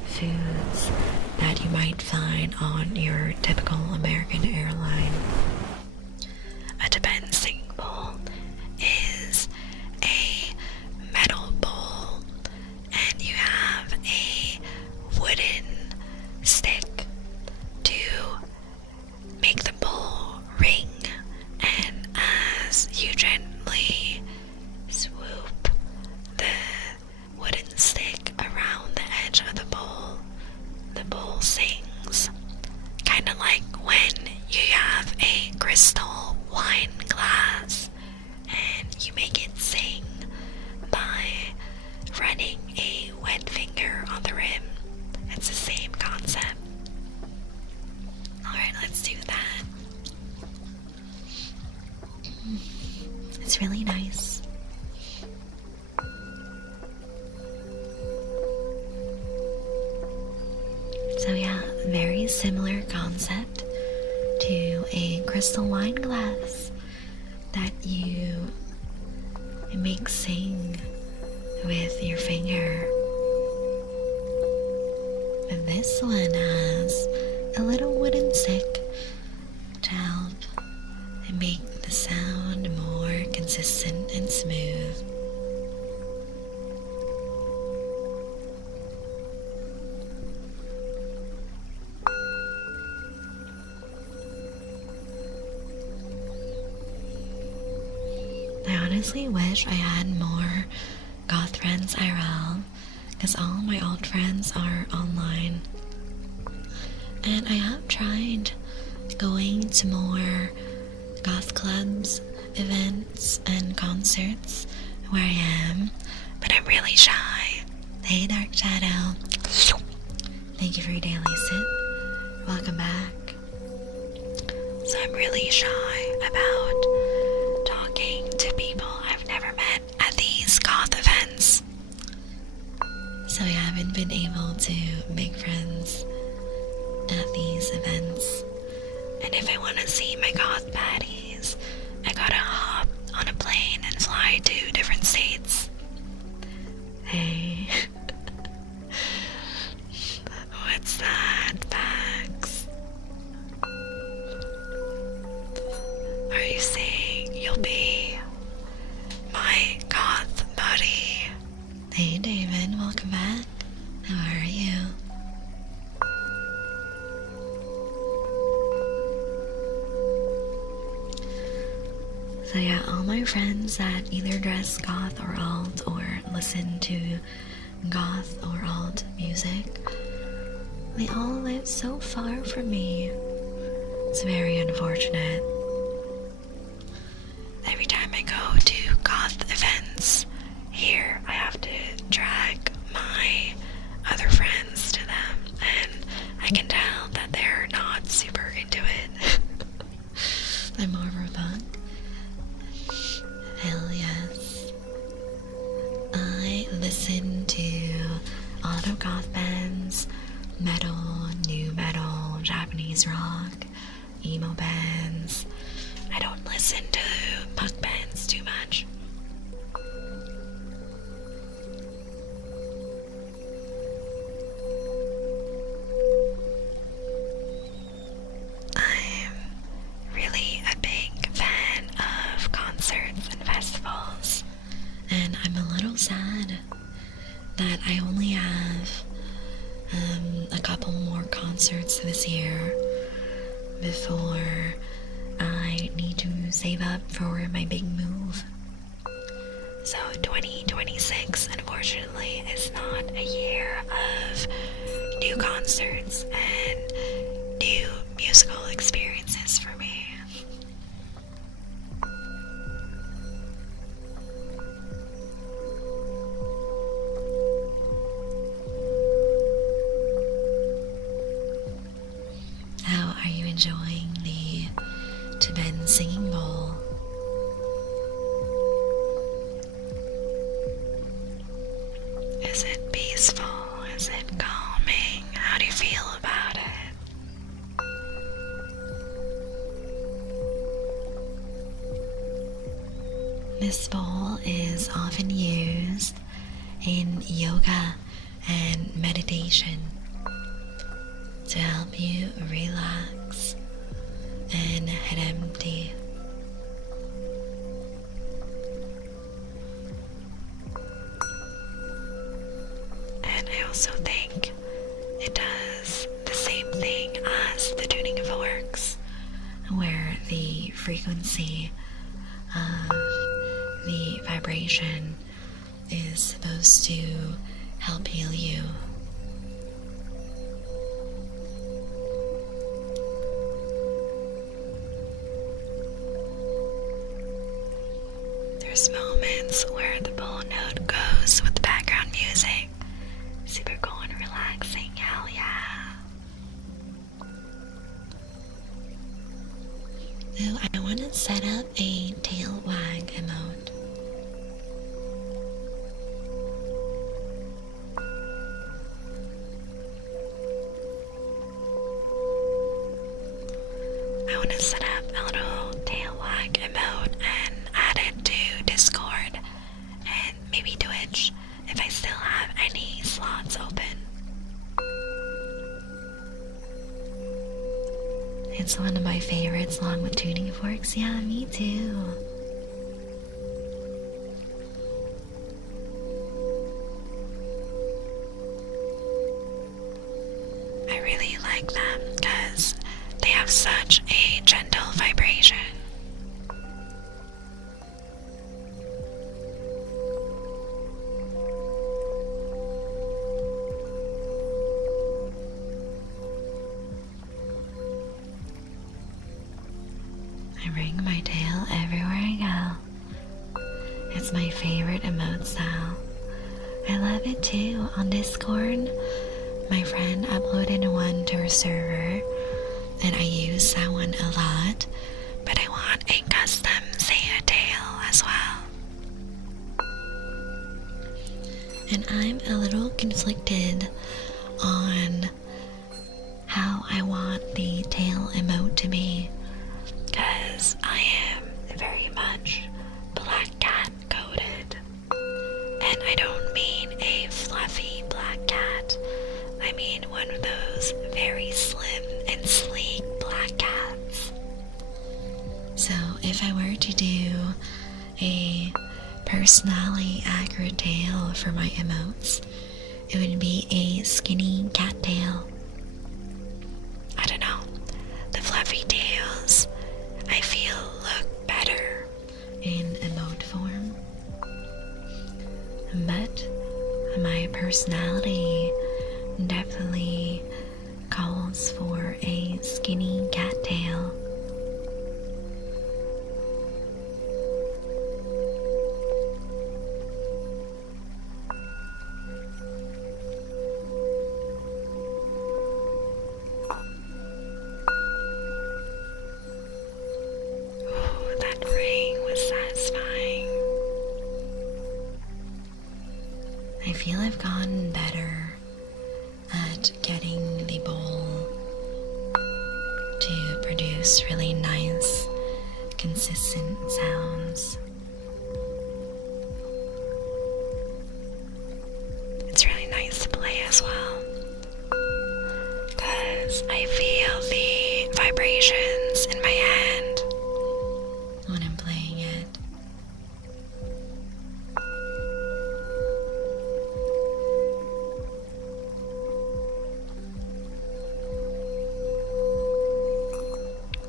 foods that you might find on your typical American airline. A dispensing bowl is a metal bowl, and you have a wooden stick to make the bowl ring, and as you gently swoop the wooden stick around the edge of the bowl sings. Kind of like when you have a crystal wine glass and you make it sing by running a wet finger on the rim. It's the same concept. Alright, let's do that. It's really nice. So yeah, very similar concept to a crystal wine glass that you make sing with your finger. And this one has a little wooden stick to help make the sound more consistent and smooth. I honestly wish I had more goth friends IRL, because all my old friends are online. And I have tried going to more goth clubs, events, and concerts where I am, but I'm really shy. Hey Dark Shadow, thank you for your daily sip. Welcome back. So I'm really shy about talking to people I've never met at these goth events. So I haven't been able to make friends at these events. And if I want to see my goth baddies, I gotta hop on a plane and fly to different states. Hey. What's that, Pax? Are you saying you'll be my goth buddy? Hey David, welcome back. How are you? So yeah, all my friends that either dress goth or alt or listen to goth or alt music, they all live so far from me. It's very unfortunate. Every time I go to goth events here, I have to drag my other friends to them, and I can tell that they're not super into it. I'm more of a punk. Hell yes. I listen to auto goth bands, metal, new metal, Japanese rock, emo bands. I don't listen to punk bands too much. I'm really a big fan of concerts and festivals, and I'm a little sad that I only have a couple more concerts this year before I need to save up for my big move. So 2026, unfortunately, is not a year of new concerts and new musical experiences for me. enjoying the Tibetan singing bowl. Is it peaceful? Is it calming? How do you feel about it? This bowl is often used in yoga and meditation to help you relax and head empty. And I also think it does the same thing as the tuning forks, where the frequency of the vibration is supposed to help heal you. There's moments where the bowl note goes with the background music. Super cool and relaxing, hell yeah. So I want to set up a tail wag emote. I want to set up a little tail wag emote and add it to Discord and maybe Twitch if I still have any slots open. It's one of my favorites along with tuning forks. Yeah, me too. I really like them because they have such a gentle vibration. I ring my tail everywhere I go. It's my favorite emote style. I love it too. On Discord, my friend uploaded one to her server, and I use that one a lot, but I want a custom Saya tail as well. And I'm a little conflicted on how I want the tail emote to be, because I am very much black cat coded. And I don't mean a fluffy black cat. I mean one of those very slim and sleek black cats. So if I were to do a personality accurate tail for my emotes, it would be a skinny cat tail. I don't know. The fluffy tails, I feel, look better in emote form. But my personality definitely calls for a skinny cat tail. Ooh, that ring was satisfying. I feel I've gotten better at getting the bowl to produce really nice, consistent sounds. It's really nice to play as well, because I feel the vibrations in my hand when I'm playing it.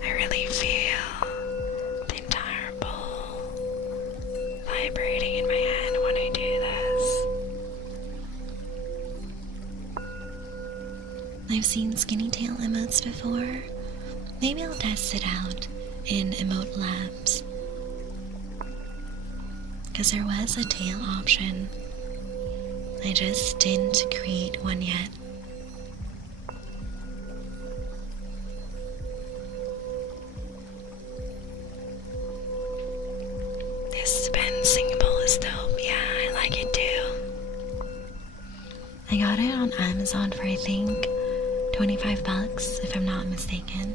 I really feel the entire bowl vibrating in my hand when I do this. I've seen skinny tail emotes before. Maybe I'll test it out in Emote Labs, because there was a tail option. I just didn't create one yet. It's dope. Yeah, I like it too. I got it on Amazon for I think 25 bucks, if I'm not mistaken.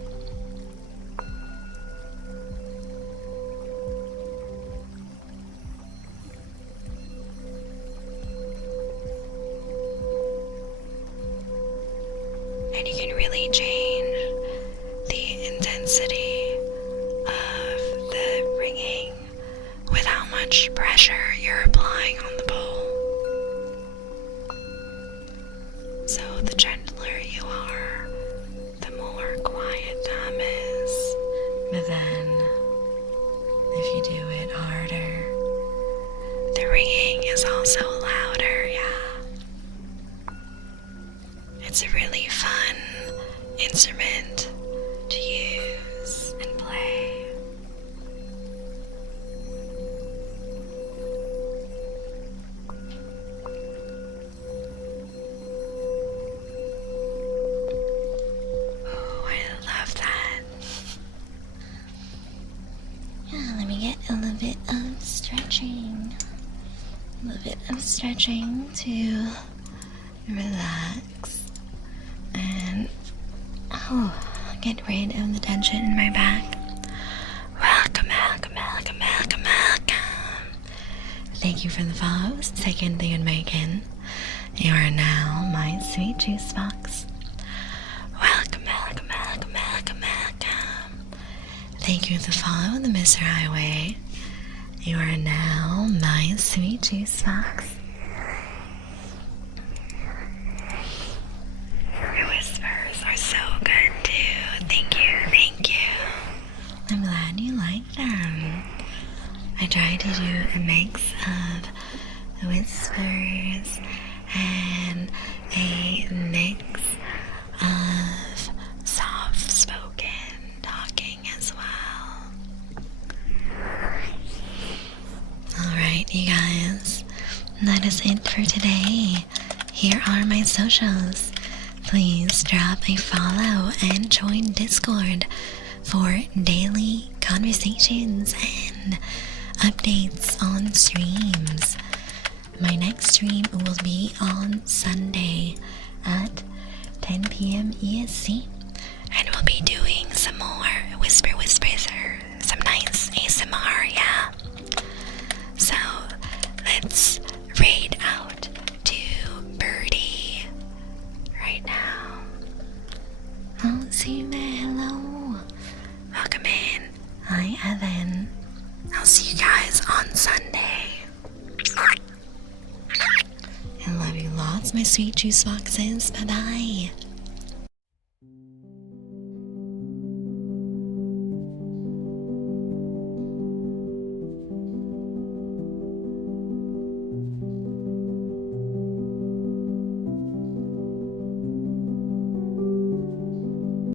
And you can really change the intensity of the ringing with how much pressure you're applying on the bowl. So the gentler you are, the more quiet Tom is. But then, if you do it harder, the ringing is also louder, yeah. It's a really fun instrument to use and play. Oh, I love that. Yeah, let me get a little bit of stretching. A little bit of stretching to relax and get rid of the tension in my back. Welcome. Thank you for the follows. Second thing in Megan. You are now my sweet juice box. Welcome. Thank you for the follow, the Mr. Highway. You are now my sweet juice box. Your whispers are so good too. Thank you. I'm glad you like them. I try to do a mix of whispers and a mix of soft-spoken talking as well. Alright, you guys, that is it for today. Here are my socials. Please drop a follow and join Discord for daily conversations and updates on streams. My next stream will be on Sunday at 10 p.m. EST, and we'll be doing some more whispers or some nice ASMR, yeah. So let's raid out to Birdie right now. Oh, see you there. Hello. Welcome in. Hi, Evan. I'll see you guys on Sunday. I love you lots, my sweet juice boxes. Bye-bye.